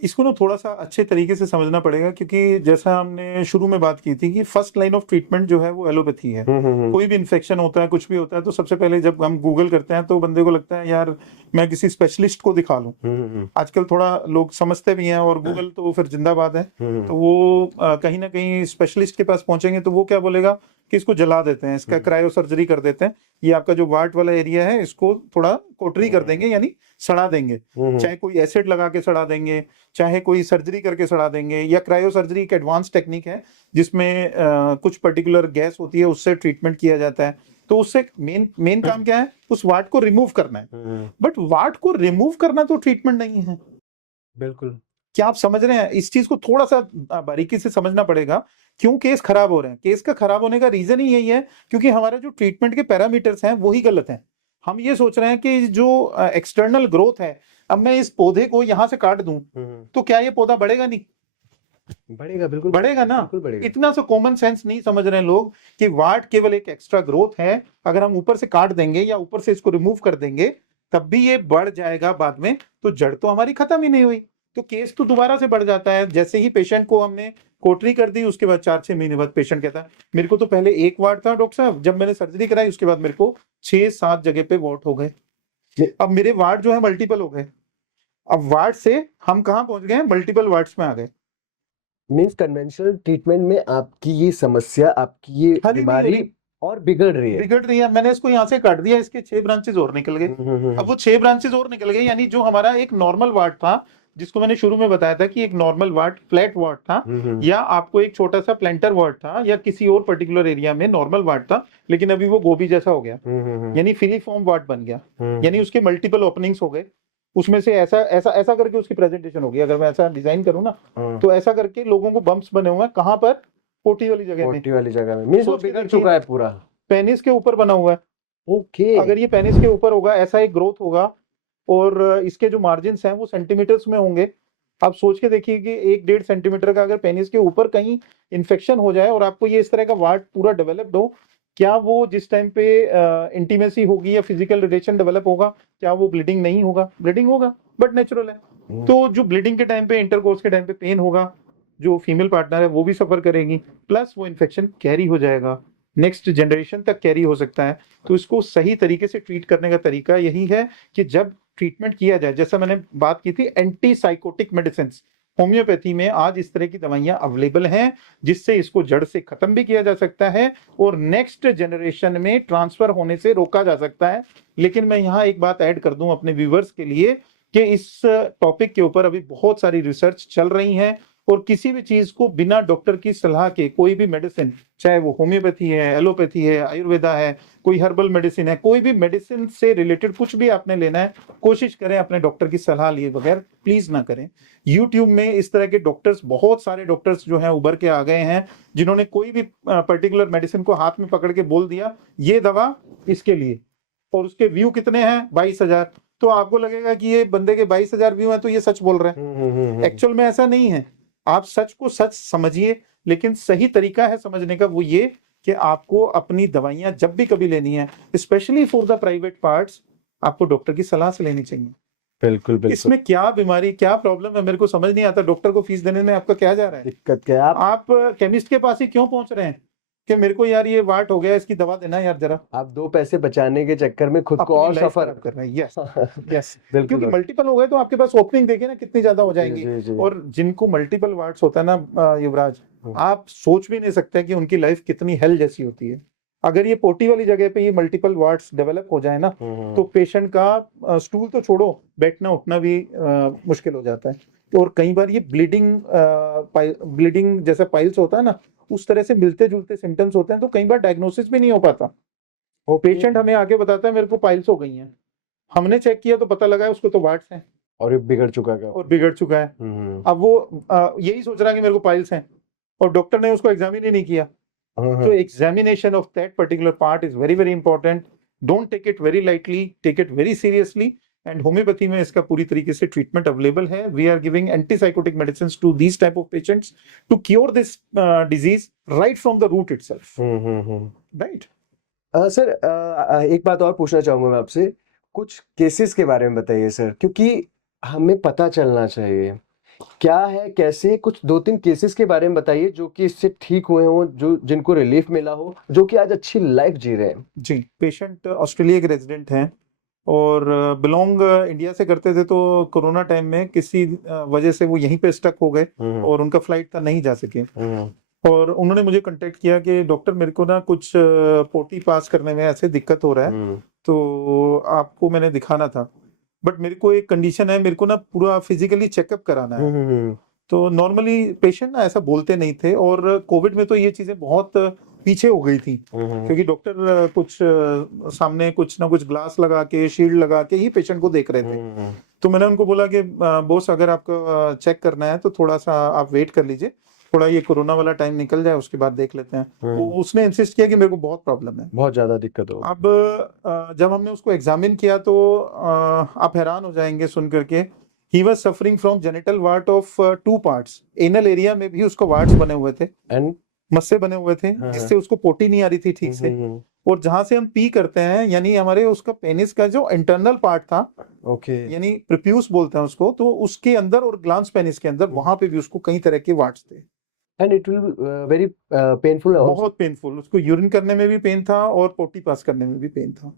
इसको ना थोड़ा सा अच्छे तरीके से समझना पड़ेगा, क्योंकि जैसा हमने शुरू में बात की थी कि फर्स्ट लाइन ऑफ ट्रीटमेंट जो है वो एलोपैथी है। कोई भी इन्फेक्शन होता है, कुछ भी होता है, तो सबसे पहले जब हम गूगल करते हैं तो बंदे को लगता है यार मैं किसी स्पेशलिस्ट को दिखा लूं। आजकल थोड़ा लोग समझते भी हैं, और गूगल तो फिर जिंदाबाद है। तो वो कहीं ना कहीं स्पेशलिस्ट के पास पहुंचेंगे तो वो क्या बोलेगा कि इसको जला देते हैं, इसका क्रायो सर्जरी कर देते हैं, ये आपका जो वार्ट वाला एरिया है इसको थोड़ा कोटरी कर देंगे, यानी सड़ा देंगे। चाहे कोई एसिड लगा के सड़ा देंगे, चाहे कोई सर्जरी करके सड़ा देंगे, या क्रायो सर्जरी एक एडवांस टेक्निक है जिसमें कुछ पर्टिकुलर गैस होती है, उससे ट्रीटमेंट किया जाता है। तो उससे मेन काम क्या है, उस वाट को रिमूव करना है। बट वाट को रिमूव करना तो ट्रीटमेंट नहीं है। बिल्कुल। क्या आप समझ रहे हैं? इस चीज को थोड़ा सा बारीकी से समझना पड़ेगा। क्यों केस खराब हो रहे हैं? केस का खराब होने का रीजन ही यही है क्योंकि हमारे जो ट्रीटमेंट के पैरामीटर्स हैं वही गलत हैं। हम ये सोच रहे हैं कि जो एक्सटर्नल ग्रोथ है, अब मैं इस पौधे को यहां से काट दूं तो क्या ये पौधा बढ़ेगा? नहीं बढ़ेगा, बिल्कुल बढ़ेगा ना। बिल्कुल बढ़ेगा। इतना सा कॉमन सेंस नहीं समझ रहे हैं लोग कि वाट केवल एक एक्स्ट्रा ग्रोथ है। अगर हम ऊपर से काट देंगे या ऊपर से इसको रिमूव कर देंगे तब भी ये बढ़ जाएगा बाद में, तो जड़ तो हमारी खत्म ही नहीं हुई, तो केस तो दोबारा से बढ़ जाता है। जैसे ही पेशेंट को हमने कोटरी कर दी, उसके बाद 4-6 महीने बाद पेशेंट कहता है मेरे को तो पहले एक वाट था डॉक्टर साहब, जब मैंने सर्जरी कराई उसके बाद मेरे को 6-7 जगह पे वाट हो गए, अब मेरे वाट जो है मल्टीपल हो गए। अब वाट से हम कहाँ पहुंच गए? मल्टीपल वाट्स में आ गए। मींस कन्वेंशनल ट्रीटमेंट में आपकी ये समस्या, आपकी ये खाली नहीं बीमारी हो रही, और बिगड़ रही है। बिगड़ रही है। मैंने इसको यहाँ से काट दिया, इसके 6 ब्रांचेस और निकल गए। अब वो 6 ब्रांचेस और निकल गए, यानी जो हमारा एक नॉर्मल वाट था, जिसको मैंने शुरू में बताया था कि एक नॉर्मल वाट फ्लैट वाट था, या आपको एक छोटा सा प्लेंटर वाट था, या किसी और पर्टिकुलर एरिया में नॉर्मल वाट था, लेकिन अभी वो गोभी जैसा हो गया, यानी फिलीफॉर्म वाट बन गया, यानी उसके मल्टीपल ओपनिंग्स हो गए। उसमें से ऐसा ऐसा ऐसा करके उसकी प्रेजेंटेशन होगी। अगर मैं ऐसा डिजाइन करूँ ना, तो ऐसा करके लोगों को बम्प्स बने हुए हैं। कहाँ पर? पोटी वाली जगह में। पोटी वाली जगह में मीन्स वो सोच के बिगड़ देखिए, चुका है पूरा। पेनिस के ऊपर बना हुआ है। ओके। अगर ये पेनिस के ऊपर होगा, ऐसा एक ग्रोथ होगा, और इसके जो मार्जिन्स हैं वो सेंटीमीटर्स में होंगे। आप सोच के देखिए कि 1-1.5 सेंटीमीटर का अगर पेनिस के ऊपर कहीं इन्फेक्शन हो जाए और आपको ये इस तरह का वार्ड पूरा डेवलप्ड हो, क्या वो जिस टाइम पे इंटीमेसी होगी या फिजिकल रिलेशन डेवलप होगा, क्या वो ब्लीडिंग नहीं होगा? ब्लीडिंग होगा, बट नेचुरल है। तो जो ब्लीडिंग के टाइम पे, इंटरकोर्स के टाइम पे पेन होगा, जो फीमेल पार्टनर है वो भी सफर करेगी, प्लस वो इन्फेक्शन कैरी हो जाएगा, नेक्स्ट जनरेशन तक कैरी हो सकता है। तो इसको सही तरीके से ट्रीट करने का तरीका यही है कि जब ट्रीटमेंट किया जाए, जैसा मैंने बात की थी एंटी साइकोटिक मेडिसिन, होम्योपैथी में आज इस तरह की दवाइयां अवेलेबल हैं जिससे इसको जड़ से खत्म भी किया जा सकता है और नेक्स्ट जनरेशन में ट्रांसफर होने से रोका जा सकता है। लेकिन मैं यहाँ एक बात ऐड कर दूं अपने व्यूवर्स के लिए कि इस टॉपिक के ऊपर अभी बहुत सारी रिसर्च चल रही है और किसी भी चीज को बिना डॉक्टर की सलाह के, कोई भी मेडिसिन, चाहे वो होम्योपैथी है, एलोपैथी है, आयुर्वेदा है, कोई हर्बल मेडिसिन है, कोई भी मेडिसिन से रिलेटेड कुछ भी आपने लेना है, कोशिश करें अपने डॉक्टर की सलाह लिए बगैर प्लीज ना करें। यूट्यूब में इस तरह के डॉक्टर्स, बहुत सारे डॉक्टर्स जो हैं उभर के आ गए हैं, जिन्होंने कोई भी पर्टिकुलर मेडिसिन को हाथ में पकड़ के बोल दिया ये दवा इसके लिए, और उसके व्यू कितने हैं? 22,000। तो आपको लगेगा कि ये बंदे के 22,000 व्यू हैं तो ये सच बोल रहे हैं। एक्चुअल में ऐसा नहीं है। आप सच को सच समझिए, लेकिन सही तरीका है समझने का वो ये कि आपको अपनी दवाइयां जब भी कभी लेनी है, specially for the private parts, आपको डॉक्टर की सलाह से लेनी चाहिए। बिल्कुल बिल्कुल। इसमें क्या बीमारी, क्या प्रॉब्लम है, मेरे को समझ नहीं आता। डॉक्टर को फीस देने में आपका क्या जा रहा है? दिक्कत क्या है? आप केमिस्ट के पास ही क्यों पहुंच रहे हैं कि मेरे को यार ये वाट हो गया, इसकी दवा देना यार जरा। आप 2 पैसे बचाने के चक्कर में खुद को अपनी और लाइफ सफर खराब कर रहे हैं। यस यस, बिल्कुल क्योंकि डॉक्टर। मल्टीपल हो गए तो आपके पास ओपनिंग देखिए ना कितनी ज्यादा हो जी जाएंगी। जी जी। और जिनको मल्टीपल वार्ड्स होता है ना युवराज, हम्म, आप सोच भी नहीं सकते कि उनकी लाइफ कितनी हेल जैसी होती है। अगर ये पोटी वाली जगह पे ये मल्टीपल वार्ड्स डेवलप हो जाए ना, तो पेशेंट का स्टूल तो छोड़ो, बैठना उठना भी मुश्किल हो जाता है। और कई बार ये ब्लीडिंग जैसा पाइल्स होता है ना, उस तरह से मिलते जुलते सिम्टम्स होते हैं, तो कई बार डायग्नोसिस भी नहीं हो पाता। वो पेशेंट हमें आके बताता है मेरे को पाइल्स हो गई हैं, हमने चेक किया तो पता लगा है उसको तो वाट्स हैं और ये बिगड़ चुका है। और बिगड़ चुका है। अब वो यही सोच रहा है कि मेरे को पाइल्स हैं, और डॉक्टर ने उसको एग्जामिन ही नहीं किया। तो examination of that particular part is very very important. Don't take it very lightly, take it very seriously. And homeopathy में इसका पूरी तरीके से ट्रीटमेंट अवेलेबल है। We are giving antipsychotic medicine to these type of patients to cure this disease right from the root itself. Right. Sir, एक बात और पूछना चाहूंगा मैं आपसे, कुछ केसेस के बारे में बताइए सर, क्योंकि हमें पता चलना चाहिए क्या है कैसे। कुछ 2-3 केसेस के बारे में बताइए जो कि इससे ठीक हुए हों, जो जिनको रिलीफ मिला हो, जो कि आज अच्छी लाइफ जी रहे हैं। जी, पेशेंट ऑस्ट्रेलिया के रेजिडेंट हैं और बिलोंग इंडिया से करते थे, तो कोरोना टाइम में किसी वजह से वो यहीं पे स्टक हो गए और उनका फ्लाइट था, नहीं जा सके। और उन्होंने मुझे कांटेक्ट किया कि डॉक्टर मेरे को ना कुछ पोटी पास करने में ऐसे दिक्कत हो रहा है, तो आपको मैंने दिखाना था, बट मेरे को एक कंडीशन है, मेरे को ना पूरा फिजिकली चेकअप कराना है। तो नॉर्मली पेशेंट ना ऐसा बोलते नहीं थे, और कोविड में तो ये चीजें बहुत पीछे हो गई थी, क्योंकि डॉक्टर कुछ सामने कुछ ना कुछ ग्लास लगा के, शील्ड लगा के ही पेशेंट को देख रहे थे। तो मैंने उनको बोला कि बॉस, अगर आपको चेक करना है तो थोड़ा सा आप वेट कर लीजिए, थोड़ा ये कोरोना वाला टाइम निकल जाए उसके बाद देख लेते हैं। वो उसने इंसिस्ट किया कि मेरे को बहुत प्रॉब्लम है, बहुत ज्यादा दिक्कत हो। अब जब हमने उसको एग्जामिन किया तो आप हैरान हो जाएंगे सुन करके, he was suffering from genital ward of 2 parts. Anal area में भी उसको वार्ट्स बने हुए थे, एंड मस्से बने हुए थे, जिससे उसको पोटी नहीं आ रही थी ठीक से। और जहां से हम पी करते हैं, यानी हमारे उसका पेनिस का जो इंटरनल पार्ट था, ओके, यानी प्रीप्यूस बोलते हैं उसको, तो उसके अंदर और ग्लांस पेनिस के अंदर, वहां पे भी उसको कई तरह के वार्ट्स थे। And it will very painful, बहुत पेनफुल, उसको यूरिन करने में भी पेन था और पोटी पास करने में भी पेन था।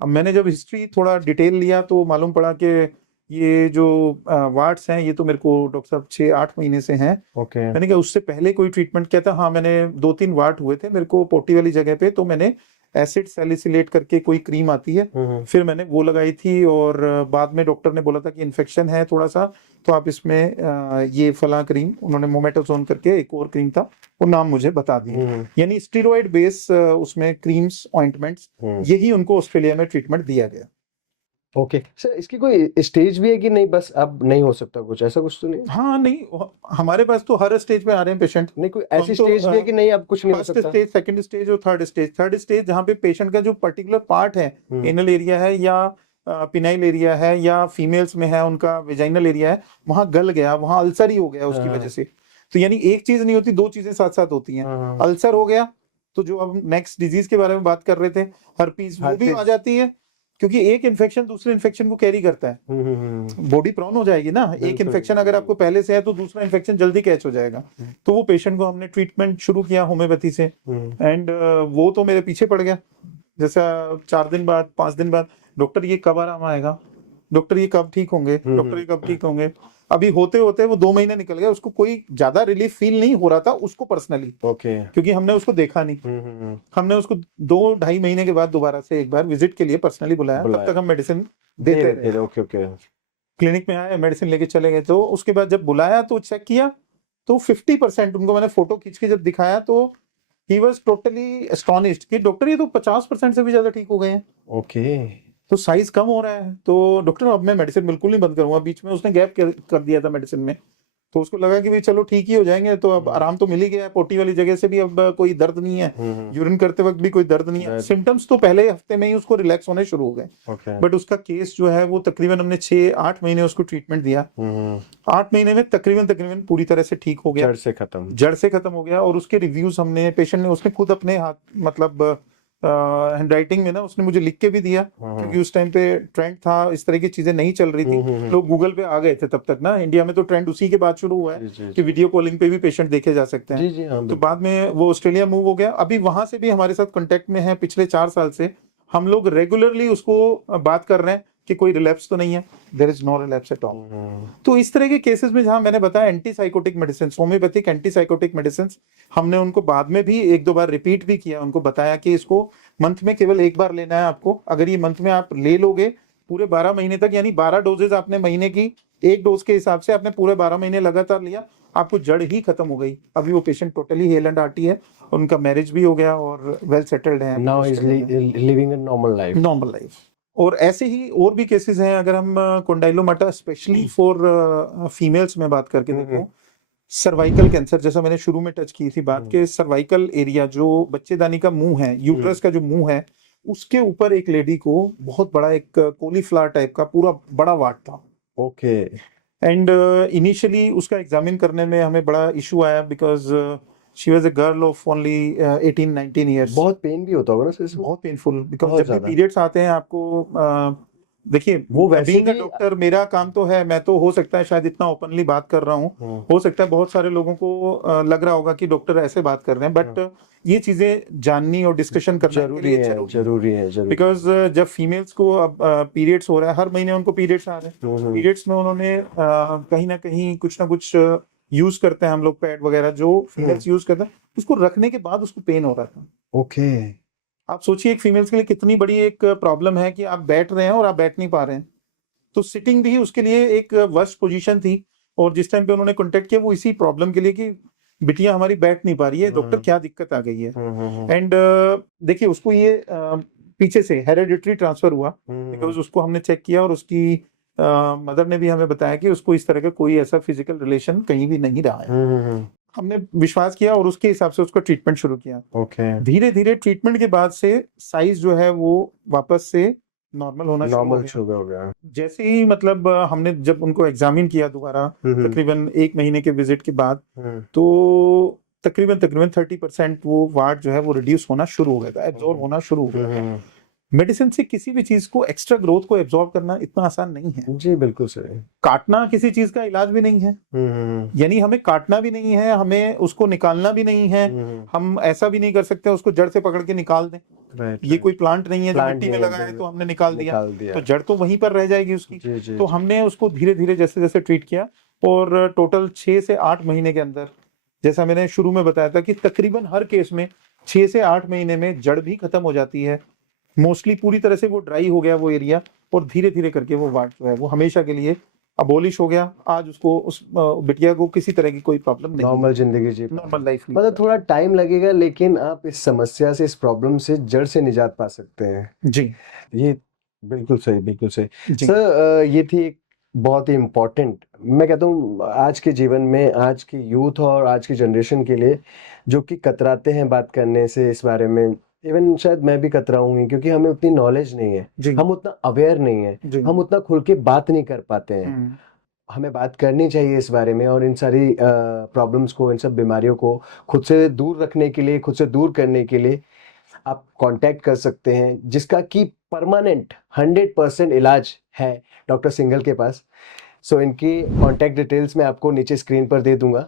अब मैंने जब हिस्ट्री थोड़ा डिटेल लिया तो मालूम पड़ा कि ये जो वार्ड्स हैं, ये तो मेरे को डॉक्टर साहब 6-8 महीने से हैं। ओके। मैंने कहा उससे पहले कोई ट्रीटमेंट किया था? हाँ, मैंने 2-3 वार्ड हुए थे मेरे को पोटी वाली जगह पे, तो मैंने एसिड सैलिसिलेट करके कोई क्रीम आती है, फिर मैंने वो लगाई थी, और बाद में डॉक्टर ने बोला था कि इन्फेक्शन है थोड़ा सा, तो आप इसमें ये फला क्रीम, उन्होंने मोमेटाजोन करके एक और क्रीम था, वो नाम मुझे बता दिए, यानी स्टेरॉइड बेस उसमें क्रीम्स, ऑइंटमेंट्स, यही उनको ऑस्ट्रेलिया में ट्रीटमेंट दिया गया। ओके सर, इसकी कोई स्टेज भी है कि नहीं बस अब नहीं हो सकता कुछ, ऐसा कुछ तो नहीं? हाँ नहीं, हमारे पास तो हर स्टेज पे आ रहे हैं पेशेंट। नहीं कोई हम ऐसी तो स्टेज भी है कि नहीं अब कुछ नहीं हो फर्स्ट सकता? स्टेज, सेकंड स्टेज और थर्ड स्टेज जहाँ पे पेशेंट का जो पर्टिकुलर पार्ट है, एनल एरिया है या पिनाइल एरिया है या फीमेल्स में है उनका वेजाइनल एरिया है, वहां गल गया, वहां अल्सर ही हो गया उसकी हाँ। वजह से। तो यानी एक चीज नहीं होती, दो चीजें साथ साथ होती हैं। हाँ। अल्सर हो गया तो जो अब नेक्स्ट डिजीज के बारे में बात कर रहे थे, हर्पीज, वो भी आ herpes। जाती है, क्योंकि एक इन्फेक्शन दूसरे इन्फेक्शन को कैरी करता है। बॉडी प्रोन हो जाएगी ना, एक बिल्कुल। इन्फेक्शन अगर आपको पहले से है तो दूसरा इन्फेक्शन जल्दी कैच हो जाएगा। तो वो पेशेंट को हमने ट्रीटमेंट शुरू किया होम्योपैथी से, एंड वो तो मेरे पीछे पड़ गया। जैसा 4 दिन बाद 5 दिन बाद, डॉक्टर ये कब आराम आएगा, डॉक्टर ये कब ठीक होंगे, डॉक्टर ये कब ठीक होंगे। अभी होते होते वो 2 महीने निकल गए, उसको कोई ज्यादा रिलीफ फील नहीं हो रहा था उसको पर्सनली, ओके। क्योंकि हमने उसको देखा नहीं। हमने उसको 2-2.5 महीने के बाद दोबारा से एक बार विजिट के लिए पर्सनली बुलाया, तब तक हम मेडिसिन देते रहे। Okay okay. क्लिनिक में आए, मेडिसिन लेके चले गए। तो उसके बाद जब बुलाया तो चेक किया तो 50%, उनको मैंने फोटो खींच के जब दिखाया तो ही वॉज टोटली एस्टोनिश्ड कि डॉक्टर ये तो 50% से भी ज्यादा ठीक हो गए हैं। ओके। तो साइज कम हो रहा है, तो डॉक्टर अब मैं मेडिसिन बिल्कुल नहीं बंद करूंगा। बीच में उसने गैप कर दिया था मेडिसिन में, तो उसको लगा कि भाई चलो ठीक ही हो जाएंगे, तो अब आराम तो मिल ही गया है, पोटी वाली जगह से भी अब कोई दर्द नहीं है, यूरिन करते वक्त भी कोई दर्द नहीं है। सिम्टम्स तो पहले हफ्ते में ही उसको रिलैक्स होने शुरू हो गए। बट उसका केस जो है वो तकरीबन हमने 6-8 महीने उसको ट्रीटमेंट दिया। 8 महीने में तकरीबन पूरी तरह से ठीक हो गया, जड़ से खत्म हो गया। और उसके रिव्यूज हमने, पेशेंट ने, उसने खुद अपने हाथ, मतलब हैंड राइटिंग में ना, उसने मुझे लिख के भी दिया, क्योंकि उस टाइम पे ट्रेंड था, इस तरह की चीजें नहीं चल रही थी। लोग गूगल पे आ गए थे तब तक ना, इंडिया में तो ट्रेंड उसी के बाद शुरू हुआ है कि वीडियो कॉलिंग पे भी पेशेंट देखे जा सकते हैं। हाँ, तो बाद में वो ऑस्ट्रेलिया मूव हो गया, अभी वहां से भी हमारे साथ कांटेक्ट में है। पिछले 4 साल से हम लोग रेगुलरली उसको बात कर रहे हैं कि कोई रिलैप्स तो नहीं है, there is no relapse at all. तो इस तरह के केसेस में जहां मैंने बताया antipsychotic medicine, homeopathic antipsychotic medicine, हमने उनको बाद में भी 1-2 बार रिपीट भी किया, उनको बताया कि इसको मंथ में केवल 1 बार लेना है आपको। अगर ये मंथ में आप ले लोगे पूरे 12 महीने तक, यानी 12 डोजेज आपने महीने की, 1 डोज के हिसाब से आपने पूरे 12 महीने लगातार लिया, आपको जड़ ही खत्म हो गई। अभी वो patient totally hello and hearty है, उनका मैरिज भी हो गया और वेल सेटल्ड है, now is living a normal life. और ऐसे ही और भी केसेस हैं। अगर हम कोंडाइलोमाटा स्पेशली फॉर फीमेल्स में बात करके देखो, सर्वाइकल कैंसर, जैसा मैंने शुरू में टच की थी बात के, सर्वाइकल एरिया जो बच्चेदानी का मुंह है, यूट्रस का जो मुंह है, उसके ऊपर एक लेडी को बहुत बड़ा एक कोलीफ्लावर टाइप का पूरा बड़ा वाट था। ओके। एंड इनिशियली उसका एग्जामिन करने में हमें बड़ा इशू आया, because she was a girl of only 18-19 years. बहुत पेन भी होता होगा ना सर? बहुत पेनफुल, बिकॉज जब भी पीरियड्स आते हैं आपको देखिए, वो वैसे बीइंग अ भी डॉक्टर मेरा काम तो है, मैं तो हो सकता है शायद इतना ओपनली बात कर रहा हूँ, हो सकता है बहुत सारे लोगों को लग रहा होगा कि डॉक्टर ऐसे बात कर रहे हैं, बट ये चीजें जाननी और डिस्कशन करना जरूरी है। बिकॉज जब फीमेल्स को अब पीरियड्स हो रहा है, हर महीने उनको पीरियड्स आ रहे हैं, पीरियड्स में उन्होंने कहीं ना कहीं कुछ ना कुछ यूज करते हैं हम लोग, पैड वगैरह जो फीमेल्स यूज करते हैं, उसको रखने के बाद उसको पेन हो रहा था। ओके। आप सोचिए एक फीमेल्स के लिए कितनी बड़ी एक प्रॉब्लम है कि आप बैठ रहे हैं और आप बैठ नहीं पा रहे हैं। तो सिटिंग भी उसके लिए एक वर्स्ट पोजीशन थी। और जिस टाइम पे उन्होंने कांटेक्ट किया वो इसी प्रॉब्लम के लिए कि बिटिया हमारी बैठ नहीं पा रही है, डॉक्टर क्या दिक्कत आ गई है। एंड देखिए उसको ये पीछे से हेरेडिटरी ट्रांसफर हुआ, बिकॉज उसको हमने चेक किया और उसकी मदर ने भी हमें बताया कि उसको इस तरह का कोई ऐसा फिजिकल रिलेशन कहीं भी नहीं रहा है। हमने विश्वास किया और उसके हिसाब से उसका ट्रीटमेंट शुरू किया। ओके। धीरे धीरे ट्रीटमेंट के बाद से साइज जो है वो वापस से नॉर्मल होना शुरू हो गया। जैसे ही मतलब हमने जब उनको एग्जामिन किया दोबारा तकरीबन 1 महीने के विजिट के बाद, तो तकरीबन 30% वो वाट जो है वो रिड्यूस होना शुरू हो गया था, एब्जॉर्ब होना शुरू हो गया था। मेडिसिन से किसी भी चीज को, एक्स्ट्रा ग्रोथ को एब्जॉर्ब करना इतना आसान नहीं है। जी बिल्कुल सही। काटना किसी चीज का इलाज भी नहीं है, यानी हमें काटना भी नहीं है, हमें उसको निकालना भी नहीं है। हम ऐसा भी नहीं कर सकते उसको जड़ से पकड़ के निकाल दें। ये कोई प्लांट नहीं है जो मिट्टी में लगा है तो हमने निकाल दिया, तो जड़ तो वहीं पर रह जाएगी उसकी। तो हमने उसको धीरे धीरे जैसे जैसे ट्रीट किया, और टोटल 6 से 8 महीने के अंदर, जैसा मैंने शुरू में बताया था कि तकरीबन हर केस में 6 से 8 महीने में जड़ भी खत्म हो जाती है, मोस्टली पूरी तरह से वो ड्राई हो गया वो एरिया, और धीरे धीरे करके वो वाट जो है वो हमेशा के लिए अबोलिश हो गया। आज उसको, उस बिटिया को किसी तरह की कोई प्रॉब्लम नहीं, नॉर्मल जिंदगी जी, नॉर्मल लाइफ। मतलब थोड़ा टाइम लगेगा लेकिन आप इस समस्या से, इस प्रॉब्लम से जड़ से निजात पा सकते हैं। जी, ये बिल्कुल सही, बिल्कुल सही। जी सर ये थी एक बहुत ही इम्पोर्टेंट, मैं कहता हूँ आज के जीवन में, आज के यूथ और आज की जनरेशन के लिए, जो कि कतराते हैं बात करने से इस बारे में। इवन शायद मैं भी कतराऊँगी क्योंकि हमें उतनी नॉलेज नहीं है, जी हम उतना अवेयर नहीं हैं, जी हम उतना खुल के बात नहीं कर पाते हैं। हम्म हमें बात करनी चाहिए इस बारे में, और इन सारी प्रॉब्लम्स को, इन सब बीमारियों को खुद से दूर रखने के लिए, खुद से दूर करने के लिए आप कांटेक्ट कर सकते हैं, जिसका कि परमानेंट 100% इलाज है डॉक्टर सिंघल के पास। सो इनकी कांटेक्ट डिटेल्स मैं आपको नीचे स्क्रीन पर दे दूंगा।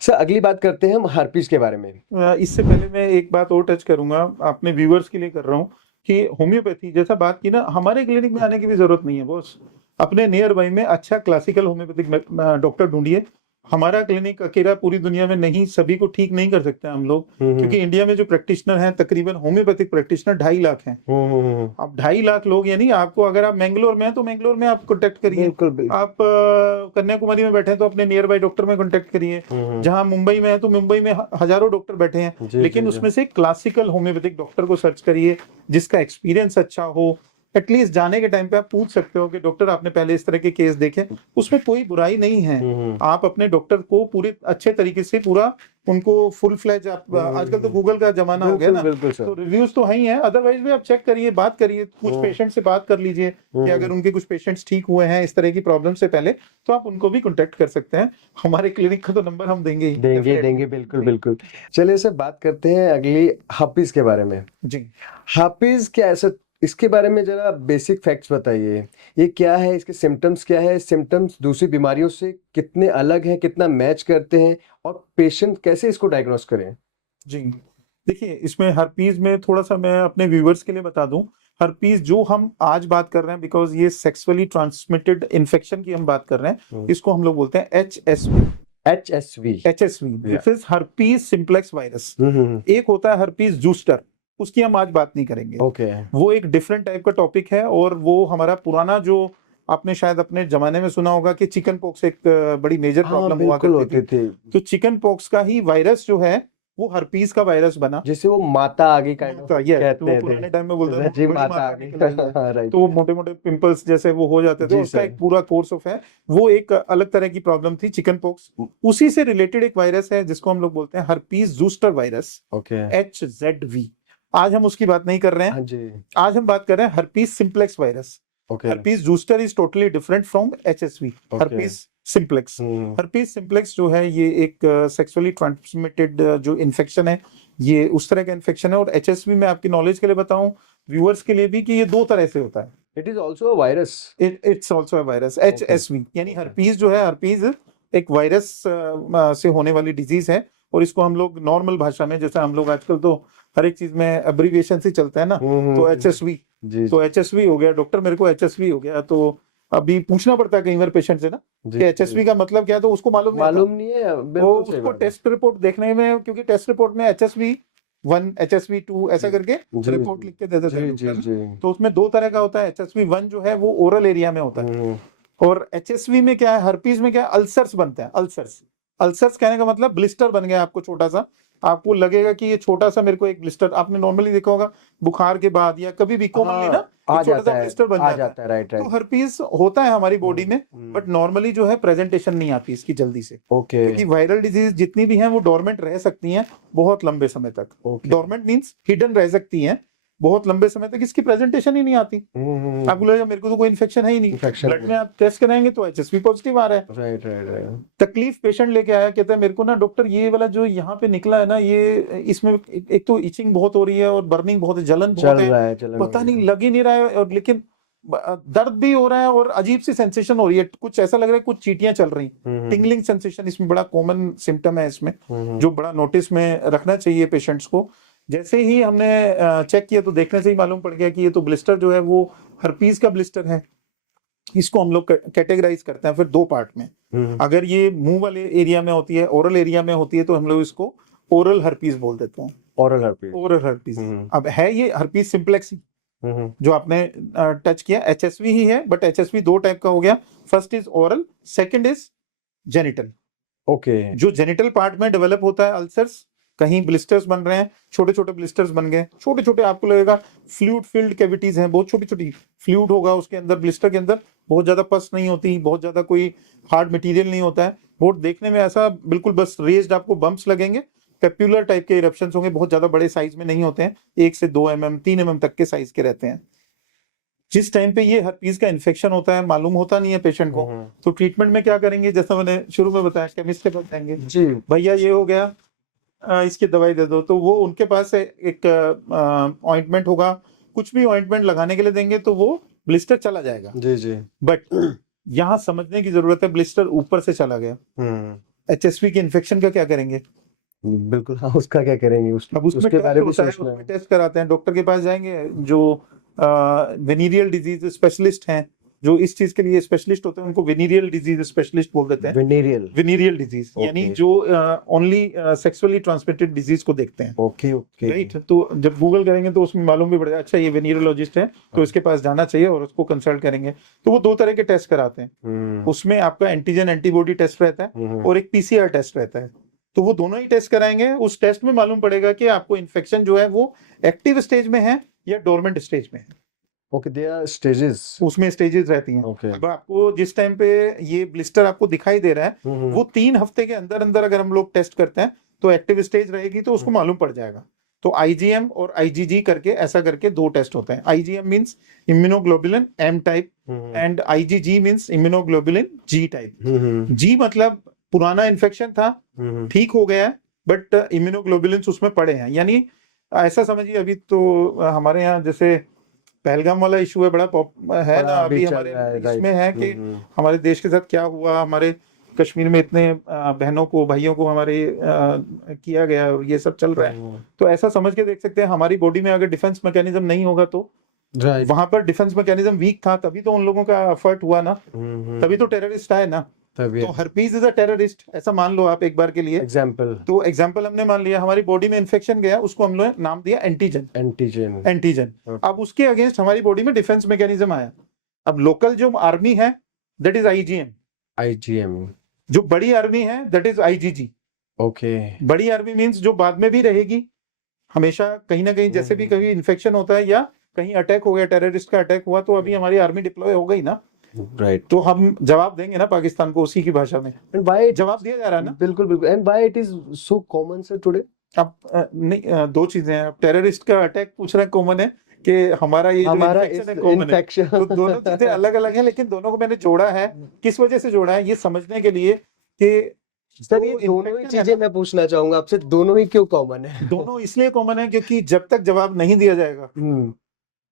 सर अगली बात करते हैं हम हार्पिस के बारे में। इससे पहले मैं एक बात और टच करूंगा, अपने व्यूअर्स के लिए कर रहा हूँ कि होम्योपैथी जैसा बात की ना, हमारे क्लिनिक में आने की भी जरूरत नहीं है बॉस। अपने नियर बाई में अच्छा क्लासिकल होम्योपैथिक डॉक्टर ढूंढिए। हमारा क्लिनिक अकेला पूरी दुनिया में नहीं, सभी को ठीक नहीं कर सकते हम लोग, क्योंकि इंडिया में जो प्रैक्टिशनर हैं तकरीबन होम्योपैथिक प्रैक्टिशनर 2.5 लाख हैं। अब 2.5 लाख लोग, यानी आपको, अगर आप मैंगलोर में हैं तो मैंगलोर में आप कॉन्टेक्ट करिए, बिल्कुल बिल्कुल। आप कन्याकुमारी में बैठे हैं तो अपने नियर बाई डॉक्टर में कॉन्टेक्ट करिए, जहां मुंबई में है तो मुंबई में हजारों डॉक्टर बैठे हैं, जी लेकिन जी जी। उसमें से क्लासिकल होम्योपैथिक डॉक्टर को सर्च करिए जिसका एक्सपीरियंस अच्छा हो। एटलीस्ट जाने के टाइम पे आप पूछ सकते हो कि डॉक्टर आपने पहले इस तरह के केस देखे, उसमें कोई बुराई नहीं है। आप अपने डॉक्टर को पूरे अच्छे तरीके से पूरा उनको फुल फ्लैज, आप आजकल तो गूगल का जमाना हो गया बिल्कुल ना, बिल्कुल तो सर। रिव्यूज तो है ही है, अदरवाइज भी आप चेक करिए, बात करिए, कुछ पेशेंट से बात कर लीजिए कि अगर उनके कुछ पेशेंट्स ठीक हुए हैं इस तरह की प्रॉब्लम से पहले, तो आप उनको भी कॉन्टेक्ट कर सकते हैं। हमारे क्लिनिक का तो नंबर हम देंगे ही, देंगे definitely। देंगे, बिल्कुल बिल्कुल। चलिए सर बात करते हैं अगली हार्पिस के बारे में। जी हार्पिस क्या है सर, इसके बारे में जरा बेसिक फैक्ट्स बताइए। ये क्या है, इसके सिम्टम्स क्या है, सिम्टम्स दूसरी बीमारियों से कितने अलग हैं, कितना मैच करते हैं, और पेशेंट कैसे इसको डायग्नोस करें। जी, देखिए इसमें हर्पीज में थोड़ा सा मैं अपने व्यूवर्स के लिए बता दूं। हर्पीज जो हम आज बात कर रहे हैं, बिकॉज ये सेक्सुअली ट्रांसमिटेड इन्फेक्शन की हम बात कर रहे हैं, इसको हम लोग बोलते हैं HSV। HSV। HSV this is herpes simplex virus. एक होता है हर्पीज जूस्टर, उसकी हम आज बात नहीं करेंगे, ओके। वो एक डिफरेंट टाइप का टॉपिक है। और वो हमारा पुराना, जो आपने शायद अपने जमाने में सुना होगा कि चिकन पॉक्स एक बड़ी मेजर हाँ प्रॉब्लम हुआ बिल्कुल करती होती थी, थी, तो चिकन पॉक्स का ही वायरस जो है वो हर्पीज का वायरस बना। जिसे वो माता आ गई काइंड ऑफ माता, ये तो वो कहते थे। पुराने टाइम में बोलते थे रजी बड़ी माता आ माता गई। निकल आई है, हाँ राइट। तो वो मोटे मोटे पिंपल्स जैसे वो हो जाते थे, जी उसका सर। एक पूरा कोर्स ऑफ है। वो एक अलग तरह की प्रॉब्लम थी चिकन पॉक्स। उसी से रिलेटेड एक वायरस है जिसको हम लोग बोलते हैं herpes zoster virus, okay. HZV। आज हम उसकी बात नहीं कर रहे हैं, हाँ जी। आज हम बात कर रहे हैं herpes simplex virus. Okay. Herpes zoster is totally different from HSV। Okay. Herpes simplex, herpes simplex जो है ये एक सेक्सुअली ट्रांसमिटेड जो इन्फेक्शन है, ये उस तरह का इन्फेक्शन है। और HSV में आपकी नॉलेज के लिए बताऊं, व्यूअर्स के लिए भी, कि ये दो तरह से होता है। It is also a virus. It's also a virus, HSV, यानी हर्पीज जो है, हर्पीज एक वायरस से होने वाली डिजीज है। और इसको हम लोग नॉर्मल भाषा में, जैसे हम लोग आजकल तो हर एक चीज में एब्रीविएशन से चलता है ना, तो HSV, जी तो HSV हो गया, डॉक्टर मेरे को HSV हो गया, तो अभी पूछना पड़ता है कई बार पेशेंट से ना जी कि HSV का मतलब क्या है, तो उसको मालूम नहीं आता। मालूम नहीं है, वो बिल्कुल सही उसको बात है। टेस्ट रिपोर्ट देखने में, क्योंकि टेस्ट रिपोर्ट में HSV1 HSV2 ऐसा करके जी रिपोर्ट लिख के दे देते हैं जी जी डॉक्टर। जी। तो उसमें दो तरह का होता है, HSV1 जो है वो ओरल एरिया में होता है, और HSV में क्या है, हर्पीज में क्या है, अल्सर्स बनते हैं, अल्सर्स। अल्सर्स कहने का मतलब ब्लिस्टर बन गया आपको छोटा सा, आपको लगेगा कि ये छोटा सा मेरे को एक ब्लिस्टर, आपने नॉर्मली देखा होगा बुखार के बाद या कभी भी कॉमनली ना, आ एक छोटा जाता सा है, ब्लिस्टर बन आ जाता है। जाता है, राइट तो राइट। हर्पीज होता है हमारी बॉडी में, बट नॉर्मली जो है प्रेजेंटेशन नहीं आती इसकी जल्दी से, ओके क्योंकि वायरल डिजीज जितनी भी हैं वो डोरमेंट रह सकती हैं बहुत लंबे समय तक। ओके। डोरमेंट मींस हिडन रह सकती हैं बहुत लंबे समय तक, इसकी प्रेजेंटेशन ही नहीं आती। आपको लगेगा मेरे को तो कोई इन्फेक्शन है ही नहीं, इन्फेक्शन, ब्लड में आप टेस्ट कराएंगे तो HSV पॉजिटिव आ रहा है। Right right right. तकलीफ पेशेंट लेके आया, कहता है मेरे को ना डॉक्टर ये वाला जो यहाँ पे निकला है ना, ये इसमें एक तो इचिंग बहुत हो रही है और बर्निंग बहुत है, जलन बहुत चल है, रहा है, चलन हो पता रही नहीं है। लग ही नहीं रहा है, और लेकिन दर्द भी हो रहा है और अजीब सी सेंसेशन हो रही है, कुछ ऐसा लग रहा है कुछ चींटियां चल रही, टिंगलिंग सेंसेशन इसमें बड़ा कॉमन सिम्टम है इसमें, जो बड़ा नोटिस में रखना चाहिए पेशेंट्स को। जैसे ही हमने चेक किया तो देखने से ही मालूम पड़ गया कि ये तो ब्लिस्टर जो है वो हर्पीज का ब्लिस्टर है। इसको हम लोग कैटेगराइज करते हैं फिर दो पार्ट में। अगर ये मुंह वाले एरिया में होती है, ओरल एरिया में होती है, तो हम लोग इसको ओरल हर्पीज बोल देते हैं, ओरल हर्पीस। Oral herpes. अब है ये हर्पीज सिंप्लेक्स ही जो आपने टच किया, HSV ही है, बट HSV दो टाइप का हो गया, first is oral, second is genital. Okay. जो जेनिटल पार्ट में डेवलप होता है अल्सर्स, कहीं ब्लिस्टर्स बन रहे हैं, छोटे छोटे ब्लिस्टर्स बन गए, छोटे छोटे, आपको लगेगा फ्लूइड फिल्ड कैविटीज हैं, बहुत छोटी छोटी फ्लूइड होगा उसके अंदर, ब्लिस्टर के अंदर बहुत ज्यादा पस नहीं होती, बहुत ज्यादा कोई हार्ड मटेरियल नहीं होता है, बहुत देखने में ऐसा बिल्कुल बस रेज्ड आपको बम्प्स लगेंगे, पेप्युलर टाइप के इरप्शंस होंगे, बहुत ज्यादा बड़े साइज में नहीं होते हैं, 1 से 2 mm 3 mm तक के साइज के रहते हैं। जिस टाइम पे ये हर्पीज का इन्फेक्शन होता है, मालूम होता नहीं है पेशेंट को, तो ट्रीटमेंट में क्या करेंगे, जैसा मैंने शुरू में बताया, केमिस्ट के पास जाएंगे, जी भैया ये हो गया, इसकी दवाई दे दो, तो वो उनके पास एक ऑइंटमेंट होगा, कुछ भी ऑइंटमेंट लगाने के लिए देंगे तो वो ब्लिस्टर चला जाएगा। जी जी बट यहाँ समझने की जरूरत है, ब्लिस्टर ऊपर से चला गया, HSV के इन्फेक्शन का क्या करेंगे? बिल्कुल, हाँ, उसका क्या करेंगे? अब उसमें उसके बारे में होता है, सोचना उसमें है। टेस्ट कराते हैं, डॉक्टर के पास जाएंगे जो वेनीरियल डिजीज स्पेशलिस्ट हैं, जो इस चीज के लिए स्पेशलिस्ट होते हैं, उनको वेनीरियल डिजीज स्पेशलिस्ट बोल देते हैं। वेनेरियल, वेनीरियल डिजीज यानी Okay. जो ओनली सेक्सुअली ट्रांसमिटेड डिजीज को देखते हैं, ओके ओके, राइट? तो जब गूगल करेंगे तो उसमें मालूम भी पड़ेगा, अच्छा ये वेनीरोलॉजिस्ट है तो इसके पास जाना चाहिए, और उसको कंसल्ट करेंगे। तो वो 2 तरह के टेस्ट कराते हैं, उसमें आपका एंटीजन एंटीबॉडी टेस्ट रहता है और एक PCR टेस्ट रहता है। तो वो दोनों ही टेस्ट कराएंगे, उस टेस्ट में मालूम पड़ेगा कि आपको इन्फेक्शन जो है वो एक्टिव स्टेज में है या डोरमेंट स्टेज में है। ओके, दे आर स्टेजेस, उसमें स्टेजेस रहती हैं। ओके, अब आपको जिस टाइम पे ये ब्लिस्टर आपको दिखाई दे रहा है, वो 3 हफ्ते के अंदर अंदर अगर हम लोग टेस्ट करते हैं तो एक्टिव स्टेज रहेगी, तो उसको मालूम पड़ जाएगा। तो IgM और IgG करके, ऐसा करके 2 टेस्ट होते हैं। IgM means immunoglobulin M type and IgG means immunoglobulin G type. G मतलब पुराना इन्फेक्शन था, ठीक हो गया है, बट इम्यूनोग्लोबुलिन उसमें पड़े हैं, यानी ऐसा समझिए, अभी तो हमारे यहाँ जैसे पहलगाम वाला इशू है, बड़ा है ना, अभी हमारे इसमें है कि हमारे देश के साथ क्या हुआ, हमारे कश्मीर में इतने बहनों को, भाइयों को हमारे किया गया, और ये सब चल रहा है। तो ऐसा समझ के देख सकते हैं, हमारी बॉडी में अगर डिफेंस मैकेनिज्म नहीं होगा तो राइट, वहां पर डिफेंस मैकेनिज्म वीक था, तभी तो उन लोगों का एफर्ट हुआ ना, तभी तो टेररिस्ट आए ना। तभी तो हर्पीज इज अ टेररिस्ट, ऐसा मान लो आप एक बार के लिए। एग्जांपल, तो एग्जांपल हमने मान लिया, हमारी बॉडी में इन्फेक्शन गया, उसको हम लोग नाम दिया एंटीजन। एंटीजन, एंटीजन, अब उसके अगेंस्ट हमारी बॉडी में डिफेंस मैकेनिज्म आया। अब लोकल जो आर्मी है दैट इज IgM, IgM, जो बड़ी आर्मी है दैट इज IgG। ओके, बड़ी आर्मी मींस जो बाद में भी रहेगी हमेशा, कहीं ना कहीं, जैसे भी कभी इन्फेक्शन होता है या कहीं अटैक हो गया, टेररिस्ट का अटैक हुआ, तो अभी हमारी आर्मी डिप्लॉय हो गई ना, राइट, तो हम जवाब देंगे ना पाकिस्तान को उसी की भाषा में, एंड व्हाई जवाब दिया जा रहा है ना। बिल्कुल बिल्कुल, and why it is so common sir today? अब नहीं, 2 चीजें हैं। अब टेररिस्ट का अटैक पूछ रहे कॉमन है कि हमारा ये जो हमारा इन्फेक्शन है कॉमन है, इन्फेक्शन, तो दोनों चीजें अलग अलग हैं, लेकिन दोनों को मैंने जोड़ा है। किस वजह से जोड़ा है, ये समझने के लिए कि सर ये दोनों ही चीजें मैं पूछना चाहूंगा आपसे, दोनों ही क्यों कॉमन है? दोनों इसलिए कॉमन है क्योंकि जब तक जवाब नहीं दिया जाएगा,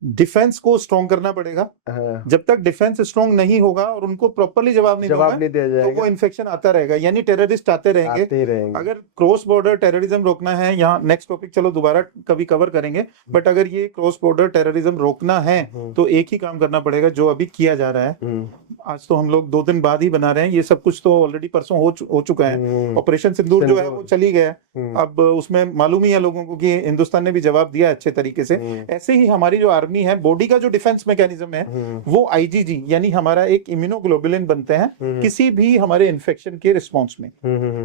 डिफेंस को स्ट्रॉन्ग करना पड़ेगा। हाँ, जब तक डिफेंस स्ट्रॉन्ग नहीं होगा और उनको प्रॉपर्ली जवाब नहीं जवाब नहीं दिया तो जाएगा, वो इन्फेक्शन आता रहेगा, यानी टेररिस्ट आते रहेंगे। आते ही रहेंगे। अगर क्रॉस बॉर्डर टेररिज्म रोकना है, यहाँ नेक्स्ट टॉपिक चलो दोबारा कभी कवर करेंगे, बट अगर ये क्रॉस बॉर्डर टेररिज्म रोकना है तो एक ही काम करना पड़ेगा जो अभी किया जा रहा है। आज तो हम लोग 2 दिन बाद ही बना रहे हैं, ये सब कुछ तो ऑलरेडी परसों हो चुका है। ऑपरेशन सिंदूर जो है वो चली गया है, अब उसमें मालूम ही है लोगों को कि हिंदुस्तान ने भी जवाब दिया अच्छे तरीके से। ऐसे ही हमारी जो आर्मी है, बॉडी का जो डिफेंस मैकेनिज्म है वो IgG यानी हमारा एक इम्यूनोग्लोबुलिन बनते हैं किसी भी हमारे इन्फेक्शन के रिस्पॉन्स में,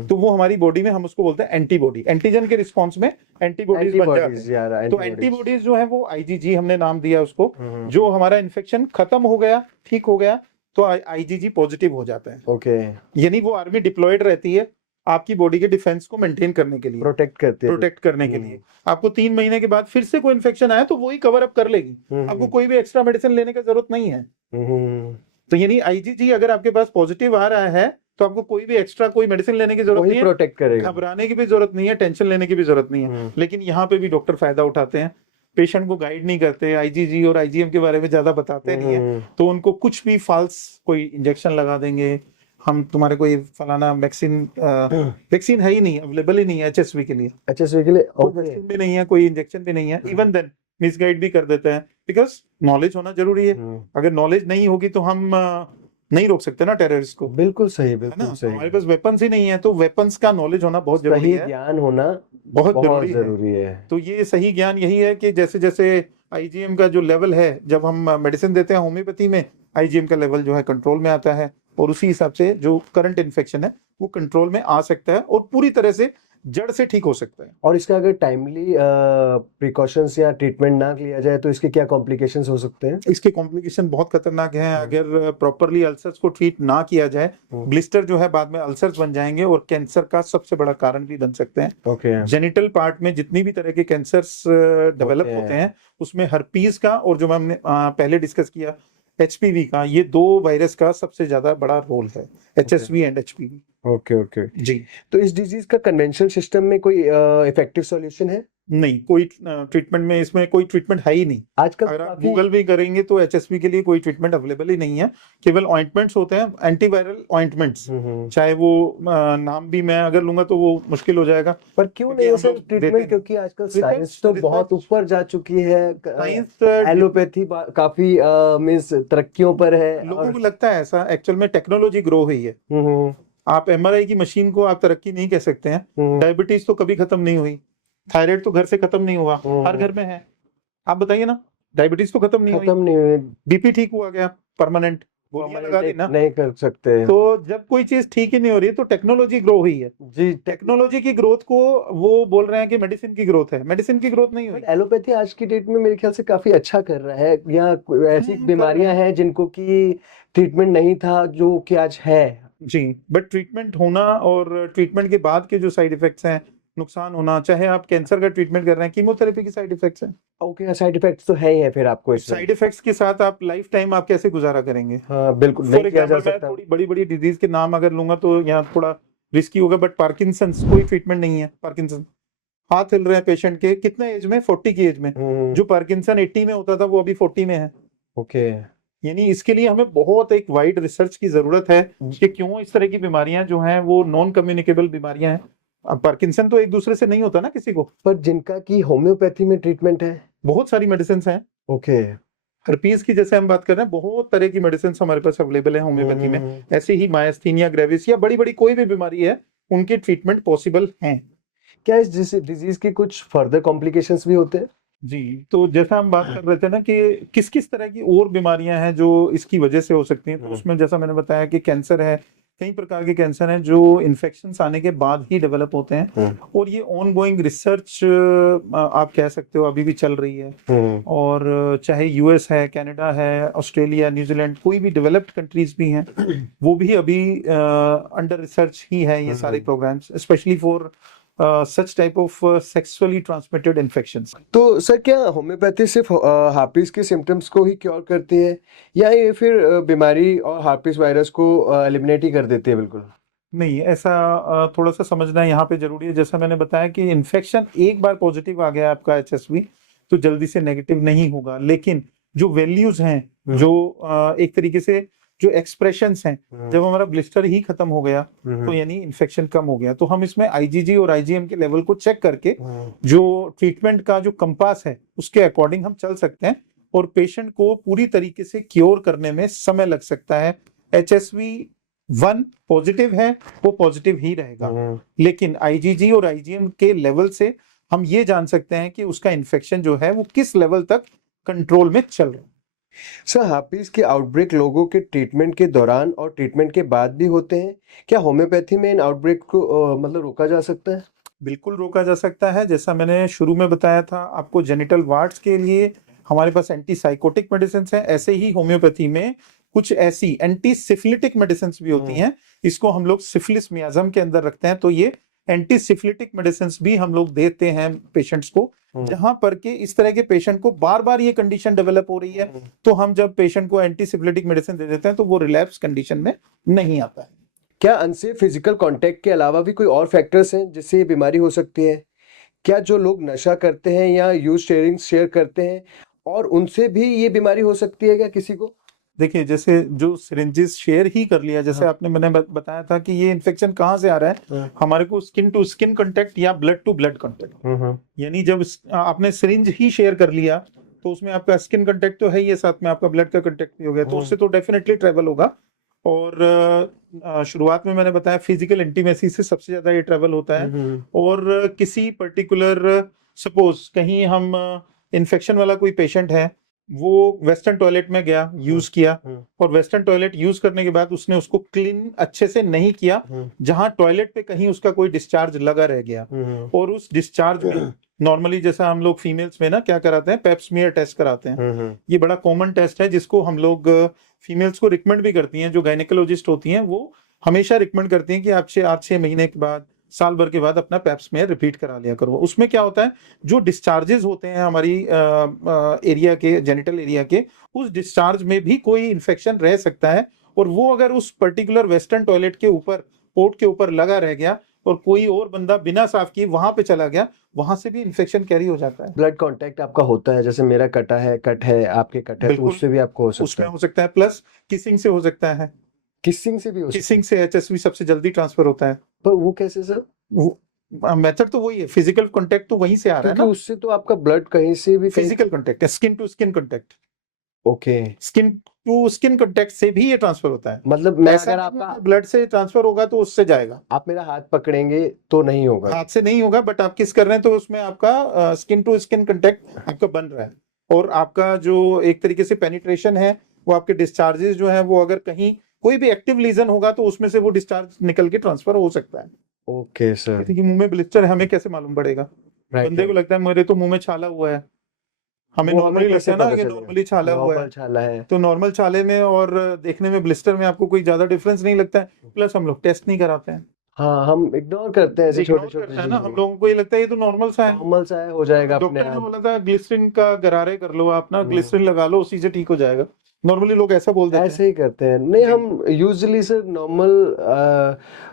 तो वो हमारी बॉडी में हम उसको बोलते हैं एंटीबॉडी। एंटीजन के रिस्पॉन्स में एंटीबॉडीज बन जाते हैं, तो एंटीबॉडीज जो है वो IgG हमने नाम दिया उसको। जो हमारा इन्फेक्शन खत्म हो गया, ठीक हो गया, तो IgG पॉजिटिव हो जाता है। ओके, यानी वो आर्मी डिप्लॉयड रहती है आपकी बॉडी के डिफेंस को मेंटेन करने के लिए, प्रोटेक्ट करने के लिए। आपको 3 महीने के बाद फिर से कोई इन्फेक्शन आया तो वही कवर अप कर लेगी, आपको कोई भी एक्स्ट्रा मेडिसिन लेने की जरूरत नहीं है। तो यानी IgG अगर आपके पास पॉजिटिव आ रहा है तो आपको कोई भी एक्स्ट्रा कोई मेडिसिन लेने की जरूरत नहीं है, प्रोटेक्ट करेगा, घबराने की भी जरूरत नहीं है, टेंशन लेने की भी जरूरत नहीं है। लेकिन यहाँ पे भी डॉक्टर फायदा उठाते हैं, पेशेंट को गाइड नहीं करते, IgG और IgM के बारे में ज्यादा बताते नहीं है, तो उनको कुछ भी फाल्स कोई इंजेक्शन लगा देंगे, हम तुम्हारे कोई फलाना वैक्सीन है ही नहीं, अवेलेबल ही नहीं है HSV के लिए, HSV के लिए कोई वैक्सीन भी नहीं है, कोई इंजेक्शन भी नहीं है, इवन देन मिसगाइड भी कर देते हैं, बिकॉज नॉलेज होना जरूरी है। अगर नॉलेज नहीं होगी तो हम नहीं रोक सकते ना टेररिस्ट को। बिल्कुल सही, है बिल्कुल ना, सही, हमारे पास वेपन्स ही नहीं है, तो वेपन्स का नॉलेज होना बहुत जरूरी सही है, ज्ञान होना बहुत बहुत जरूरी जरूरी है। तो ये सही ज्ञान यही है कि जैसे जैसे IgM का जो लेवल है, जब हम मेडिसिन देते हैं होम्योपैथी में, IgM का लेवल जो है कंट्रोल में आता है, और उसी हिसाब से जो करंट इन्फेक्शन है वो कंट्रोल में आ सकता है और पूरी तरह से जड़ से ठीक हो सकता है। और इसका अगर टाइमली प्रिकॉशंस या ट्रीटमेंट ना लिया जाए तो इसके क्या कॉम्प्लिकेशंस हो सकते हैं? इसके कॉम्प्लिकेशन बहुत खतरनाक हैं अगर प्रॉपरली अल्सर्स को ट्रीट ना किया जाए। ब्लिस्टर जो है बाद में अल्सर्स बन जाएंगे और कैंसर का सबसे बड़ा कारण भी बन सकते हैं। ओके। जेनिटल पार्ट में जितनी भी तरह के कैंसर्स डेवलप Okay. होते हैं उसमें हर्पीज का और जो हमने पहले डिस्कस किया एचपीवी का, ये दो वायरस का सबसे ज्यादा बड़ा रोल है, HSV and HPV. Okay okay. जी तो इस डिजीज का कन्वेंशनल सिस्टम में कोई इफेक्टिव सॉल्यूशन है? नहीं, कोई ट्रीटमेंट में इसमें कोई ट्रीटमेंट है ही नहीं। आजकल अगर आप काफी गूगल भी करेंगे तो एचएसवी के लिए कोई ट्रीटमेंट अवेलेबल ही नहीं है, केवल ऑइंटमेंट्स होते हैं, एंटीवायरल ऑइंटमेंट्स। चाहे वो नाम भी मैं अगर लूंगा तो वो मुश्किल हो जाएगा। पर क्यों क्योंकि नहीं हम सर लोग देते ट्रीटमेंट, हैं। क्योंकि आजकल Research- साइंस तो बहुत research- ऊपर जा चुकी है। साइंस एलोपैथी काफी मींस तरक्कियों पर है। लोगों को लगता है ऐसा, एक्चुअल में टेक्नोलॉजी ग्रो हुई है। आप एमआरआई की मशीन को आप तरक्की नहीं कह सकते हैं। डायबिटीज तो कभी खत्म नहीं हुई, थायराइड तो घर से खत्म नहीं हुआ, हर घर में है। आप बताइए ना, डायबिटीज तो खत्म नहीं हुई, खत्म नहीं हुए, बीपी ठीक हुआ गया परमानेंट, गोलियां लगा दी ना। नहीं कर सकते। तो जब कोई चीज ठीक ही नहीं हो रही है तो टेक्नोलॉजी ग्रो हुई है। जी। टेक्नोलॉजी की ग्रोथ को वो बोल रहे हैं कि मेडिसिन की ग्रोथ है, मेडिसिन की ग्रोथ नहीं हुई। एलोपैथी आज की डेट में मेरे ख्याल से काफी अच्छा कर रहा है, या ऐसी कर बीमारियां रहा है। हैं जिनको की ट्रीटमेंट नहीं था जो कि आज है। जी, बट ट्रीटमेंट होना और ट्रीटमेंट के बाद के जो साइड इफेक्ट्स हैं, नुकसान होना, चाहे आप कैंसर का ट्रीटमेंट कर रहे हैं, कीमोथेरेपी के साइड इफेक्ट्स हैं। ओके, साइड इफेक्ट्स तो है ही है फिर आपको इसमें। साइड इफेक्ट्स के साथ आप लाइफ टाइम आप कैसे गुजारा करेंगे? हाँ बिल्कुल, फॉर नहीं किया जा एग्जाम्पल मैं सकता। थोड़ी बड़ी बड़ी डिजीज के नाम अगर लूंगा तो यहाँ थोड़ा रिस्की होगा, बट पार्किंसंस कोई ट्रीटमेंट नहीं है। पार्किंसन, हाथ हिल रहे हैं पेशेंट के, कितने एज में? 40 की एज में। जो पार्किंसन 80 में होता था वो अभी 40 में है। ओके। यानी इसके लिए हमें बहुत एक वाइड रिसर्च की जरूरत है कि क्यों इस तरह की बीमारियां जो हैं वो नॉन कम्युनिकेबल बीमारियां हैं। अब पार्किंसन तो एक दूसरे से नहीं होता ना किसी को। पर जिनका की होम्योपैथी में ट्रीटमेंट है। बहुत सारी मेडिसिन हैं। ओके। हर्पीज की जैसे हम बात कर रहे हैं, बहुत तरह की मेडिसिन हमारे पास अवेलेबल है होम्योपैथी में। ऐसे ही मायस्थीनिया ग्रेविस या बड़ी बड़ी कोई भी बीमारी है, उनके ट्रीटमेंट पॉसिबल हैं। क्या इस डिजीज के कुछ फर्दर कॉम्प्लिकेशंस भी होते हैं? जी, तो जैसा हम बात कर रहे थे ना कि किस किस तरह की और बीमारियां हैं जो इसकी वजह से हो सकती हैं, तो उसमें जैसा मैंने बताया कि कैंसर है, कई प्रकार के कैंसर हैं जो इन्फेक्शंस आने के बाद ही डेवलप होते हैं। और ये ऑन गोइंग रिसर्च आप कह सकते हो अभी भी चल रही है। और चाहे यूएस है, कनाडा है, ऑस्ट्रेलिया, न्यूजीलैंड, कोई भी डेवलप्ड कंट्रीज भी हैं, वो भी अभी अंडर रिसर्च ही है ये सारे programs, specially for such type of sexually transmitted infections. तो सर क्या होम्योपैथी सिर्फ हार्पिस के सिम्टम्स को ही क्योर करती है, या ये फिर बीमारी और हार्पिस वायरस को एलिमिनेट ही कर देती है बिल्कुल? नहीं, ऐसा थोड़ा सा समझना यहाँ पे जरूरी है। जैसा मैंने बताया कि इन्फेक्शन एक बार पॉजिटिव आ गया आपका एचएसवी तो जल्दी से नेगेटिव नहीं होगा, लेकिन जो वैल्यूज हैं, जो एक तरीके से जो एक्सप्रेशंस हैं, जब हमारा ब्लिस्टर ही खत्म हो गया तो यानी इन्फेक्शन कम हो गया। तो हम इसमें आईजीजी और आईजीएम के लेवल को चेक करके जो ट्रीटमेंट का जो कंपास है उसके अकॉर्डिंग हम चल सकते हैं, और पेशेंट को पूरी तरीके से क्योर करने में समय लग सकता है। एचएसवी 1 पॉजिटिव है, वो पॉजिटिव ही रहेगा, लेकिन आईजीजी और आईजीएम के लेवल से हम ये जान सकते हैं कि उसका इन्फेक्शन जो है वो किस लेवल तक कंट्रोल में चल रहा है। सर हार्पिस के आउटब्रेक लोगों के ट्रीटमेंट के दौरान और ट्रीटमेंट के बाद भी होते हैं, क्या होम्योपैथी में इन आउटब्रेक को मतलब रोका जा सकता है? बिल्कुल रोका जा सकता है। जैसा मैंने शुरू में बताया था आपको, जेनिटल वार्ड्स के लिए हमारे पास एंटी साइकोटिक मेडिसिन हैं, ऐसे ही होम्योपैथी में कुछ ऐसी एंटी सिफिलिटिक मेडिसिन भी होती हैं। इसको हम लोग सिफिलिस मियाज्म के अंदर रखते हैं, तो ये एंटी सिफिलिटिक मेडिसिन भी हम लोग देते हैं पेशेंट्स को। जहां पर के इस तरह के पेशेंट को बार बार ये कंडीशन डेवलप हो रही है, तो हम जब पेशेंट को एंटी सिफिलिटिक मेडिसिन दे देते हैं तो वो रिलैप्स कंडीशन में नहीं आता है। क्या अनसेफ फिजिकल कांटेक्ट के अलावा भी कोई और फैक्टर्स हैं जिससे ये बीमारी हो सकती है? क्या जो लोग नशा करते हैं या यूज शेयर करते हैं और उनसे भी ये बीमारी हो सकती है क्या किसी को? देखिए, जैसे जो सिरिंजेस शेयर ही कर लिया, जैसे आपने मैंने बताया था कि ये इन्फेक्शन कहाँ से आ रहा है, हमारे को स्किन टू स्किन कांटेक्ट या ब्लड टू ब्लड कांटेक्ट, यानी जब आपने सिरिंज ही शेयर कर लिया तो उसमें आपका स्किन कांटेक्ट तो है ही है, साथ में आपका ब्लड का कांटेक्ट भी हो गया, तो उससे तो डेफिनेटली ट्रेवल होगा। और शुरुआत में मैंने बताया फिजिकल इंटीमेसी से सबसे ज्यादा ये ट्रेवल होता है। और किसी पर्टिकुलर, सपोज कहीं हम इन्फेक्शन वाला कोई पेशेंट है वो वेस्टर्न टॉयलेट में गया, यूज किया, हम्म, और वेस्टर्न टॉयलेट यूज करने के बाद उसने उसको क्लीन अच्छे से नहीं किया, जहां टॉयलेट पे कहीं उसका कोई डिस्चार्ज लगा रह गया, और उस डिस्चार्ज में नॉर्मली जैसा हम लोग फीमेल्स में ना क्या कराते हैं, पेप्समियर टेस्ट कराते हैं। ये बड़ा कॉमन टेस्ट है जिसको हम लोग फीमेल्स को रिकमेंड भी करती हैं, जो गायनेकोलॉजिस्ट होती हैं वो हमेशा रिकमेंड करती हैं कि आप 6 महीने के बाद, साल भर के बाद अपना पेप्समियर रिपीट करा लिया करो। उसमें क्या होता है, जो डिस्चार्जेस होते हैं हमारी एरिया के, जेनिटल एरिया के, उस डिस्चार्ज में भी कोई इन्फेक्शन रह सकता है, और वो अगर उस पर्टिकुलर वेस्टर्न टॉयलेट के ऊपर, पोर्ट के ऊपर लगा रह गया और कोई और बंदा बिना साफ किए वहां पे चला गया, वहां से भी इन्फेक्शन कैरी हो जाता है। ब्लड कांटेक्ट आपका होता है, जैसे मेरा कट है आपके कट है, तो बिल्कुल, उससे भी आपको हो सकता उसमें है। हो सकता है, प्लस किसिंग से हो सकता है। किसिंग से भी हो सकता किसिंग से एचएसवी सबसे जल्दी ट्रांसफर होता है। है, पर वो कैसे सर? मेथड तो वही है, फिजिकल कांटेक्ट तो वहीं से आ रहा है क्योंकि ना। उससे तो आपका ब्लड कहीं से भी कहीं। फिजिकल कांटेक्ट है, skin to skin contact, okay, skin to skin contact से भी ये ट्रांसफर होता है। मतलब मैं ऐसा अगर नहीं आपका, है ब्लड से ट्रांसफर होगा तो उससे जाएगा, आप मेरा हाथ पकड़ेंगे तो नहीं होगा। हाथ से नहीं होगा, बट आप किस कर रहे हैं तो उसमें आपका स्किन टू स्किन कांटेक्ट आपका बन रहा है, और आपका जो एक तरीके से पेनिट्रेशन है, वो आपके डिस्चार्जेस जो है, वो अगर कहीं कोई भी एक्टिव लीजन होगा तो उसमें से वो डिस्चार्ज निकल के ट्रांसफर हो सकता है। Okay sir. किसी के मुंह में ब्लिस्टर है, हमें कैसे मालूम पड़ेगा? राइट, बंदे को लगता है मेरे तो मुंह में छाला हुआ है, हमें वो हमें नॉर्मली लगता कैसे है ना पता कि चलेगा? नॉर्मली छाला हुआ है। नॉर्मल छाला है। तो नॉर्मल छाले में और देखने में ब्लिस्टर में आपको कोई ज्यादा डिफरेंस नहीं लगता है, प्लस हम लोग टेस्ट नहीं कराते हैं, हाँ, हम इग्नोर करते हैं ऐसे छोटे इग्नोर छोटे करते हैं ना, चीजों हम को। लोगों को ये लगता है ये तो नॉर्मल सा है। नॉर्मल सा है, हो जाएगा अपने डॉक्टर ने आप। बोला था ग्लिसरीन का गरारे कर लो, आप ना हम्म, ग्लिसरीन लगा लो, उसी से ठीक हो जाएगा। नॉर्मली लोग ऐसा बोल देते हैं। ऐसे ही करते हैं। नहीं, जी। हम यूजुअली सर नॉर्मल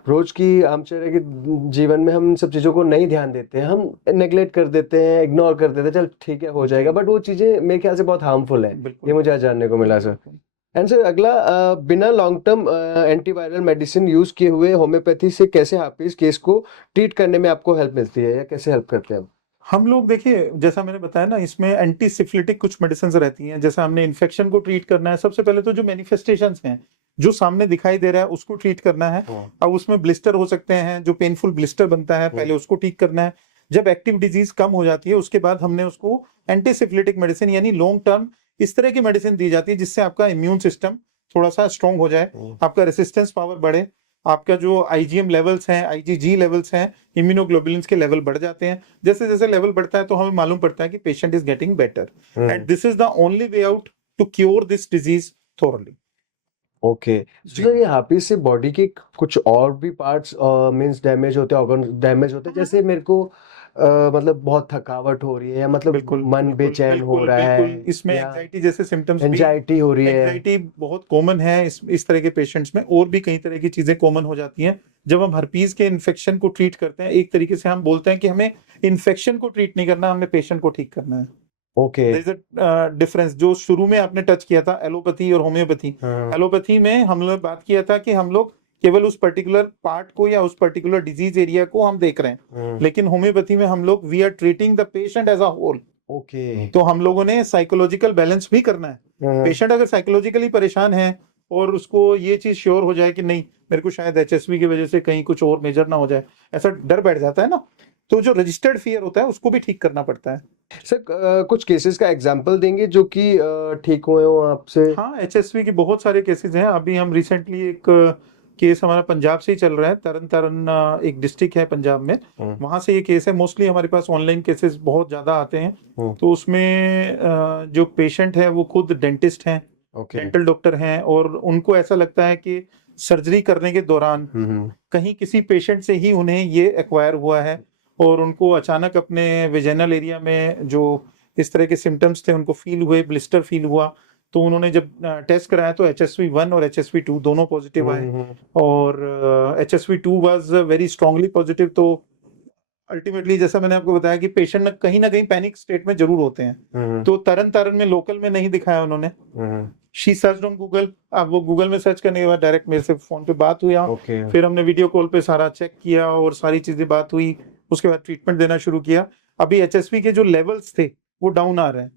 रोज की आमचर्या के जीवन में हम इन सब चीजों को नहीं ध्यान देते हैं, हम नेग्लेक्ट कर देते हैं, इग्नोर कर देते हैं, चल ठीक है हो जाएगा, बट वो चीजें मेरे ख्याल से बहुत हार्मफुल है। ये बिल्कुल मुझे आज जानने को मिला सर। एंड सर अगला, बिना long term antiviral medicine use किए हुए होम्योपैथी से कैसे आप इस केस को ट्रीट करने में आपको हेल्प मिलती है, या कैसे हेल्प करते हैं आप? हम लोग देखिए, जैसा मैंने बताया ना, इसमें एंटी सिफिलिटिक कुछ मेडिसिन रहती हैं। जैसा हमने इन्फेक्शन को ट्रीट करना है, सबसे पहले तो जो मैनिफेस्टेशंस हैं, जो सामने दिखाई दे रहा है उसको ट्रीट करना है। अब उसमें ब्लिस्टर हो सकते हैं, जो पेनफुल ब्लिस्टर बनता है पहले उसको ठीक करना है। जब एक्टिव डिजीज कम हो जाती है उसके बाद हमने उसको एंटी सिफिलिटिक मेडिसिन यानी लॉन्ग टर्म इस तरह की मेडिसिन दी जाती है जिससे आपका इम्यून सिस्टम थोड़ा सा स्ट्रांग हो जाए, आपका रेसिस्टेंस पावर बढ़े, आपका जो आईजीएम लेवल्स हैं, आईजीजी लेवल्स हैं, इम्यूनोग्लोबुलिन्स के लेवल बढ़ जाते हैं। जैसे जैसे लेवल बढ़ता है तो हमें मालूम पड़ता है कि patient is getting better, and this is the only way out to cure this disease thoroughly. Okay, sir ये हाफिज से बॉडी के कुछ और भी पार्ट्स मींस डैमेज होते हैं, ऑर्गन डैमेज होते हैं, जैसे मेरे को मतलब बहुत थकावट हो रही है, या मतलब बिल्कुल मन बिल्कुल बेचैन हो बिल्कुल रहा बिल्कुल, है, इसमें या एंजाइटी जैसे सिम्टम्स भी, एंजाइटी हो रही है। एंजाइटी बहुत कॉमन है इस तरह के पेशेंट्स में, और भी कई तरह की चीजें कॉमन हो जाती हैं। जब हम हर्पीज के इन्फेक्शन को ट्रीट करते हैं, एक तरीके से हम बोलते हैं कि हमें इन्फेक्शन को ट्रीट नहीं करना, हमें पेशेंट को ठीक करना है। ओके, डिफरेंस जो शुरू में आपने टच किया था, एलोपैथी और होम्योपैथी। हाँ, एलोपैथी में हम लोग बात किया था कि हम लोग केवल उस पर्टिकुलर पार्ट को या उस पर्टिकुलर डिजीज एरिया को हम देख रहे हैं, लेकिन होम्योपैथी में हम लोग we are treating the patient as a whole. Okay, तो हम लोगों ने साइकोलॉजिकल बैलेंस भी करना है। पेशेंट अगर साइकोलॉजिकली परेशान है और उसको ये चीज श्योर हो जाए कि नहीं मेरे को शायद एचएसवी की वजह से कहीं कुछ और मेजर ना हो जाए, ऐसा डर बैठ जाता है ना, तो जो रजिस्टर्ड फियर होता है उसको भी ठीक करना पड़ता है। सर कुछ केसेस का एग्जांपल देंगे जो कि ठीक हुए हो आपसे? हाँ, एचएसवी के बहुत सारे केसेस हैं। अभी हम रिसेंटली एक केस हमारा पंजाब से ही चल रहा है, तरन तारण एक डिस्ट्रिक्ट है पंजाब में, वहां से ये केस है। मोस्टली हमारे पास ऑनलाइन केसेस बहुत ज्यादा आते हैं, तो उसमें जो पेशेंट है वो खुद डेंटिस्ट हैं, डेंटल डॉक्टर हैं, और उनको ऐसा लगता है कि सर्जरी करने के दौरान कहीं किसी पेशेंट से ही उन्हें ये एक्वायर हुआ है, और उनको अचानक अपने वेजाइनल एरिया में जो इस तरह के सिम्टम्स थे उनको फील हुए, ब्लिस्टर फील हुआ। तो उन्होंने जब टेस्ट कराया तो HSV1 और HSV2 दोनों पॉजिटिव आए, और HSV2 was very strongly positive. तो अल्टीमेटली जैसा मैंने आपको बताया कि पेशेंट ना कहीं पैनिक स्टेट में जरूर होते हैं, तो तरन तारण में लोकल में नहीं दिखाया उन्होंने। शी सर्च ऑन गूगल, अब वो गूगल में सर्च करने के बाद डायरेक्ट मेरे से फोन पे बात हुई, फिर हमने वीडियो कॉल पे सारा चेक किया और सारी चीजें बात हुई, उसके बाद ट्रीटमेंट देना शुरू किया। अभी HSV के जो लेवल्स थे वो डाउन आ रहे हैं,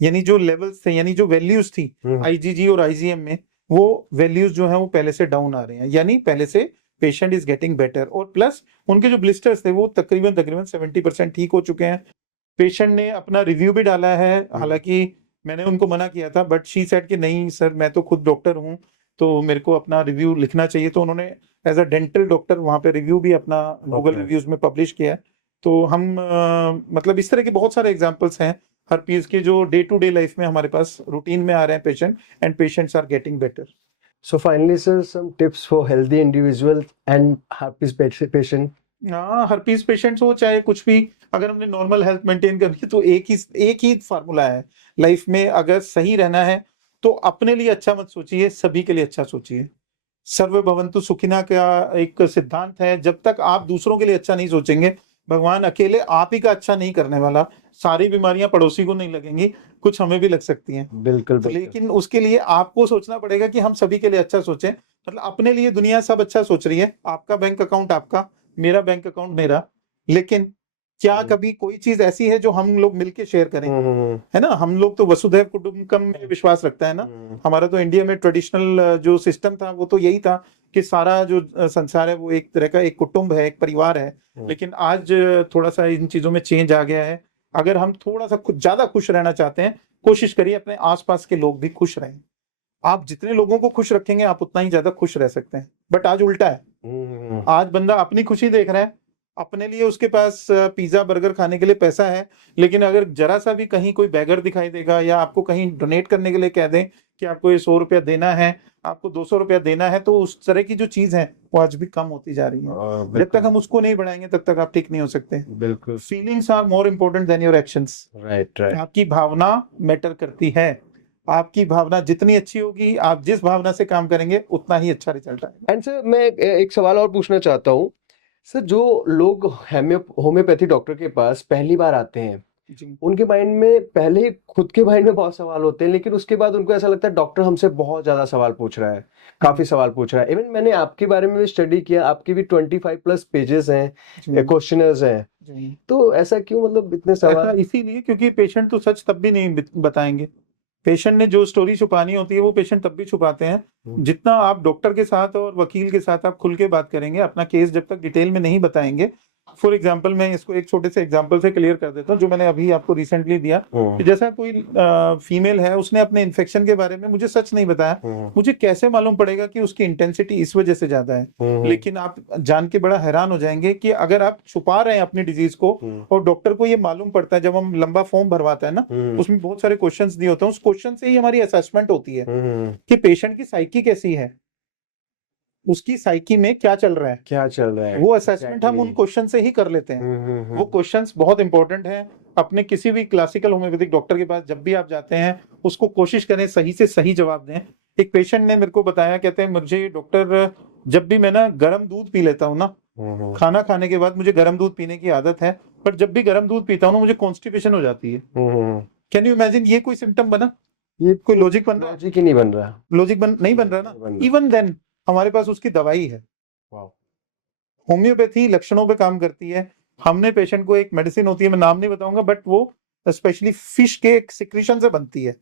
यानी जो लेवल्स थे, यानी जो वैल्यूज थी IgG और IgM में, वो वैल्यूज जो है वो पहले से डाउन आ रहे हैं, यानी पहले से पेशेंट इज गेटिंग बेटर, और प्लस उनके जो ब्लिस्टर्स थे वो तकरीबन 70% ठीक हो चुके हैं। पेशेंट ने अपना रिव्यू भी डाला है, हालांकि मैंने उनको मना किया था, बट शी सेड कि नहीं सर, मैं तो खुद डॉक्टर हूँ, तो मेरे को अपना रिव्यू लिखना चाहिए। तो उन्होंने एज अ डेंटल डॉक्टर वहाँ पे रिव्यू भी अपना गूगल Okay. रिव्यूज में पब्लिश किया है। तो हम मतलब इस तरह के बहुत सारे एग्जांपल्स हैं हर्पीज के, जो डे टू डे लाइफ में हमारे पास रूटीन में आ रहे हैं patient, and patients are getting better. So finally, sir, some tips for healthy individual and herpes patient. हाँ, हर्पीज पेशेंट्स हो चाहे कुछ भी, अगर हमने नॉर्मल हेल्थ मेंटेन करनी है तो एक ही फार्मूला है लाइफ में। अगर सही रहना है तो अपने लिए अच्छा मत सोचिए, सभी के लिए अच्छा सोचिए। सर्व भवन्तु सुखिना का एक सिद्धांत है, जब तक आप दूसरों के लिए अच्छा नहीं सोचेंगे, भगवान अकेले आप ही का अच्छा नहीं करने वाला। सारी बीमारियां पड़ोसी को नहीं लगेंगी, कुछ हमें भी लग सकती हैं। बिल्कुल तो बिल्कुल। लेकिन उसके लिए आपको सोचना पड़ेगा कि हम सभी के लिए अच्छा सोचें। मतलब अपने लिए दुनिया सब अच्छा सोच रही है, आपका बैंक अकाउंट आपका, मेरा बैंक अकाउंट मेरा, लेकिन क्या कभी कोई चीज ऐसी है जो हम लोग मिलके शेयर करें? है ना, हम लोग तो वसुधैव कुटुंबकम में विश्वास रखता है ना। हमारा तो इंडिया में ट्रेडिशनल जो सिस्टम था वो तो यही था कि सारा जो संसार है वो एक तरह का एक कुटुंब है, एक परिवार है। लेकिन आज थोड़ा सा इन चीजों में चेंज आ गया है। अगर हम थोड़ा सा कुछ ज्यादा खुश रहना चाहते हैं, कोशिश करिए अपने आसपास के लोग भी खुश रहें। आप जितने लोगों को खुश रखेंगे आप उतना ही ज्यादा खुश रह सकते हैं। बट आज उल्टा है, आज बंदा अपनी खुशी देख रहा है, अपने लिए उसके पास पिज्जा बर्गर खाने के लिए पैसा है, लेकिन अगर जरा सा भी कहीं कोई बैगर दिखाई देगा या आपको कहीं डोनेट करने के लिए कह दें कि आपको ये 100 रुपया देना है, आपको 200 रुपया देना है, तो उस तरह की जो चीज है वो आज भी कम होती जा रही है। जब तक हम उसको नहीं बढ़ाएंगे तब तक आप ठीक नहीं हो सकते। बिल्कुल। Feelings are more important than your actions. Right right. आपकी भावना मैटर करती है। आपकी भावना जितनी अच्छी होगी, आप जिस भावना से काम करेंगे उतना ही अच्छा रिजल्ट आएगा। एंड सर मैं एक सवाल और पूछना चाहता हूँ। सर जो लोग होम्योपैथी डॉक्टर के पास पहली बार आते हैं, जी। उनके माइंड में पहले ही खुद के माइंड में बहुत सवाल होते हैं, लेकिन उसके बाद उनको ऐसा लगता है डॉक्टर हमसे बहुत ज्यादा सवाल पूछ रहा है, काफी सवाल पूछ रहा है। इवन मैंने आपके बारे में भी स्टडी किया, आपकी भी 25+ पेजेस हैं, जी। क्वेश्चनर्स हैं। जी। तो ऐसा क्यों, मतलब इतने ऐसा सवाल? इसीलिए क्योंकि पेशेंट तो सच तब भी नहीं बताएंगे। पेशेंट ने जो स्टोरी छुपानी होती है वो पेशेंट तब भी छुपाते हैं। जितना आप डॉक्टर के साथ और वकील के साथ आप खुल के बात करेंगे, अपना केस जब तक डिटेल में नहीं बताएंगे। फॉर एग्जाम्पल, मैं इसको एक छोटे से एग्जाम्पल से क्लियर कर देता हूँ, जो मैंने अभी आपको रिसेंटली दिया। कि जैसा कोई फीमेल है, उसने अपने इन्फेक्शन के बारे में मुझे सच नहीं बताया, मुझे कैसे मालूम पड़ेगा कि उसकी इंटेंसिटी इस वजह से ज्यादा है। लेकिन आप जान के बड़ा हैरान हो जाएंगे कि अगर आप छुपा रहे हैं अपनी डिजीज को और डॉक्टर को ये मालूम पड़ता है, जब हम लंबा फॉर्म भरवाता है ना, उसमें बहुत सारे क्वेश्चंस दिए होते हैं, उस क्वेश्चन से ही हमारी असेसमेंट होती है कि पेशेंट की साइकी कैसी है, उसकी साइकी में क्या चल रहा है, क्या चल रहा है, वो असेसमेंट हम उन क्वेश्चन से ही कर लेते हैं। वो क्वेश्चंस बहुत इंपॉर्टेंट हैं। अपने किसी भी क्लासिकल होम्योपैथिक डॉक्टर के पास जब भी आप जाते हैं, उसको कोशिश करें सही से सही जवाब दें। एक पेशेंट ने मेरे को बताया, कहते हैं मुझे डॉक्टर, जब भी मैं ना गर्म दूध पी लेता हूँ ना, खाना खाने के बाद मुझे गर्म दूध पीने की आदत है, पर जब भी गर्म दूध पीता हूँ ना मुझे कॉन्स्टिपेशन हो जाती है। कैन यू इमेजिन, ये कोई सिम्टम बना? ये कोई लॉजिक बन रहा है? लॉजिक ही नहीं बन रहा। लॉजिक नहीं बन रहा ना। इवन देन हमारे पास उसकी दवाई है। होम्योपैथी लक्षणों पे काम करती है। हमने पेशेंट को एक मेडिसिन होती है, मैं नाम नहीं बताऊंगा, बट वो स्पेशली फिश के एक सिक्रीशन से बनती है।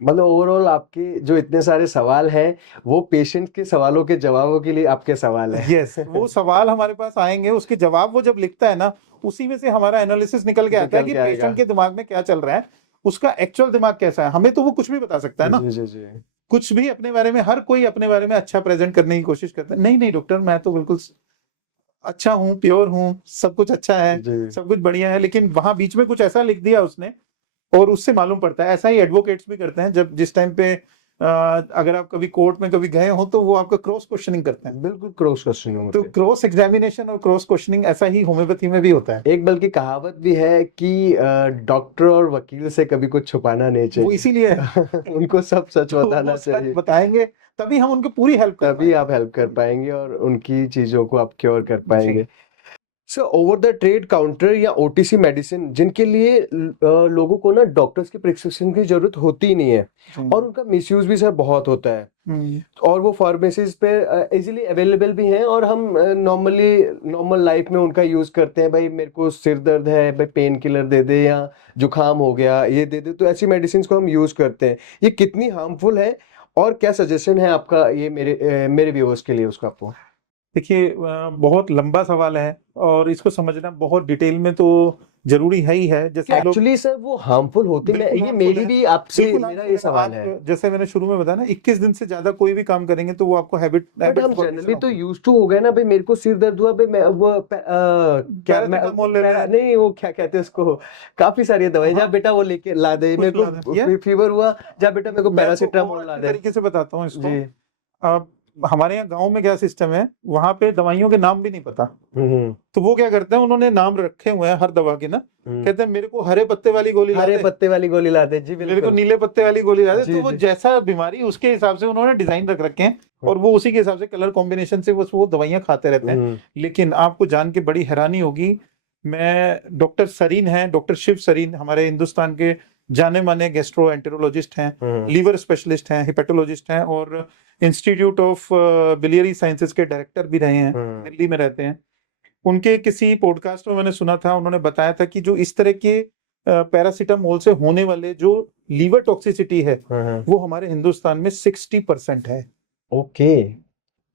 मतलब ओवरऑल आपके जो इतने सारे सवाल हैं, वो पेशेंट के सवालों के जवाबों के लिए आपके सवाल है। यस, वो सवाल हमारे पास आएंगे, उसके जवाब वो जब लिखता है ना, उसी में से हमारा एनालिसिस निकल के आता है कि पेशेंट के दिमाग में क्या चल रहा है, उसका एक्चुअल दिमाग कैसा है। हमें तो वो कुछ भी बता सकता है ना। जी जी जी। कुछ भी अपने बारे में, हर कोई अपने बारे में अच्छा प्रेजेंट करने की कोशिश करता है। नहीं नहीं डॉक्टर, मैं तो बिल्कुल अच्छा हूँ, प्योर हूँ, सब कुछ अच्छा है, सब कुछ बढ़िया है, लेकिन वहां बीच में कुछ ऐसा लिख दिया उसने, और उससे मालूम पड़ता है। ऐसा ही एडवोकेट्स भी करते हैं, जब जिस टाइम पे अगर आप कभी कोर्ट में कभी गए हो तो वो आपका क्रॉस क्वेश्चनिंग करते हैं। बिल्कुल क्रॉस क्वेश्चनिंग तो क्रॉस एग्जामिनेशन और क्रॉस क्वेश्चनिंग ऐसा ही होम्योपैथी में भी होता है। एक बल्कि कहावत भी है कि डॉक्टर और वकील से कभी कुछ छुपाना नहीं वो चाहिए। इसीलिए है। उनको सब सच तो बताना वो सच चाहिए, बताएंगे तभी हम उनको पूरी हेल्प कर तभी पाएंगे। आप हेल्प कर पाएंगे और उनकी चीजों को आप क्योर कर जी। पाएंगे। Sir over the trade counter या ओटीसी मेडिसिन, जिनके लिए लोगों को ना डॉक्टर्स की प्रिस्क्रिप्शन की जरूरत होती ही नहीं है, और उनका मिसयूज भी सर बहुत होता है, और वो फार्मेसीज पे इजीली अवेलेबल भी हैं, और हम नॉर्मल लाइफ में उनका यूज करते हैं। भाई मेरे को सिर दर्द है, भाई पेन किलर दे दे, या जुकाम हो गया ये दे दे, तो ऐसी मेडिसिन को हम यूज करते हैं। ये कितनी हार्मफुल है, और क्या सजेशन है आपका ये मेरे व्यूअर्स के लिए उसका आपको? देखिए, बहुत लंबा सवाल है और इसको समझना बहुत डिटेल में तो जरूरी है ही है। जैसे लोग एक्चुअली सर वो हार्मफुल होते हैं, बिल्कुल ये harmful मेरी है, भी आपसे बिल्कुल मेरा harmful ये है। सवाल आप है। जैसे मैंने शुरू में बताया ना, 21 दिन से ज्यादा कोई भी काम करेंगे तो वो आपको हैबिट बट हम जनरली तो यूज टू हो गए ना भाई, मेरे को सिर दर्द हुआ भाई, मैं वो क्या मैं पैरासिटामोल ले लें। नहीं वो क्या कहते हैं उसको, काफी सारी दवाई, हाँ, जा बेटा वो लेके ला दे, कुछ मेरे ला दें। को फीवर हुआ, जा बेटा मेरे को मैं आपको पैरासिटामोल और ला अच्छे दे। तरीके से बताता हूँ इसको। जी। अब हमारे यहाँ गांव में क्या सिस्टम है, वहां पे दवाइयों के नाम भी नहीं पता, हम्म तो वो क्या करते हैं, उन्होंने नाम रखे हुए हैं हर दवा के ना, हम्म। कहते हैं मेरे को हरे पत्ते वाली गोली ला हरे दे, पत्ते वाली गोली ला दे, जी मेरे को बिल्कुल। नीले पत्ते वाली गोली ला दे। जी तो वो जी। जैसा बीमारी उसके हिसाब से उन्होंने डिजाइन रख रखे हैं, और वो उसी के हिसाब से कलर कॉम्बिनेशन से बस वो दवाइयां खाते रहते हैं। लेकिन आपको जान के बड़ी हैरानी होगी, मैं डॉक्टर सरीन है, डॉक्टर शिव सरीन, हमारे हिंदुस्तान के जाने माने गैस्ट्रो एंटेरोलॉजिस्ट हैं, लीवर स्पेशलिस्ट हैं, हिपेटोलॉजिस्ट हैं, और इंस्टीट्यूट ऑफ बिलियरी साइंसेज के डायरेक्टर भी रहे हैं, दिल्ली में रहते हैं। उनके किसी पॉडकास्ट में मैंने सुना था, उन्होंने बताया था कि जो इस तरह के पैरासीटामोल से होने वाले जो लीवर टॉक्सिसिटी है, वो हमारे हिंदुस्तान में 60% है। Okay,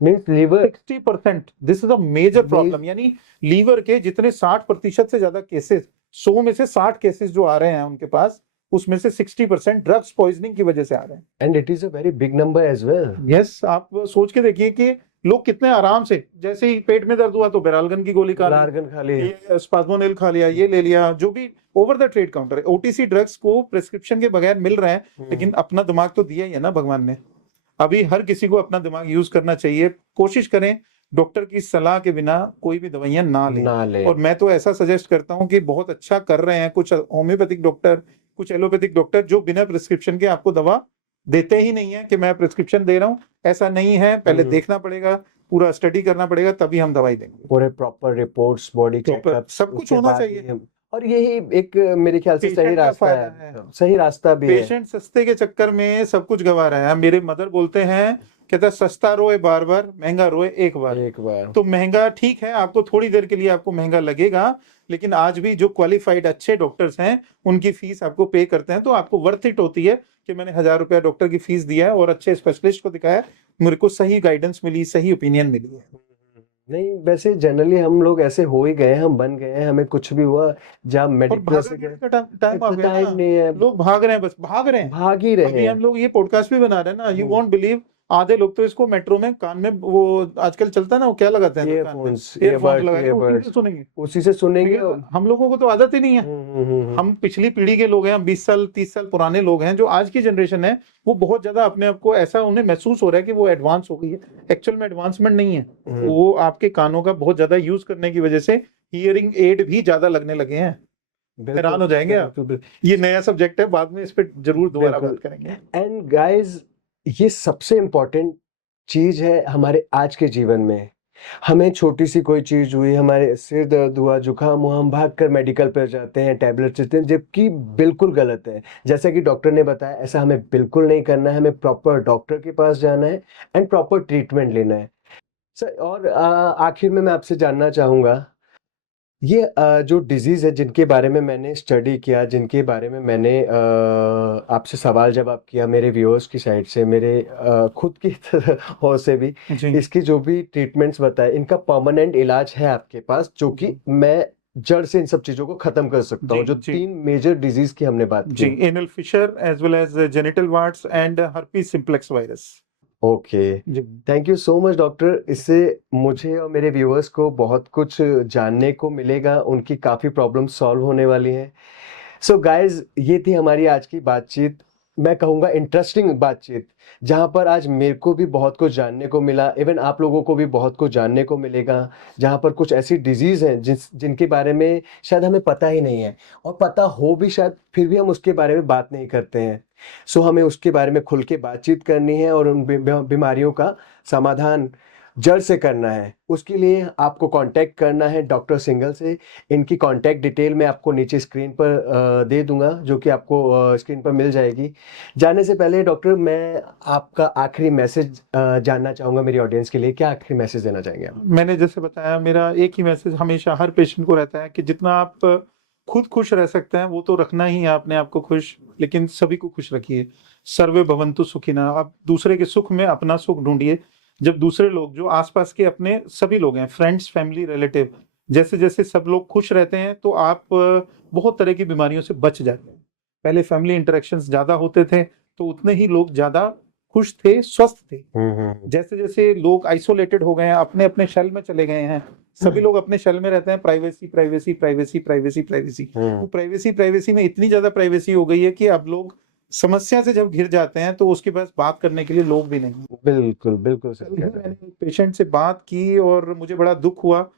means liver 60%, this is a major problem. यानी लीवर के जितने 60% से ज्यादा केसेस, 100 में से 60 केसेस जो आ रहे हैं उनके पास, उसमें से 60% ड्रग्स पॉइजनिंग की वजह से आ रहे हैं। And it is a very big number as well. Yes, आप सोच के देखिए कि लोग कितने आराम से, जैसे ही पेट में दर्द हुआ तो बेरालगन की गोली खा ली, लार्गन खा ली, ये स्पाज्मोनेल खा लिया, ये ले लिया, जो भी ओवर द ट्रेड काउंटर है, ओटीसी ड्रग्स को प्रिस्क्रिप्शन के बगैर मिल रहे हैं। लेकिन अपना दिमाग तो दिया ही है ना भगवान ने, अभी हर किसी को अपना दिमाग यूज करना चाहिए। कोशिश करें डॉक्टर की सलाह के बिना कोई भी दवाइयां ना लें। और मैं तो ऐसा सजेस्ट करता हूं कि बहुत अच्छा कर रहे हैं कुछ होम्योपैथिक डॉक्टर, कुछ एलोपैथिक डॉक्टर, जो बिना प्रिस्क्रिप्शन के आपको दवा देते ही नहीं है कि मैं प्रिस्क्रिप्शन दे रहा हूं। ऐसा नहीं है, पहले देखना पड़ेगा, पूरा स्टडी करना पड़ेगा, तभी हम दवाई देंगे। पूरे प्रॉपर रिपोर्ट्स, बॉडी चेकअप, सब कुछ होना चाहिए। और यही एक मेरे ख्याल से सही पेशेंट का रास्ता फायदा है, सही रास्ता भी है। पेशेंट सस्ते के चक्कर में सब कुछ गवा रहा है। मेरे मदर बोलते हैं, कहता है सस्ता रोए बार बार, महंगा रोए एक बार। तो महंगा ठीक है, आपको थोड़ी देर के लिए आपको महंगा लगेगा, लेकिन आज भी जो क्वालिफाइड अच्छे डॉक्टर्स हैं उनकी फीस आपको पे करते हैं, तो आपको वर्थ इट होती है कि मैंने 1000 रुपया डॉक्टर की फीस दिया है और अच्छे स्पेशलिस्ट को दिखाया, मेरे को सही गाइडेंस मिली, सही ओपिनियन मिली है। नहीं वैसे जनरली हम लोग ऐसे हो ही गए, हम बन गए हैं, हमें कुछ भी हुआ जब मेडिकल से गए, टाइम आ गया टाइम ना, नहीं है, लोग भाग रहे हैं, बस भाग रहे हैं, भाग ही रहे अभी हैं। हम लोग ये पॉडकास्ट भी बना रहे हैं ना, यू वॉन्ट बिलीव, आधे लोग तो इसको मेट्रो में कान में, वो आजकल चलता है ना, वो क्या लगाते हैं कान में, ईयरफोन्स, ईयरफोन लगाए, उसी से सुनेंगे। हम लोगों को तो आदत ही नहीं है। हम पिछली पीढ़ी के लोग हैं, हम 20 साल 30 साल पुराने लोग हैं। जो आज की जनरेशन है वो बहुत ज्यादा अपने आप को ऐसा उन्हें महसूस हो रहा है कि वो एडवांस हो गई है। एक्चुअल में एडवांसमेंट नहीं है, वो आपके कानों का बहुत ज्यादा यूज करने की वजह से हियरिंग एड भी ज्यादा लगने लगे हैं। हैरान हो जाएंगे आप। ये नया सब्जेक्ट है, बाद में इस पे जरूर दोबारा बात करेंगे। एंड गाइस, ये सबसे इम्पोर्टेंट चीज है हमारे आज के जीवन में। हमें छोटी सी कोई चीज हुई, हमारे सिर दर्द हुआ, जुकाम हुआ, हम भागकर मेडिकल पर जाते हैं, टैबलेट लेते हैं, जबकि बिल्कुल गलत है। जैसा कि डॉक्टर ने बताया, ऐसा हमें बिल्कुल नहीं करना है। हमें प्रॉपर डॉक्टर के पास जाना है एंड प्रॉपर ट्रीटमेंट लेना है सर। और आखिर में मैं आपसे जानना चाहूँगा, ये जो डिजीज़ है जिनके बारे में मैंने स्टडी किया, जिनके बारे में मैंने आपसे सवाल जवाब किया, मेरे व्यूअर्स की साइड से, मेरे खुद की ओर से भी, इसकी जो भी ट्रीटमेंट्स बताए, इनका परमानेंट इलाज है आपके पास, जो कि मैं जड़ से इन सब चीज़ों को खत्म कर सकता हूँ। जो 3 मेजर डिजीज़ की हमने बात की, anal fissure as well as genital warts and herpes simplex virus. Okay, thank you so much doctor. इससे मुझे और मेरे व्यूअर्स को बहुत कुछ जानने को मिलेगा, उनकी काफ़ी प्रॉब्लम सॉल्व होने वाली हैं। सो गाइज, ये थी हमारी आज की बातचीत, मैं कहूँगा इंटरेस्टिंग बातचीत, जहाँ पर आज मेरे को भी बहुत कुछ जानने को मिला, इवन आप लोगों को भी बहुत कुछ जानने को मिलेगा। जहाँ पर कुछ ऐसी डिजीज़ हैं जिनके बारे में शायद हमें पता ही नहीं है, और पता हो भी शायद, फिर भी हम उसके बारे में बात नहीं करते हैं। सो हमें उसके बारे में खुल के बातचीत करनी है और उन बीमारियों का समाधान जड़ से करना है। उसके लिए आपको कांटेक्ट करना है डॉक्टर सिंघल से। इनकी कांटेक्ट डिटेल मैं आपको नीचे स्क्रीन पर दे दूंगा, जो कि आपको स्क्रीन पर मिल जाएगी। जाने से पहले डॉक्टर, मैं आपका आखिरी मैसेज जानना चाहूँगा मेरी ऑडियंस के लिए। क्या आखिरी मैसेज देना चाहेंगे आप? मैंने जैसे बताया, मेरा एक ही मैसेज हमेशा हर पेशेंट को रहता है कि जितना आप खुद खुश रह सकते हैं वो तो रखना ही है अपने आप को खुश, लेकिन सभी को खुश रखिए। सर्वे भवन्तु सुखिनः। आप दूसरे के सुख में अपना सुख ढूंढिए। जब दूसरे लोग, जो आसपास के अपने सभी लोग हैं, फ्रेंड्स, फैमिली, रिलेटिव, जैसे जैसे सब लोग खुश रहते हैं तो आप बहुत तरह की बीमारियों से बच जाते हैं। पहले फैमिली इंटरेक्शंस ज्यादा होते थे तो उतने ही लोग ज्यादा खुश थे, स्वस्थ थे। जैसे जैसे लोग आइसोलेटेड हो गए हैं, अपने अपने शेल में चले गए हैं, सभी लोग अपने शेल में रहते हैं, privacy privacy privacy privacy privacy. वो प्राइवेसी प्राइवेसी में इतनी ज्यादा प्राइवेसी हो गई है कि अब लोग समस्या से जब घिर जाते हैं तो उसके पास बात करने के लिए लोग भी नहीं। बिल्कुल बिल्कुल सही कल कह ही रहे मैंने एक पेशेंट से बात की और मुझे बड़ा दुख हुआ।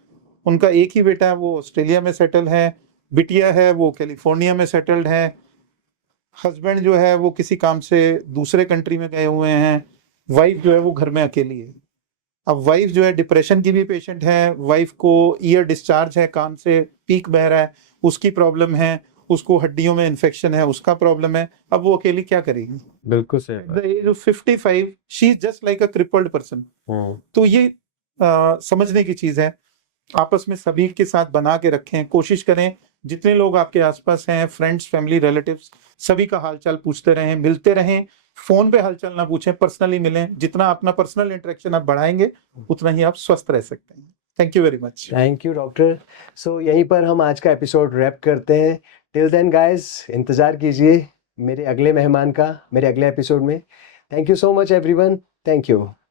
उनका एक ही बेटा है, वो ऑस्ट्रेलिया में सेटल है, बिटिया है वो कैलिफोर्निया में सेटल्ड है, हस्बैंड जो है वो किसी काम से दूसरे कंट्री में गए हुए हैं, वाइफ जो है वो घर में अकेली है। अब वाइफ जो है डिप्रेशन की भी पेशेंट है, वाइफ को ईयर डिस्चार्ज है, कान से पीक बह रहा है, उसकी प्रॉब्लम है, उसको हड्डियों में इन्फेक्शन है, उसका प्रॉब्लम है। अब वो अकेली क्या करेगी? बिल्कुल सही at the age of 55 she is just like a crippled person. तो ये समझने की चीज है। आपस में सभी के साथ बना के रखें, कोशिश करें जितने लोग आपके आसपास हैं, फ्रेंड्स, फैमिली, रिलेटिव्स, सभी का हालचाल पूछते रहें, मिलते रहें। फोन पे हालचाल ना पूछें, पर्सनली मिलें। जितना अपना पर्सनल इंटरेक्शन आप बढ़ाएंगे उतना ही आप स्वस्थ रह सकते हैं। Thank you very much. Thank you doctor. So यहीं पर हम आज का एपिसोड रैप करते हैं। टिल देन गाइस, इंतज़ार कीजिए मेरे अगले मेहमान का, मेरे अगले एपिसोड में। Thank you so much everyone. Thank you.